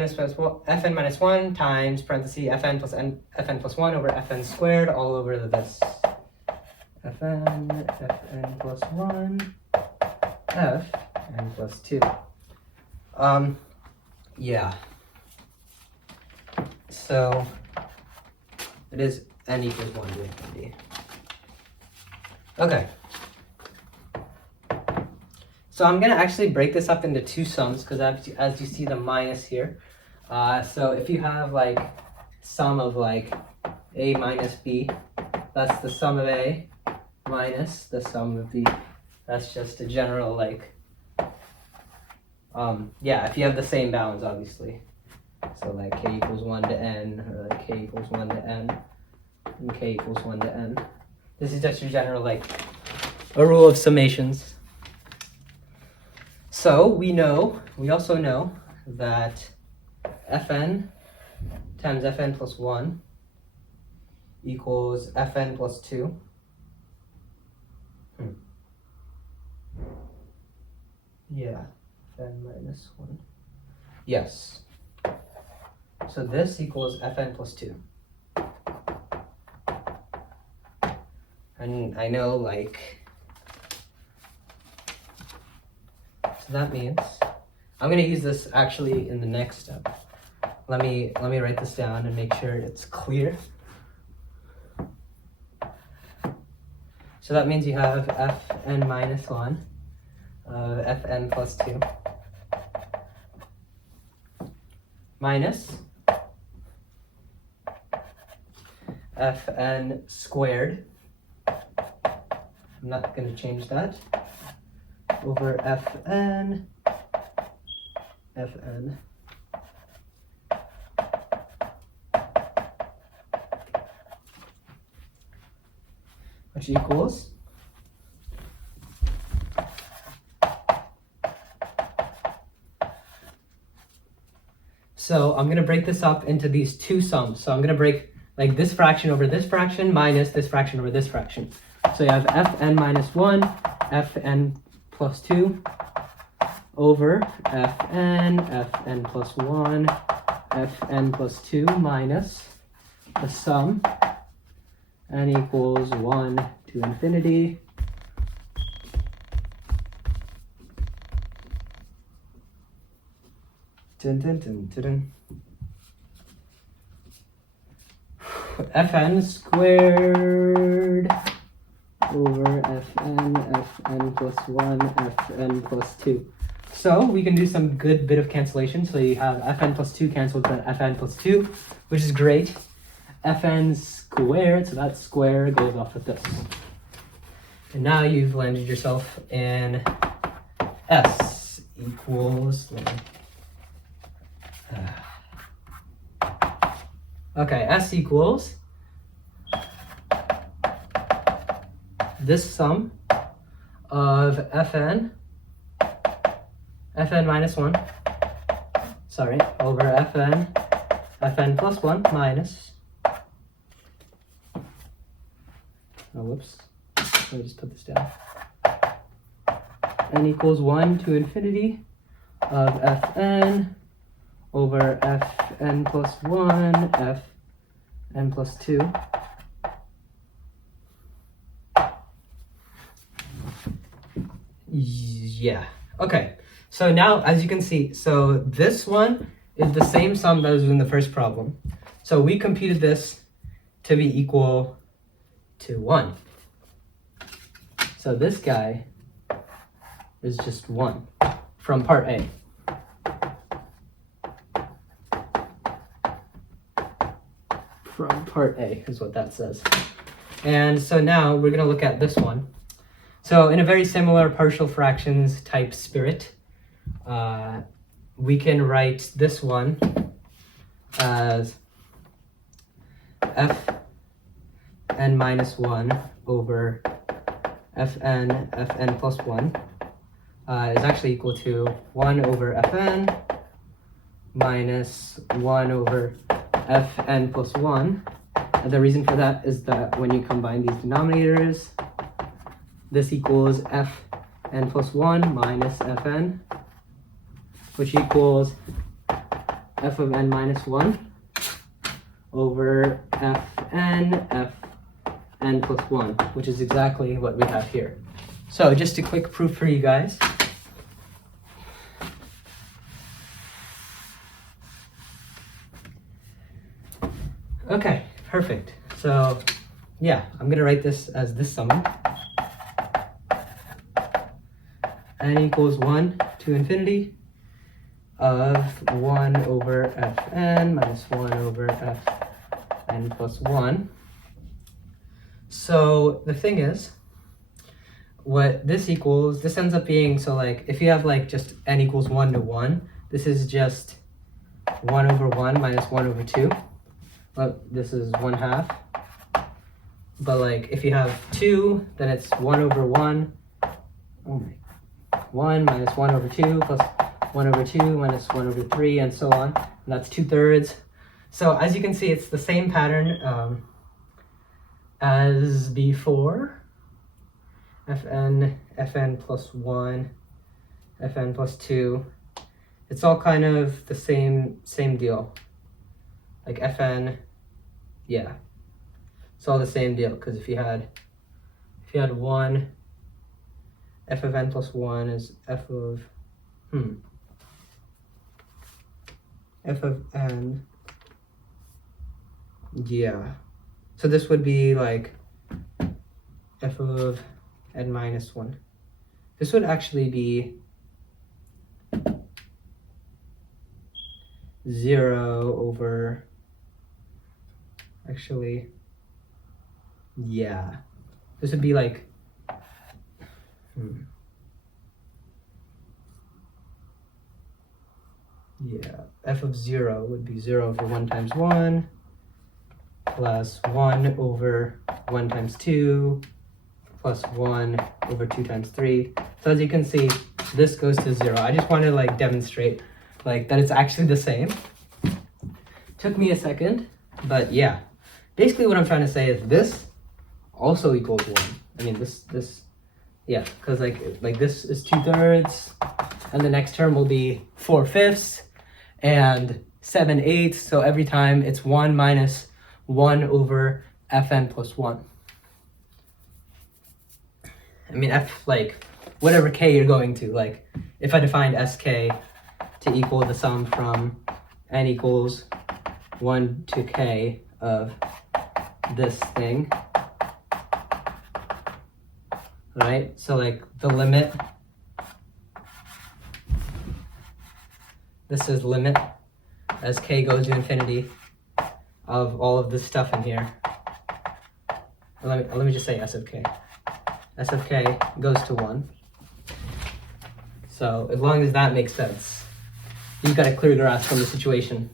minus 1 times parenthesis fn plus 1 over fn squared all over this. fn plus 1, fn plus 2. Yeah. So it is n equals 1 to infinity. Okay. So I'm going to actually break this up into two sums because as you see the minus here. So if you have like sum of like a minus b, that's the sum of a minus the sum of b. That's just a general like, yeah, if you have the same bounds, obviously. So like k equals 1 to n, or like k equals 1 to n, and k equals 1 to n. This is just your general like a rule of summations. So we also know that fn times fn plus 1 equals fn plus 2. Yeah, fn minus 1. Yes. So this equals fn plus 2. And I know like, so that means I'm going to use this actually in the next step. Let me write this down and make sure it's clear. So that means you have fn minus 1 of fn plus 2 minus fn squared, I'm not going to change that, over fn, which equals so I'm going to break this up into these two sums. So I'm going to break like this fraction over this fraction minus this fraction over this fraction. So you have fn minus 1, fn plus 2 over fn plus 1, fn plus 2 minus the sum n equals 1 to infinity fn squared over fn plus 1, fn plus 2. So we can do some good bit of cancellation. So you have fn plus 2 cancels with fn plus 2, which is great. Fn squared, so that square goes off with this. And now you've landed yourself in S equals... Okay, S equals this sum of fn minus 1, sorry, over fn plus 1 minus, oh whoops, let me just put this down, n equals 1 to infinity of fn over fn plus 1, fn plus 2. Yeah, okay. So now, as you can see, so this one is the same sum that was in the first problem. So we computed this to be equal to 1. So this guy is just 1 from part A. From part A is what that says. And so now we're going to look at this one. So in a very similar partial fractions type spirit, we can write this one as fn minus 1 over fn plus 1 is actually equal to 1 over fn minus 1 over fn plus 1. And the reason for that is that when you combine these denominators, this equals fn plus 1 minus fn, which equals f of n minus 1 over fn plus 1, which is exactly what we have here. So just a quick proof for you guys. Okay, perfect. So yeah, I'm gonna write this as this sum. N equals 1 to infinity of 1 over fn minus 1 over fn plus 1. So the thing is, what this equals, this ends up being, so like if you have like just n equals 1 to 1, this is just 1 over 1 minus 1 over 2. Well, this is 1/2. But like if you have 2, then it's 1 over 1. Oh my. 1 minus 1 over 2 plus 1 over 2 minus 1 over 3 and so on. And that's 2/3. So as you can see, it's the same pattern as before. fn plus 1, fn plus 2. It's all kind of the same deal. Like fn, yeah. It's all the same deal, because if you had 1, f of n plus 1 is f of n, yeah. So this would be like f of n minus 1. This would actually be 0 over, actually, yeah. This would be like, yeah, f of 0 would be 0 over 1 times 1 plus 1 over 1 times 2 plus 1 over 2 times 3. So as you can see, this goes to 0. I just want to like demonstrate like that it's actually the same. Took me a second, but yeah. Basically what I'm trying to say is this also equals 1. I mean this yeah, because like this is 2/3, and the next term will be 4/5 and 7/8. So every time it's 1 minus 1 over fn plus 1. I mean f, like whatever k you're going to, like if I defined sk to equal the sum from n equals 1 to k of this thing, right? So like the limit, this is limit as k goes to infinity of all of this stuff in here. Let me just say s of k. S of k goes to 1. So as long as that makes sense, you've got a clear grasp from the situation.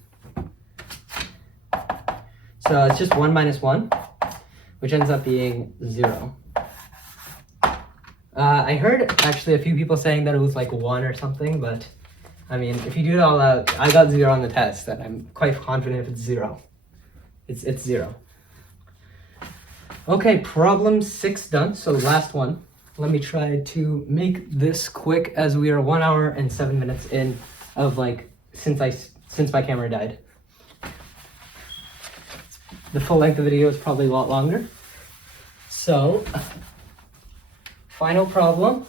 So it's just 1 minus 1, which ends up being 0. I heard actually a few people saying that it was like 1 or something, but I mean, if you do it all out, I got 0 on the test, and I'm quite confident if it's 0. It's 0. Okay, problem 6 done, so last one. Let me try to make this quick as we are 1 hour and 7 minutes in of like, since my camera died. The full length of the video is probably a lot longer. So, final problem.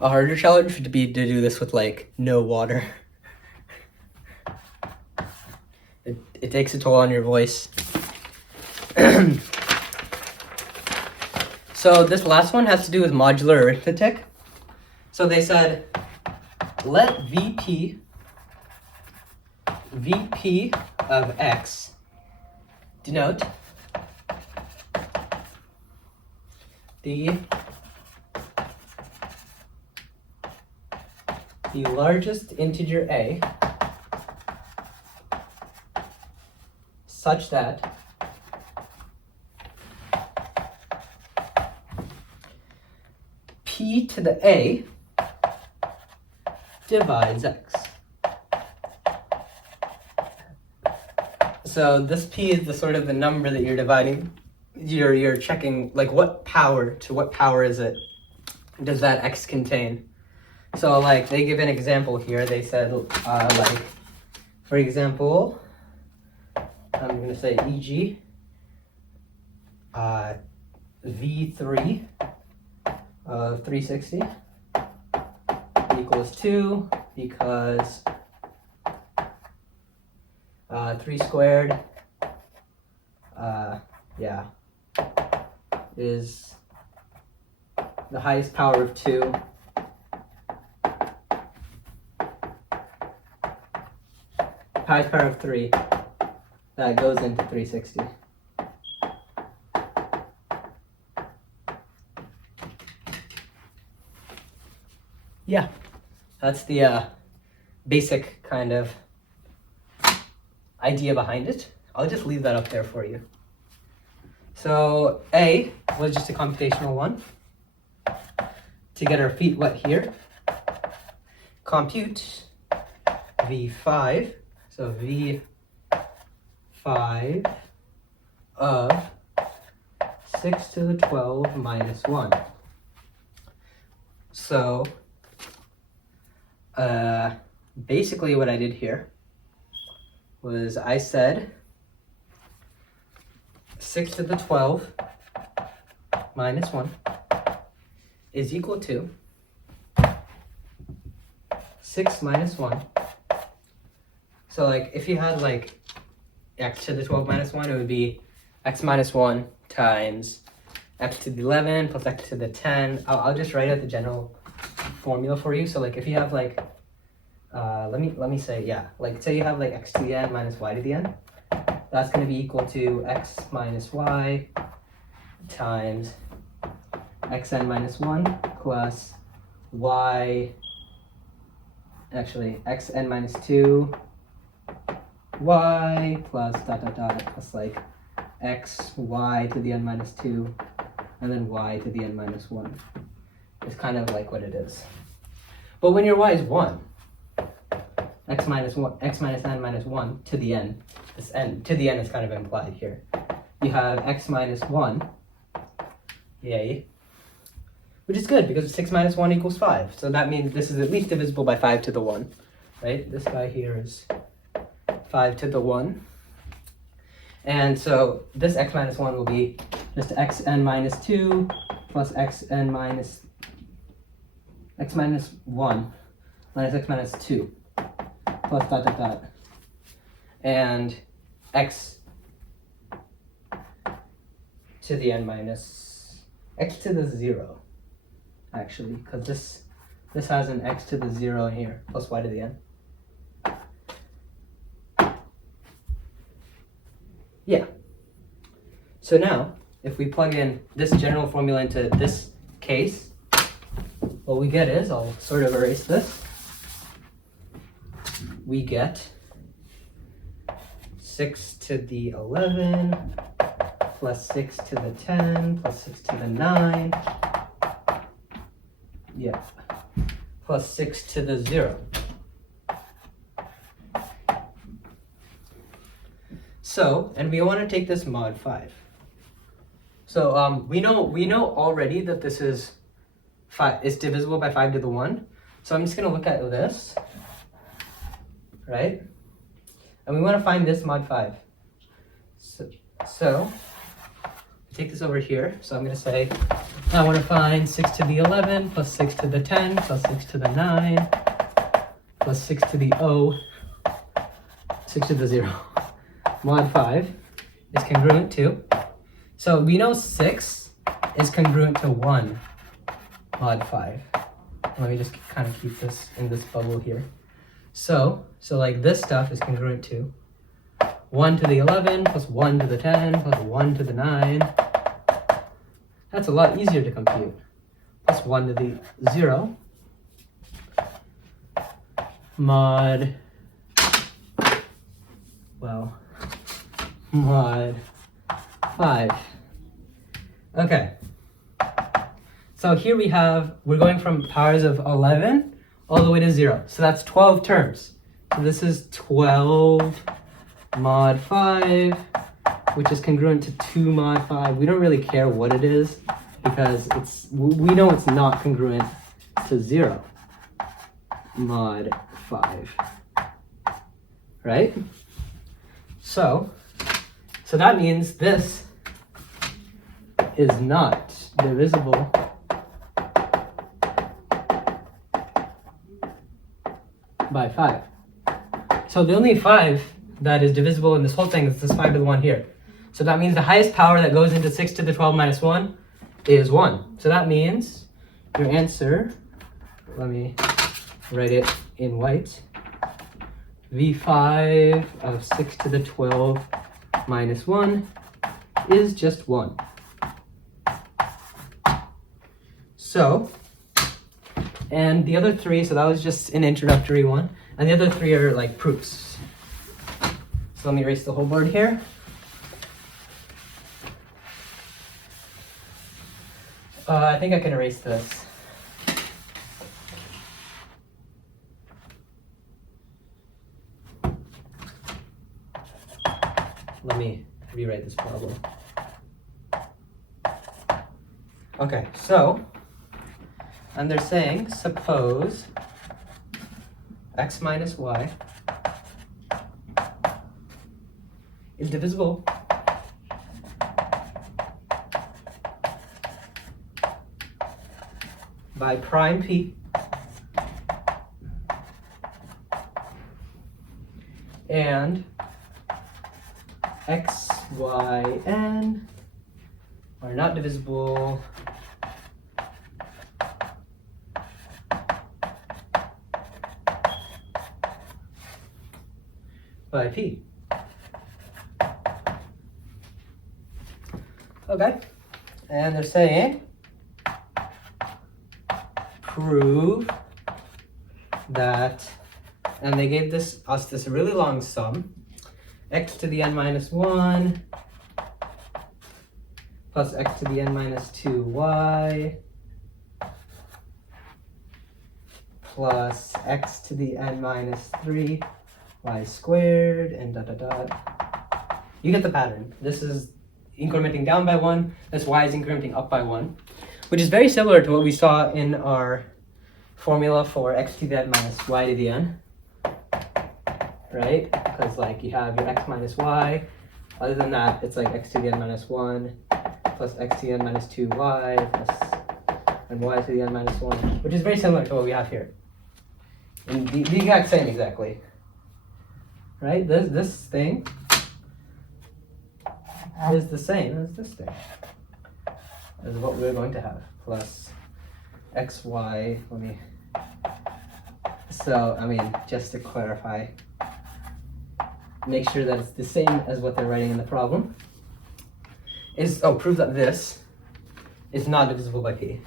A harder challenge would be to do this with like no water. It takes a toll on your voice. So this last one has to do with modular arithmetic. So they said, let VP of x denote the largest integer a such that p to the a divides x. So this p is the sort of the number that you're dividing. You're checking like what power is it does that x contain. So like they give an example here. They said like, for example, I'm going to say e.g. V3 of 360 equals 2 because 3 squared is the highest power of 2 highest power of 3 that goes into 360. Yeah, that's the basic kind of idea behind it. I'll just leave that up there for you. So A was just a computational one. To get our feet wet here, compute V5. So V5 of 6 to the 12 minus 1. So basically what I did here was I said 6 to the 12 minus 1 is equal to 6 minus 1. So like if you had like x to the 12 minus 1, it would be x minus 1 times x to the 11 plus x to the 10. I'll just write out the general formula for you. So like if you have like let me say, yeah, like say you have like x to the n minus y to the n, that's going to be equal to x minus y times xn minus 1 plus y, actually xn minus 2 y plus dot dot dot plus like x y to the n minus 2 and then y to the n minus 1 is kind of like what it is. But when your y is 1, x minus n minus 1 to the n, this n to the n is kind of implied here. You have x minus 1, yay, which is good because 6 minus 1 equals 5. So that means this is at least divisible by 5 to the 1, right? This guy here is 5 to the 1. And so this x minus 1 will be just xn minus 2 plus xn minus x minus 1 minus x minus 2 plus dot dot dot. And x to the n minus x to the 0, actually, because this has an x to the 0 here, plus y to the n. Yeah. So now, if we plug in this general formula into this case, what we get is, I'll sort of erase this, we get 6 to the 11 plus 6 to the 10 plus 6 to the 9, yeah, plus 6 to the 0. So, and we want to take this mod 5. So we know already that this is divisible by 5 to the 1. So I'm just going to look at this, right? And we want to find this mod 5. So take this over here. So I'm going to say I want to find 6 to the 11 plus 6 to the 10 plus 6 to the 9 plus 6 to the 0, 6 to the 0. Mod 5 is congruent to, so we know 6 is congruent to 1 mod 5. Let me just kind of keep this in this bubble here. So like this stuff is congruent to 1 to the 11 plus 1 to the 10 plus 1 to the 9. That's a lot easier to compute. Plus 1 to the 0 mod, well, mod 5. Okay. So here we're going from powers of 11 all the way to 0. So that's 12 terms. So this is 12 mod 5, which is congruent to 2 mod 5. We don't really care what it is because we know it's not congruent to 0 mod 5. Right? So that means this is not divisible by 5. So the only 5 that is divisible in this whole thing is this 5 to the 1 here. So that means the highest power that goes into 6 to the 12 minus 1 is 1. So that means your answer, let me write it in white, V5 of 6 to the 12 minus 1 is just 1. So, and the other 3, so that was just an introductory one, and the other 3 are like proofs. So let me erase the whole board here. I think I can erase this. Let me rewrite this problem. Okay, so, and they're saying, suppose x minus y is divisible by prime p and x, y, n are not divisible by p. Okay, and they're saying prove that, and they gave us this really long sum, x to the n minus 1 plus x to the n minus 2y plus x to the n minus 3 y squared and dot dot dot. You get the pattern. This is incrementing down by 1, this y is incrementing up by 1, which is very similar to what we saw in our formula for x to the n minus y to the n, right? Because like you have your x minus y Other than that, it's like x to the n minus 1 plus x to the n minus 2y plus and y to the n minus 1, which is very similar to what we have here. And the exact same exactly. Right? This thing is the same as this thing, as what we're going to have, plus xy, so, I mean, just to clarify, make sure that it's the same as what they're writing in the problem, prove that this is not divisible by p.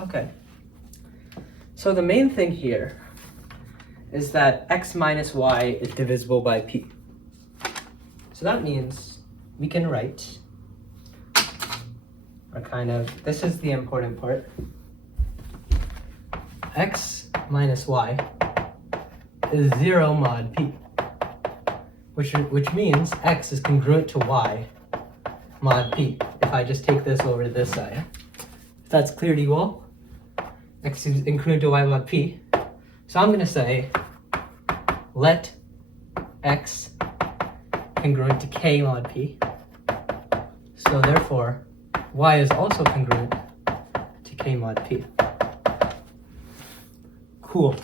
Okay, so the main thing here is that x minus y is divisible by p. So that means we can write, this is the important part, x minus y is 0 mod p, which means x is congruent to y mod p. If I just take this over to this side, if that's clear to you all, x is congruent to y mod p. So I'm going to say let x congruent to k mod p. So therefore, y is also congruent to k mod p. Cool.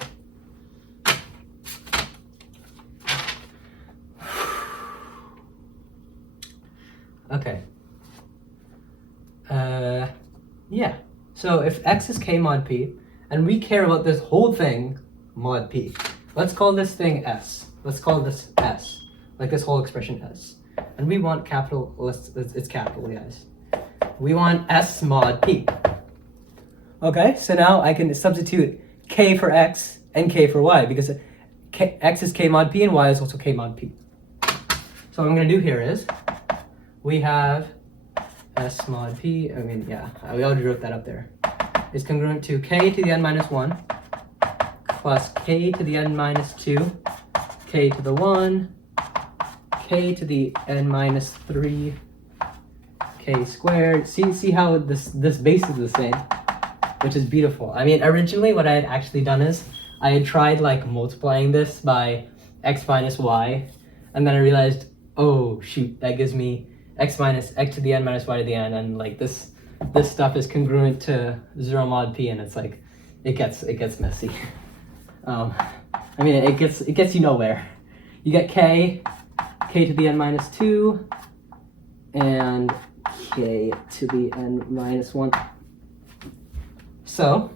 Okay. Yeah. So if x is k mod p, and we care about this whole thing mod p, let's call this thing s. Let's call this s, like this whole expression s. And we want capital, it's capital, guys. We want s mod p. Okay, so now I can substitute k for x and k for y, because x is k mod p and y is also k mod p. So what I'm going to do here is, we have s mod p, we already wrote that up there, is congruent to k to the n minus 1 plus k to the n minus 2, k to the 1, k to the n minus 3, k squared. See how this base is the same, which is beautiful. I mean, originally what I had actually done is I had tried like multiplying this by x minus y, and then I realized, oh shoot, that gives me x minus x to the n minus y to the n, and like this stuff is congruent to 0 mod p, and it's like it gets messy. I mean, it gets you nowhere. You get k to the n minus 2 and k to the n minus 1. So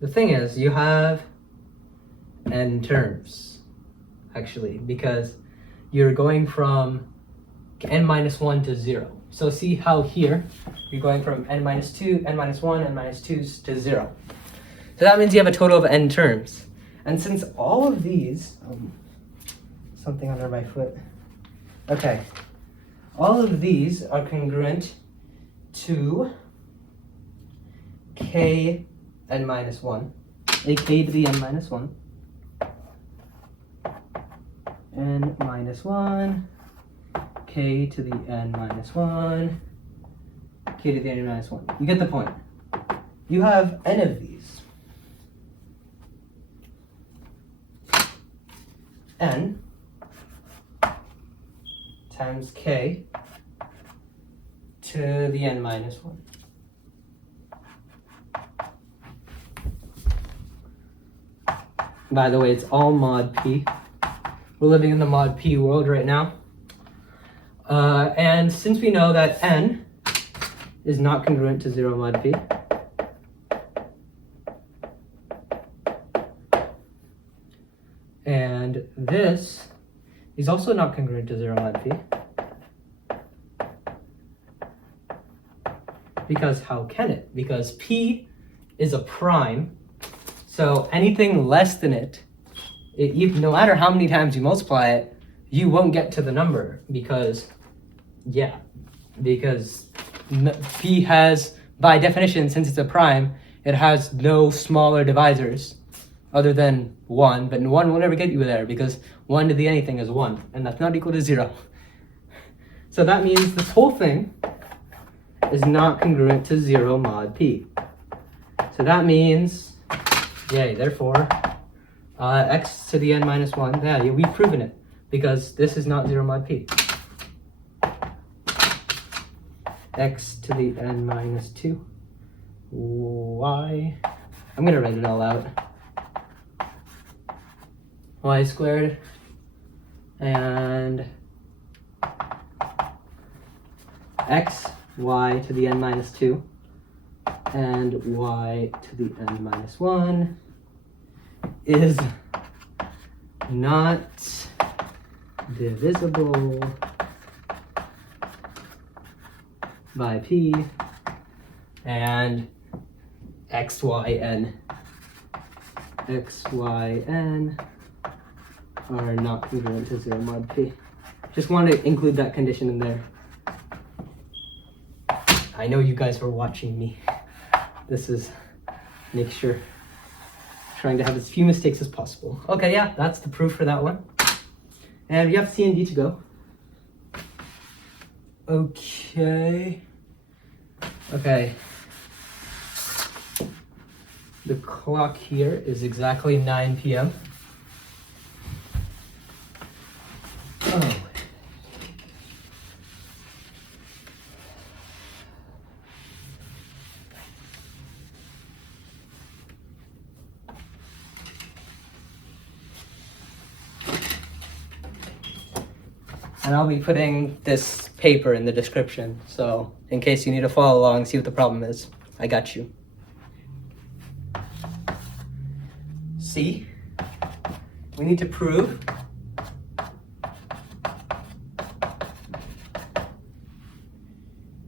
the thing is, you have n terms actually, because you're going from n minus 1 to 0. So see how here you're going from n minus 2, n minus 1, n minus 2 to 0. So that means you have a total of n terms. And since all of these, something under my foot. Okay, all of these are congruent to k n minus 1, a k to the n minus 1, n minus 1, k to the n minus 1, k to the n minus 1. You get the point. You have n of these. N times k to the n minus 1. By the way, it's all mod p. We're living in the mod p world right now. And since we know that n is not congruent to 0 mod p, and this is also not congruent to 0 mod p, because how can it? Because p is a prime, so anything less than it, no matter how many times you multiply it, you won't get to the number, because p has, by definition, since it's a prime, it has no smaller divisors other than 1, but 1 will never get you there, because 1 to the anything is 1, and that's not equal to 0. So that means this whole thing is not congruent to 0 mod p. So that means, yay, therefore, x to the n minus 1, yeah, we've proven it, because this is not 0 mod p. X to the n minus 2, y, I'm going to write it all out, y squared, and x, y to the n minus 2, and y to the n minus 1 is not divisible by p, and x, y, n are not congruent to 0 mod p. Just want to include that condition in there. I know you guys were watching me. This is make sure, trying to have as few mistakes as possible. Okay, yeah, that's the proof for that one. And you have C and D to go. Okay. The clock here is exactly 9 p.m. Oh. And I'll be putting this paper in the description, so in case you need to follow along, see what the problem is, I got you. C, we need to prove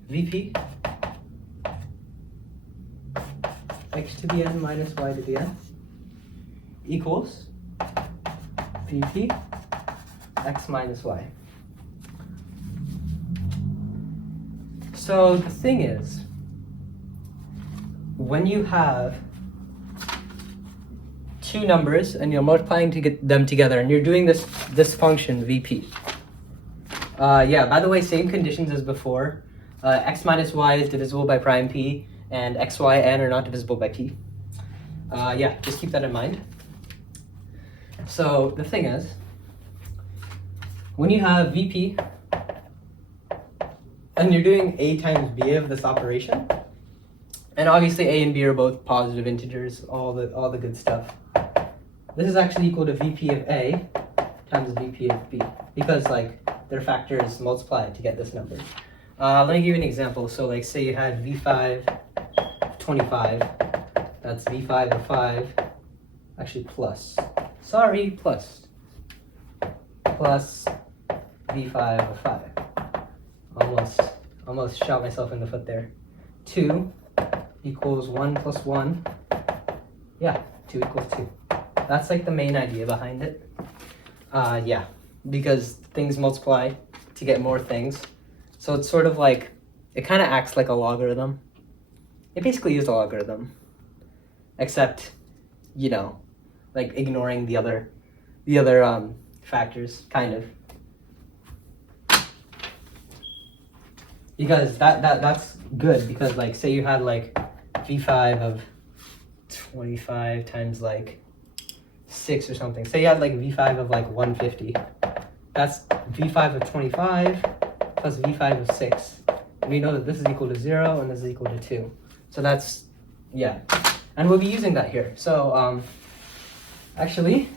VP x to the n minus y to the n equals VP x minus y. So the thing is, when you have two numbers and you're multiplying to get them together and you're doing this function VP. Yeah, by the way, same conditions as before. X minus y is divisible by prime p, and x, y, n are not divisible by p. Yeah, just keep that in mind. So the thing is, when you have VP and you're doing a times b of this operation, and obviously a and b are both positive integers, all the good stuff. This is actually equal to VP of a times VP of b, because like their factors multiply to get this number. Let me give you an example. So like say you had V5 25, that's V5 of 5, actually plus V5 of 5. Almost shot myself in the foot there. 2 equals 1 plus 1. Yeah, 2 equals 2. That's like the main idea behind it. Yeah, because things multiply to get more things. So it's sort of like, it kind of acts like a logarithm. It basically is a logarithm, except, you know, like ignoring the other factors, kind of. Because that's good, because like say you had like V5 of 25 times like 6 or something. Say you had like V5 of like 150. That's V5 of 25 plus V5 of 6. And we know that this is equal to 0 and this is equal to 2. So that's, yeah. And we'll be using that here. So actually,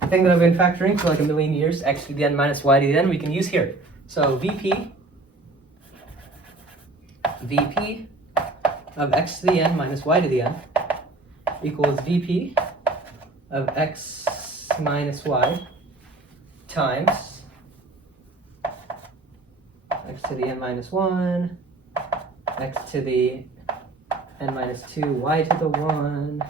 the thing that I've been factoring for like a million years, x to the n minus y to the n, we can use here. So VP of x to the n minus y to the n equals VP of x minus y times x to the n minus 1, x to the n minus 2, y to the 1,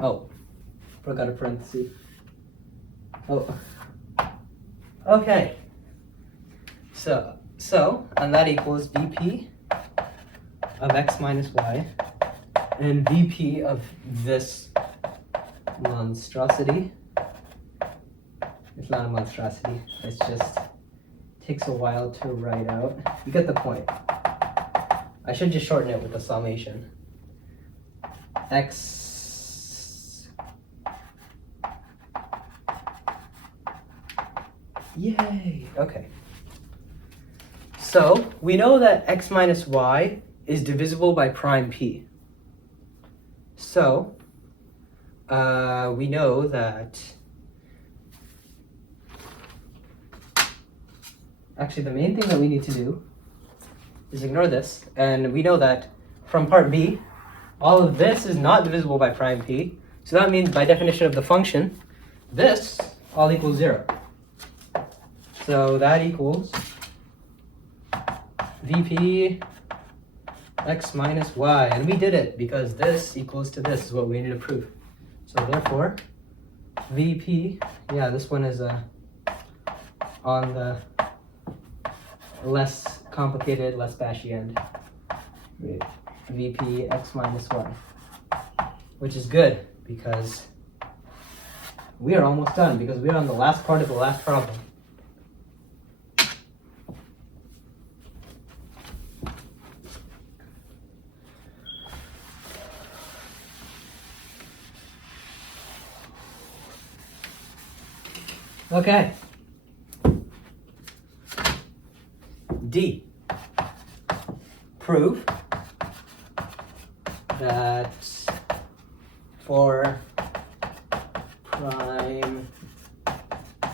oh, forgot a parenthesis. Oh, okay. So, and that equals VP of x minus y, and VP of this monstrosity. It's not a monstrosity. It's just takes a while to write out. You get the point. I should just shorten it with the summation. X. Yay! Okay. So we know that x minus y is divisible by prime p. So we know that. Actually, the main thing that we need to do is ignore this, and we know that from part B, all of this is not divisible by prime p, so that means by definition of the function, this all equals 0. So that equals VP x minus y, and we did it because this equals to this is what we need to prove. So therefore, VP, yeah, this one is on the less complicated, less bashy end. VP x minus y, which is good because we are almost done because we are on the last part of the last problem. Okay. D. Prove that for prime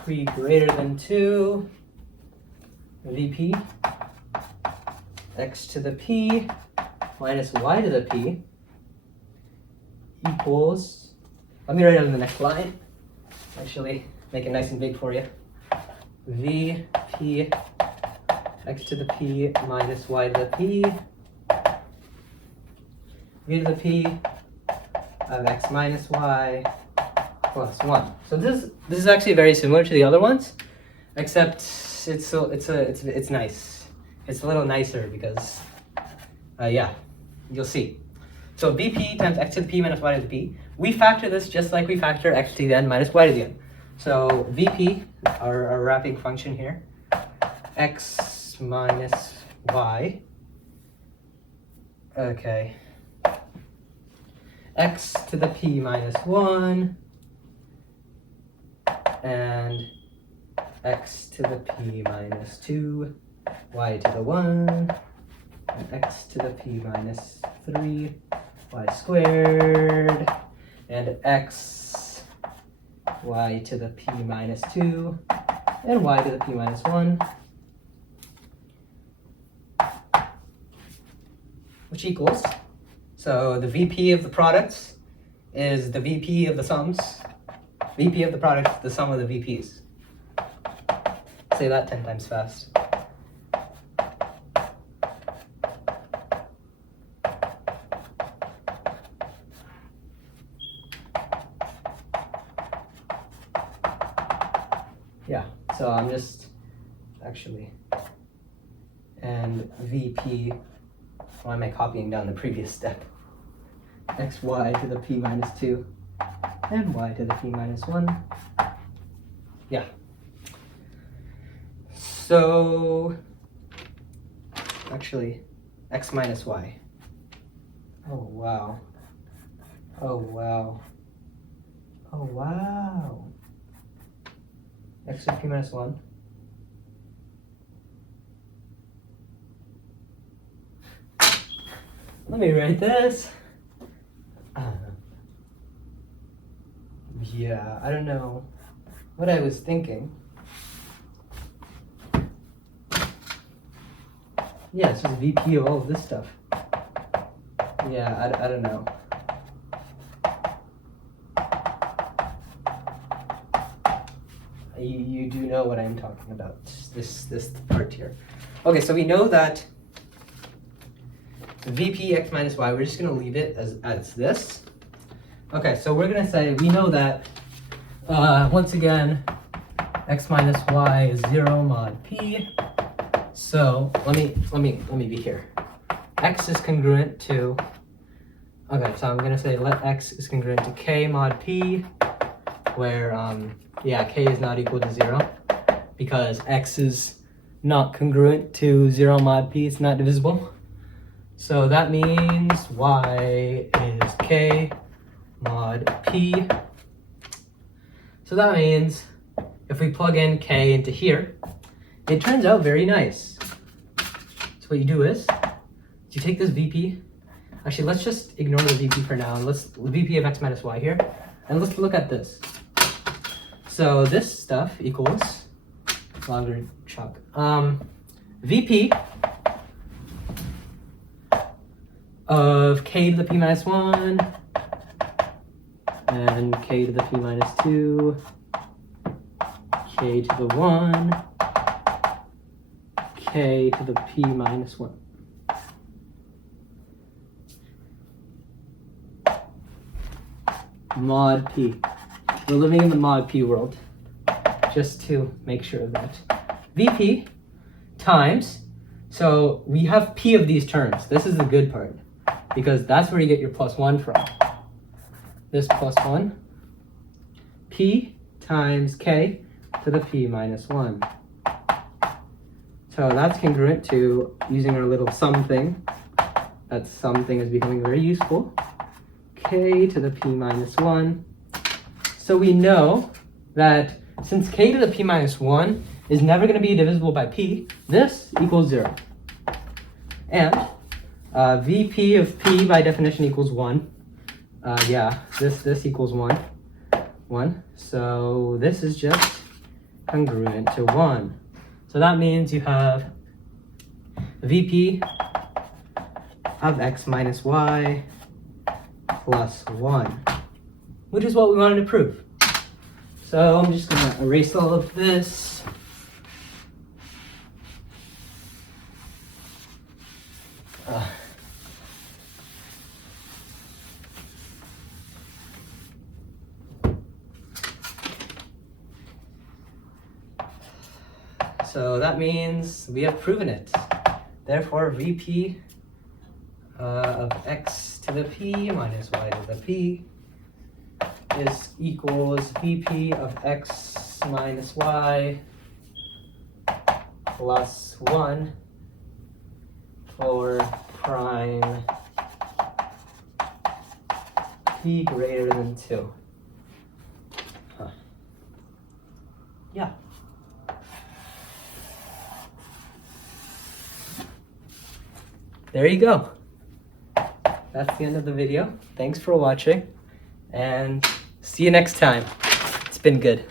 p greater than 2, VP x to the p minus y to the p equals, let me write it on the next line, actually make it nice and big for you. VP x to the p minus y to the p, v to the p of x minus y plus 1. So this is actually very similar to the other ones, except it's nice. It's a little nicer because yeah, you'll see. So VP times x to the p minus y to the p. We factor this just like we factor x to the n minus y to the n. So VP, our wrapping function here, x minus y, okay, x to the p minus 1, and x to the p minus 2, y to the 1, and x to the p minus 3, y squared, and x, y to the p minus 2, and y to the p minus 1, which equals, so the VP of the products is the VP of the sums. VP of the product is the sum of the VPs. Say that 10 times fast. Yeah, so I'm just actually, and VP, why am I copying down the previous step? xy to the p minus 2 and y to the p minus 1. Yeah. So, actually, x minus y. Oh, wow. Oh, wow. Oh, wow. X to the p minus 1. Let me write this. Yeah, I don't know what I was thinking. Yeah, it's just VP of all of this stuff. Yeah, I don't know. You do know what I'm talking about, this part here. Okay, so we know that VP x minus y, we're just going to leave it as this. Okay, so we're going to say we know that, once again, x minus y is 0 mod p. So let me be here. X is congruent to Okay, so I'm gonna say let x is congruent to k mod p, where k is not equal to 0 because x is not congruent to 0 mod p, it's not divisible. So that means y is k mod p. So that means if we plug in k into here, it turns out very nice. So what you do is, you take this VP, actually let's just ignore the VP for now, and let's VP of x minus y here, and let's look at this. So this stuff equals longer chalk. VP of k to the p minus 1 and k to the p minus 2, k to the 1, k to the p minus 1. Mod p. We're living in the mod p world, just to make sure of that. VP times, so we have p of these terms. This is the good part, because that's where you get your plus 1 from. This plus 1, p times k to the p minus 1. So that's congruent to using our little sum thing. That sum thing is becoming very useful. K to the p minus 1. So we know that since k to the p minus 1 is never going to be divisible by p, this equals 0. And VP of p by definition equals 1. This equals 1. 1. So this is just congruent to 1. So that means you have VP of x minus y plus 1, which is what we wanted to prove. So I'm just going to erase all of this. So that means we have proven it. Therefore, VP of x to the p minus y to the p is equals VP of x minus y plus 1 for prime p greater than 2. Yeah. There you go. That's the end of the video. Thanks for watching, and see you next time. It's been good.